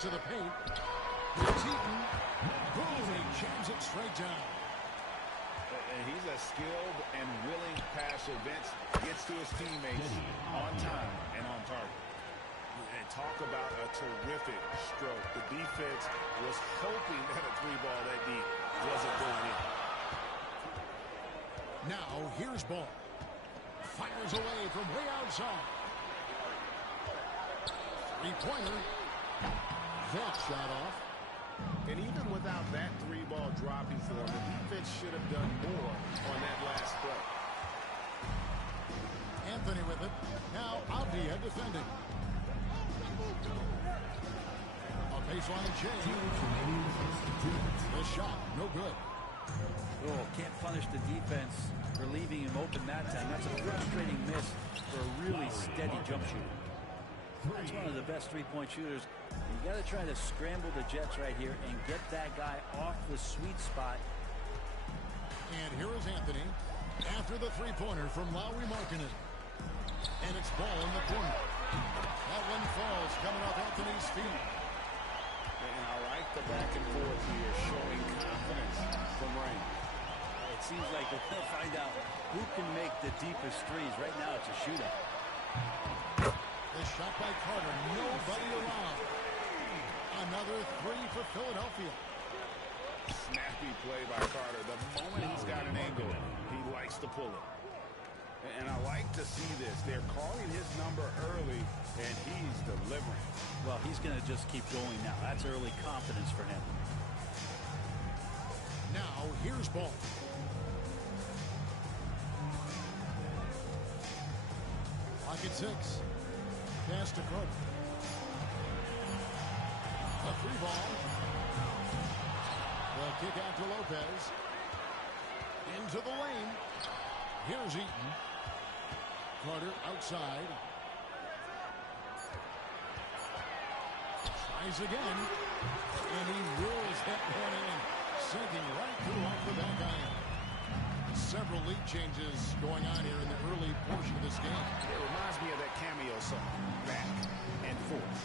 To the paint. It's Eaton. Boom! He jams it straight down. He's a skilled and willing passer. Vince gets to his teammates on time and on target. And talk about a terrific stroke. The defense was hoping that a three ball that deep wasn't going in. Now here's Ball. Fires away from way outside. Three-pointer. That shot off. And even without that three ball dropping for him, the defense should have done more on that last play. Anthony with it. Now Avdia defending. A baseline change. The shot, no good. Oh, can't punish the defense for leaving him open that time. That's a frustrating miss for a really steady jump shooter. That's one of the best three-point shooters. You got to try to scramble the Jets right here and get that guy off the sweet spot. And here is Anthony after the three-pointer from Lauri Markkanen. And it's ball in the corner. That one falls coming off Anthony's feet. And I like the back and forth here, showing confidence from Rain. It seems like we're going to find out who can make the deepest threes. Right now it's a shootout. The shot by Carter, nobody around. Another three for Philadelphia. Snappy play by Carter. The moment he's got an angle, he likes to pull it. And I like to see this. They're calling his number early, and he's delivering. Well, he's going to just keep going now. That's early confidence for him. Now, here's ball. Lock at 6. Pass to Carter. A three ball. The kick out to Lopez. Into the lane. Here's Eaton. Carter outside. Tries again. And he wills that one in. Sinking right through off the back iron. Several lead changes going on here in the early portion of this game. It reminds me of that cameo song, Back and Forth.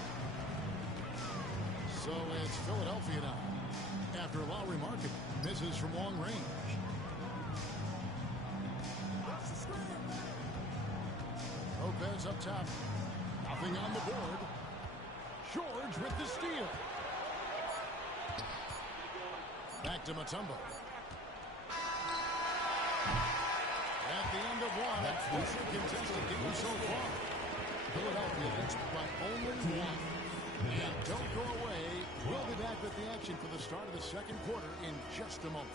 So it's Philadelphia now. After Lauri Markkanen misses from long range. Lopez up top. Nothing on the board. George with the steal. Back to Mutombo. At the end of one, it's a contested game so far. Philadelphia leads by only one. And don't go away. We'll be back with the action for the start of the second quarter in just a moment.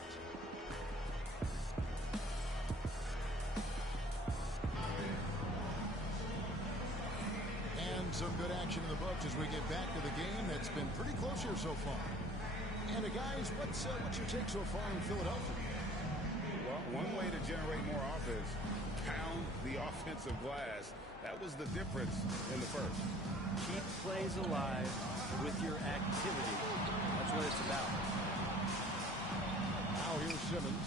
And some good action in the books as we get back to the game that's been pretty close here so far. And guys, what's your take so far in Philadelphia? Well, one way to generate more offense, pound the offensive glass. That was the difference in the first. Keep plays alive with your activity. That's what it's about. Now here's Simmons.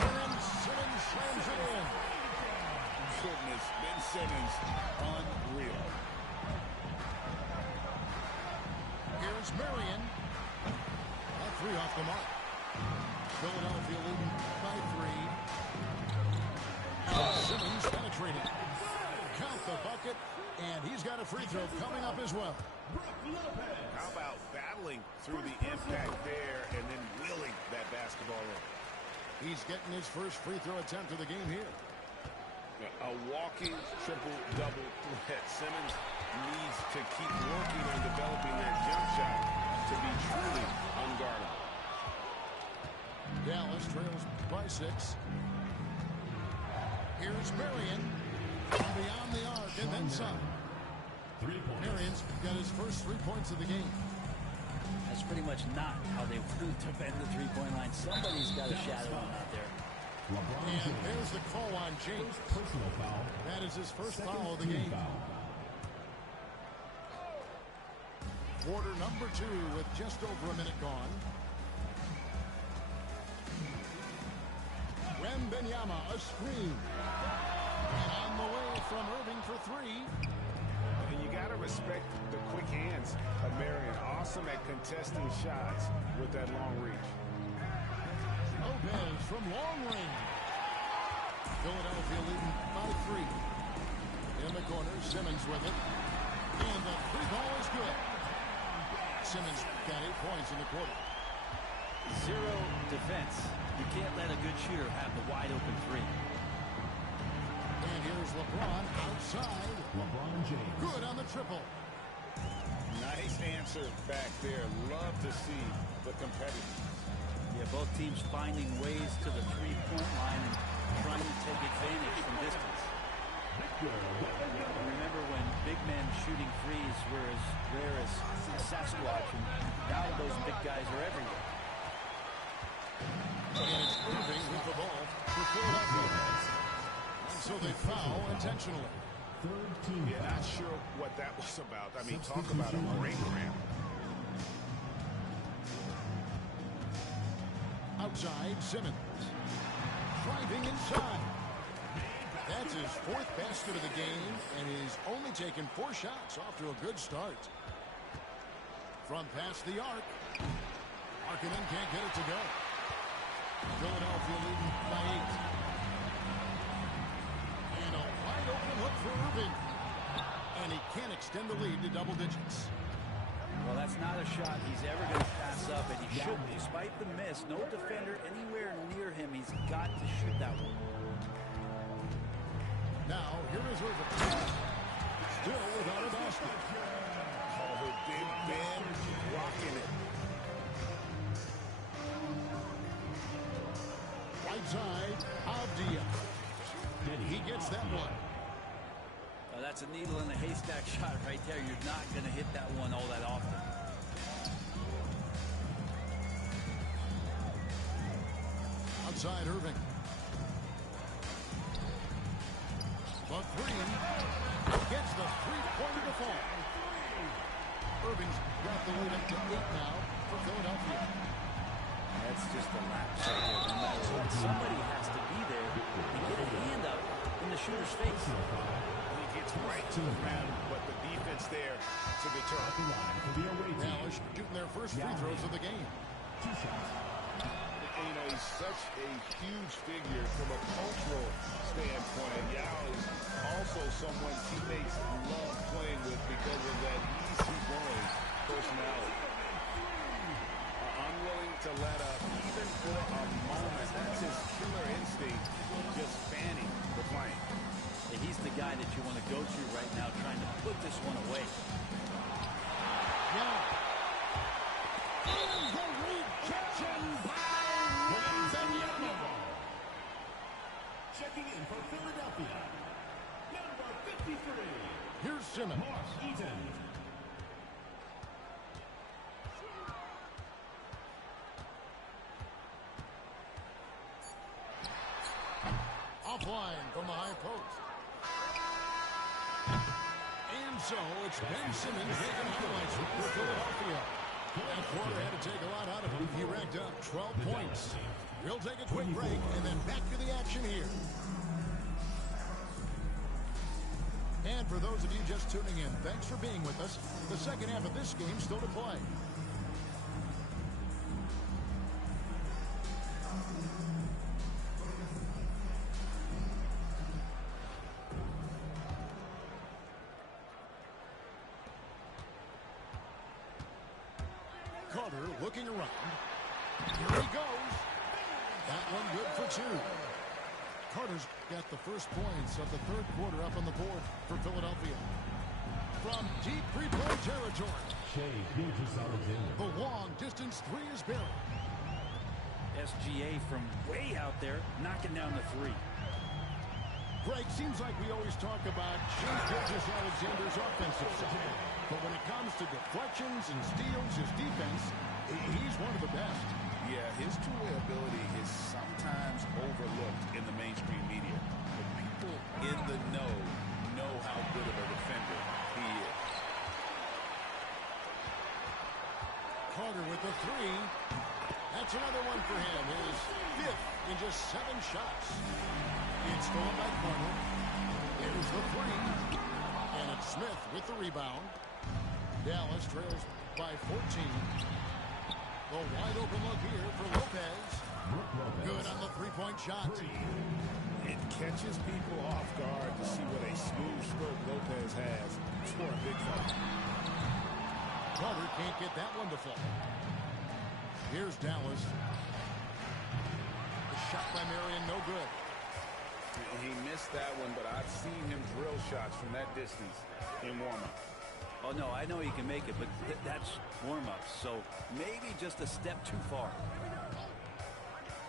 And Simmons slams it in. Goodness, Ben Simmons, unreal. Here's Marion. That three off the mark. Philadelphia leading by 3. Simmons penetrating. Count the bucket, and he's got a free throw coming up as well. How about battling through the impact there and then willing that basketball in? He's getting his first free throw attempt of the game here. A walking triple-double threat. Simmons needs to keep working on developing that jump shot to be truly unguardable. Dallas trails by 6. Here's Marion from beyond the arc and then some. Marion's got his first 3 points of the game. That's pretty much not how they would defend the three-point line. Somebody's got a shadow on out there. And there's the call on James. Personal foul. That is his first foul of the game. Quarter number 2 with just over a minute gone. Wembanyama, a screen. And on the way from Irving for 3. And you got to respect the quick hands of Marion. Awesome at contesting shots with that long reach. Lopez from long range. Philadelphia leading by 3. In the corner, Simmons with it. And the free ball is good. Simmons got 8 points in the quarter. Zero defense. You can't let a good shooter have the wide open three. And here's LeBron outside. LeBron James. Good on the triple. Nice answer back there. Love to see the competitors. Yeah, both teams finding ways to the three-point line and trying to take advantage from distance. Remember when big men shooting threes were as rare as a Sasquatch, and now those big guys are everywhere. And it's Irving with the ball for Philadelphia. And so they foul intentionally. Yeah, not sure what that was about. I mean, talk about a brain cramp. Outside, Simmons. Driving inside. That's his 4th basket of the game, and he's only taken 4 shots off to a good start. From past the arc. Markkanen can't get it to go. Philadelphia leading by 8. And a wide open look for Irving. And he can't extend the lead to double digits. Well, that's not a shot he's ever going to pass up, and he shouldn't. Despite the miss, no defender anywhere near him. He's got to shoot that one. Now, here is Irving. Still without a basket. Oh, Big Ben rocking it. Right side, Avdia. And he gets that one. That's a needle in a haystack shot right there. You're not going to hit that one all that often. Outside Irving. The three. Gets the three-pointer to fall. Irving's got the lead up to 8 now for Philadelphia. That's just a lapse right there. No matter what, somebody has to be there and get a hand up in the shooter's face. He gets right to the rim, but the defense there to deter. Dallas shooting their first free throws of the game. You know, he's such a huge figure from a cultural standpoint. Yao is also someone teammates love playing with because of that easygoing personality. Unwilling to let up even for a moment. That's his killer instinct, just fanning the flame. He's the guy that you want to go to right now trying to put this one away. Yeah. And the rejection by Wembanyama. Checking in for Philadelphia, number 53. Here's Simmons. Offline from the high post. And so it's Ben Simmons making highlights for Philadelphia. That quarter had to take a lot out of him. He racked up 12 points. We'll take a quick break and then back to the action here. And for those of you just tuning in, thanks for being with us. The second half of this game still to play. Carter looking around. Here he goes. That one good for 2. Carter's got the first points of the third quarter up on the board for Philadelphia. From deep three-point territory. The long-distance three is buried. SGA from way out there, knocking down the 3. Greg, seems like we always talk about Shai Gilgeous-Alexander's offensive side. But when it comes to deflections and steals, his defense, he's one of the best. Yeah, his two-way ability is sometimes overlooked in the mainstream media. But people in the know how good of a defender he is. Carter with the 3. That's another one for him. His 5th in just 7 shots. It's stolen by Carter. There's the 3. And it's Smith with the rebound. Dallas trails by 14. The wide open look here for Lopez. Good on the three-point shot. It catches people off guard to see what a smooth stroke Lopez has for a big fella. Carter can't get that one to fall. Here's Dallas. The shot by Marion, no good. He missed that one, but I've seen him drill shots from that distance in warm-up. Oh, no, I know he can make it, but that's warm-up, so maybe just a step too far.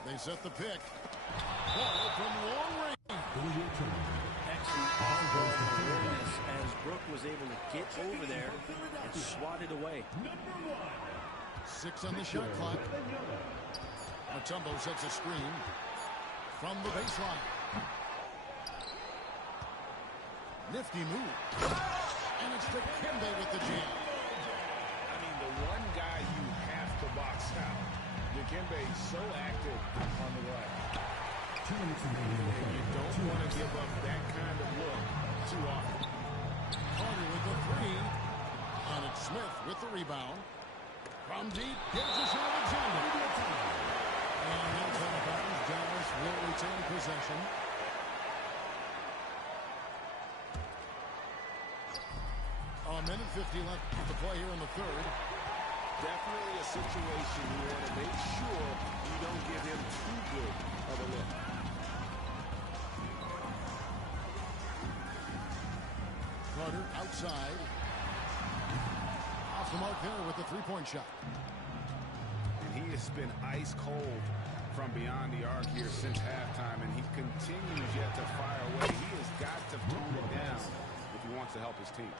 They set the pick. Ball from long range. Excellent awareness as Brook was able to get over there and swat it away. 6 on the shot clock. Mutombo sets a screen from the baseline. Nifty move. And it's to Kembe with the jam. I mean, the one guy you have to box out. Dikembe is so active on the right. And you don't want to give up that kind of look too often. Carter with the 3. And it's Smith with the rebound. From deep, gives us Alexander. And that's what happens. Dallas will retain possession. A minute 50 left to play here in the third. Definitely a situation you want to make sure you don't give him too good of a look. Carter outside. Off the mark there with the three-point shot. And he has been ice cold from beyond the arc here since halftime, and he continues yet to fire away. He has got to tone it down if he wants to help his team.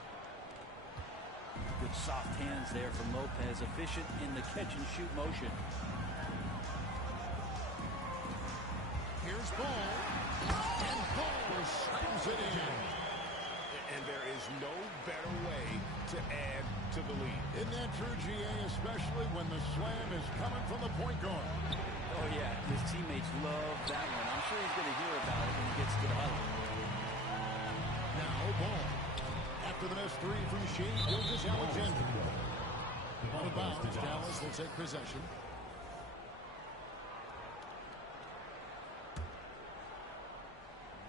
Good soft hands there from Lopez, efficient in the catch-and-shoot motion. Here's Ball. And Ball slams it in. And there is no better way to add to the lead. Isn't that true, GA, especially when the slam is coming from the point guard? Oh, yeah, his teammates love that one. I'm sure he's going to hear about it when he gets to the huddle. Now Ball. After the missed 3 from Shea Gilgeous-Alexander. Out of bounds, Dallas will take possession.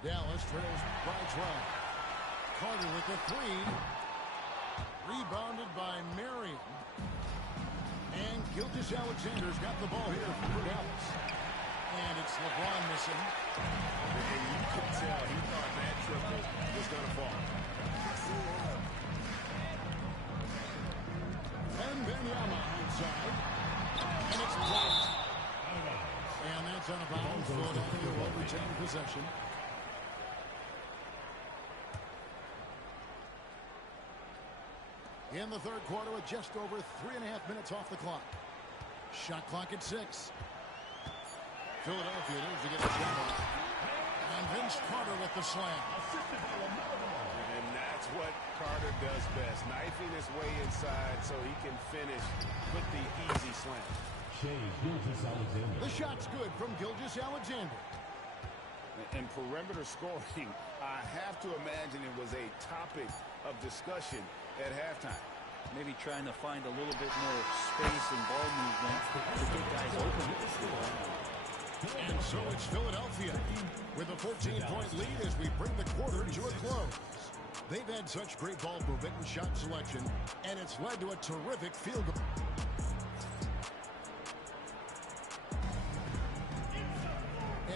Dallas trails by 12. Carter with the 3. Rebounded by Marion. And Gilgeous-Alexander's got the ball here for Dallas. And it's LeBron missing. And you could tell he thought that triple was going to fall. And Benyama outside. And it's blocked. And that's out of bounds. Philadelphia will retain possession. In the third quarter with just over 3.5 minutes off the clock. Shot clock at 6. Philadelphia needs to get a shot off. And Vince Carter with the slam. And that's what Carter does best. Knifing his way inside so he can finish with the easy slam. The shot's good from Gilgeous-Alexander. And perimeter scoring, I have to imagine it was a topic of discussion at halftime. Maybe trying to find a little bit more space and ball movement to get guys open. And so it's Philadelphia with a 14-point lead as we bring the quarter to a close. They've had such great ball movement and shot selection, and it's led to a terrific field goal.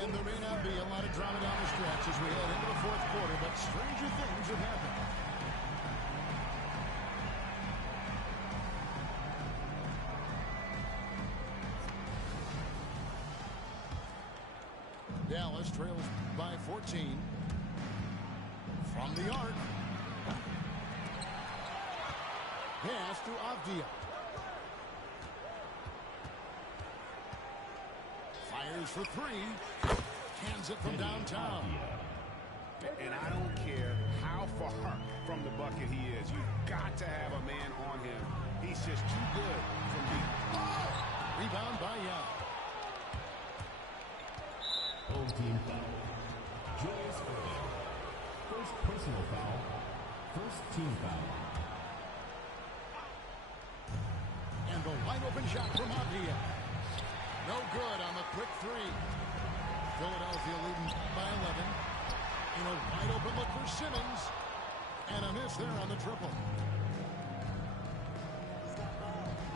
And there may not be a lot of drama down the stretch as we head into the fourth quarter, but stranger things have happened. Dallas trails by 14. From the arc. Pass to Avdia. Fires for 3. Hands it from downtown. And I don't care how far from the bucket he is. You've got to have a man on him. He's just too good from deep. Rebound by Young. Home team foul. Julius Erving. First personal foul. First team foul. And the wide open shot from Avdia. No good on the quick 3. Philadelphia leading by 11. In a wide open look for Simmons. And a miss there on the triple.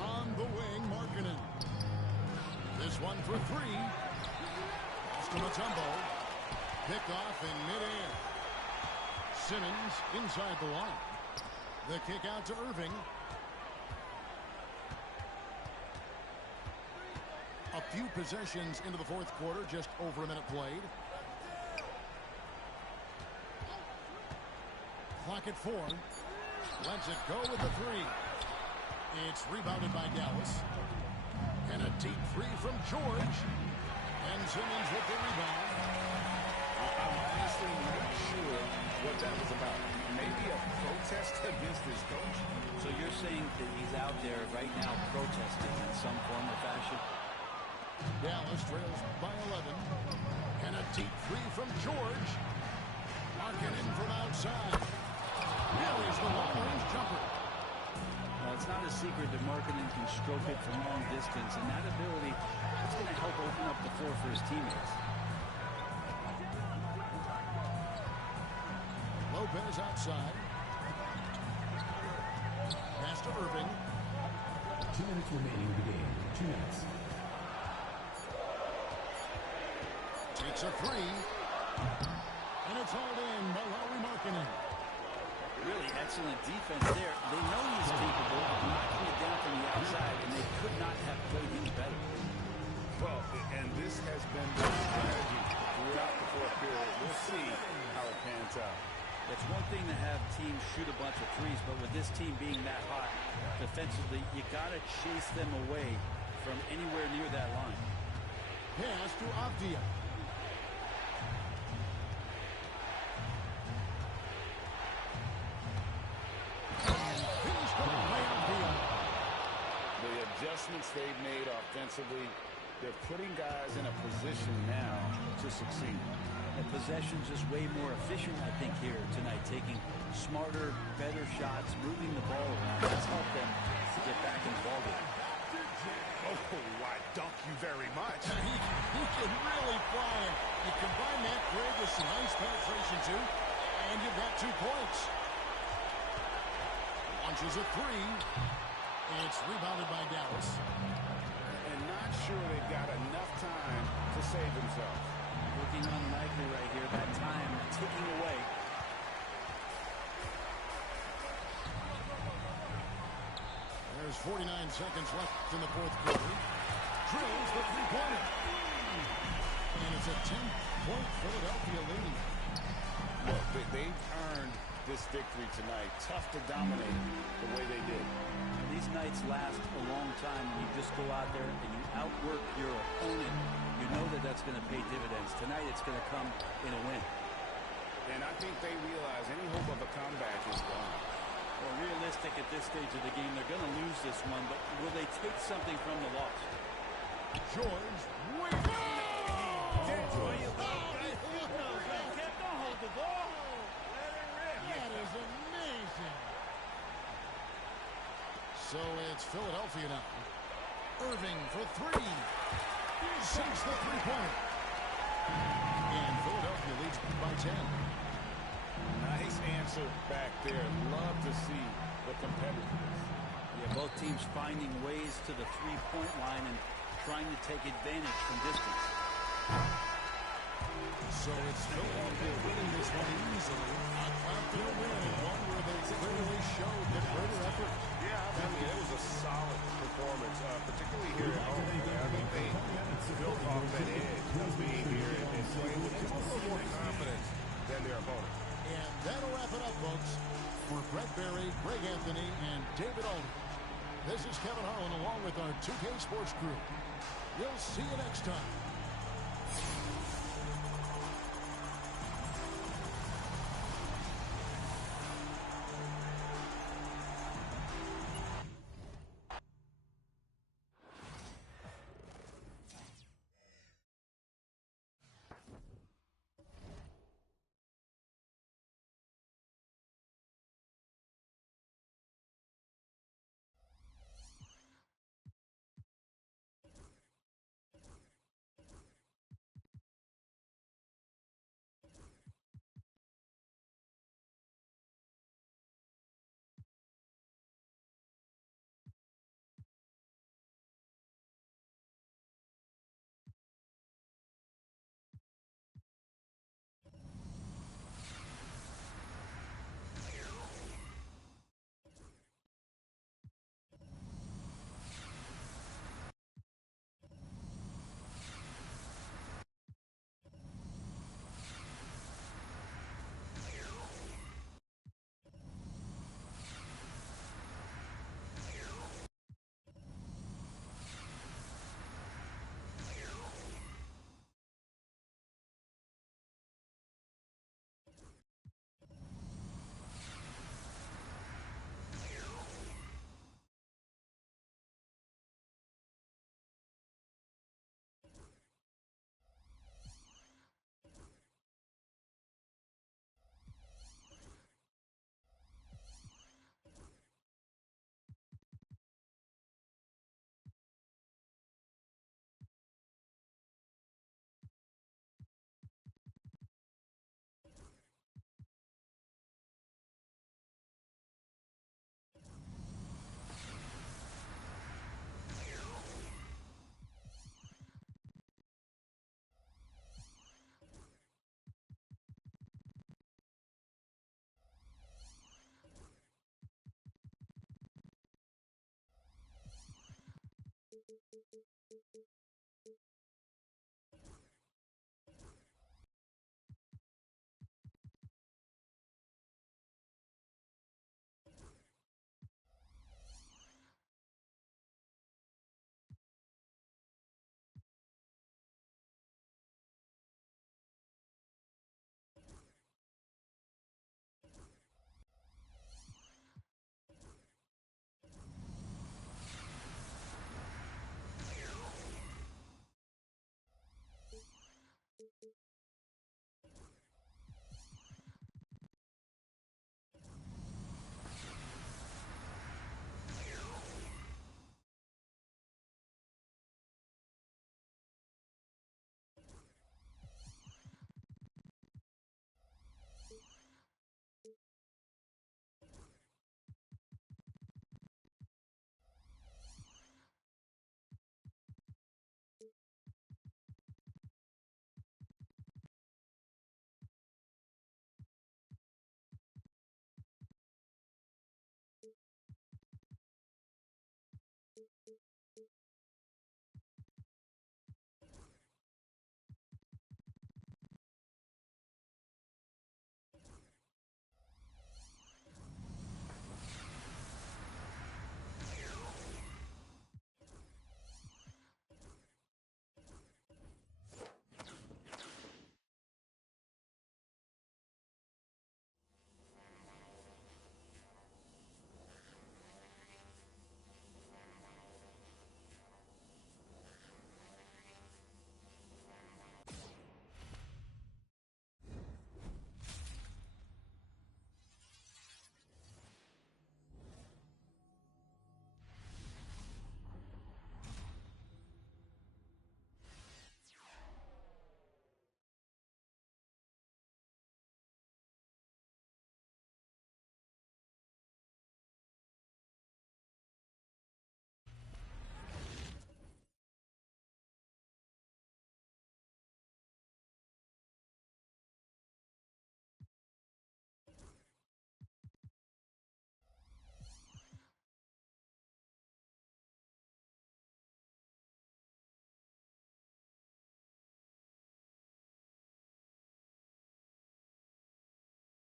On the wing, Markkanen. This one for 3. To Mutombo. Pick off in midair. Simmons inside the line. The kick out to Irving. A few possessions into the fourth quarter, just over a minute played. Clock at 4. Lets it go with the 3. It's rebounded by Dallas. And a deep 3 from George. And Simmons with the rebound. I'm honestly not sure what that was about. Maybe a protest against his coach. So you're saying that he's out there right now protesting in some form or fashion? Dallas trails by 11. And a deep 3 from George. Marketing from outside. Here is the long-range jumper. It's not a secret that Marketing can stroke it from long distance, and that ability is going to help open up the floor for his teammates. Lopez outside. Pass to Irving. 2 minutes remaining in the game. 2 minutes. Takes a 3. And it's hauled in by Lauri Markkanen. Really excellent defense there. They know he's capable of knocking it down from the outside, and they could not have played any better. Well, and this has been the strategy throughout the fourth period. We'll see how it pans out. It's one thing to have teams shoot a bunch of threes, but with this team being that hot defensively, you got to chase them away from anywhere near that line. Pass to Avdia. The adjustments they've made offensively, they're putting guys in a position now to succeed. The possession's just way more efficient, I think, here tonight, taking smarter, better shots, moving the ball around. That's helped them to get back in the ballgame. Oh, I dunk you very much. He can really fly him. You combine that, Greg, with some nice penetration, too, and you've got 2 points. Launches a 3. It's rebounded by Dallas. And not sure they've got enough time to save themselves. Looking unlikely right here. That time ticking away. There's 49 seconds left in the fourth quarter. Drills the 3-pointer. And it's a 10-point Philadelphia lead. Look, they've earned this victory tonight. Tough to dominate the way they did. These nights last a long time when you just go out there and you outwork your opponent. You know that that's going to pay dividends. Tonight it's going to come in a win. And I think they realize any hope of a comeback is gone. Well, realistic at this stage of the game, they're going to lose this one, but will they take something from the loss? George, wait! Don't hold the ball. Let it rip. That is amazing. So it's Philadelphia now. Irving for 3. Sinks the 3-pointer. And Philadelphia leads by 10. Nice answer back there. Love to see the competitiveness. Yeah, both teams finding ways to the 3-point line and trying to take advantage from distance. So it's Philadelphia winning this one easily. A confident win, and one where they clearly showed the greater effort. Yeah, I mean, it was a solid performance, particularly here at home. I think they built off that edge of being here and playing with just a little more confidence than their opponent. And that'll wrap it up, folks. For Brett Berry, Greg Anthony, and David Aldridge, this is Kevin Harlan along with our 2K Sports crew. We'll see you next time.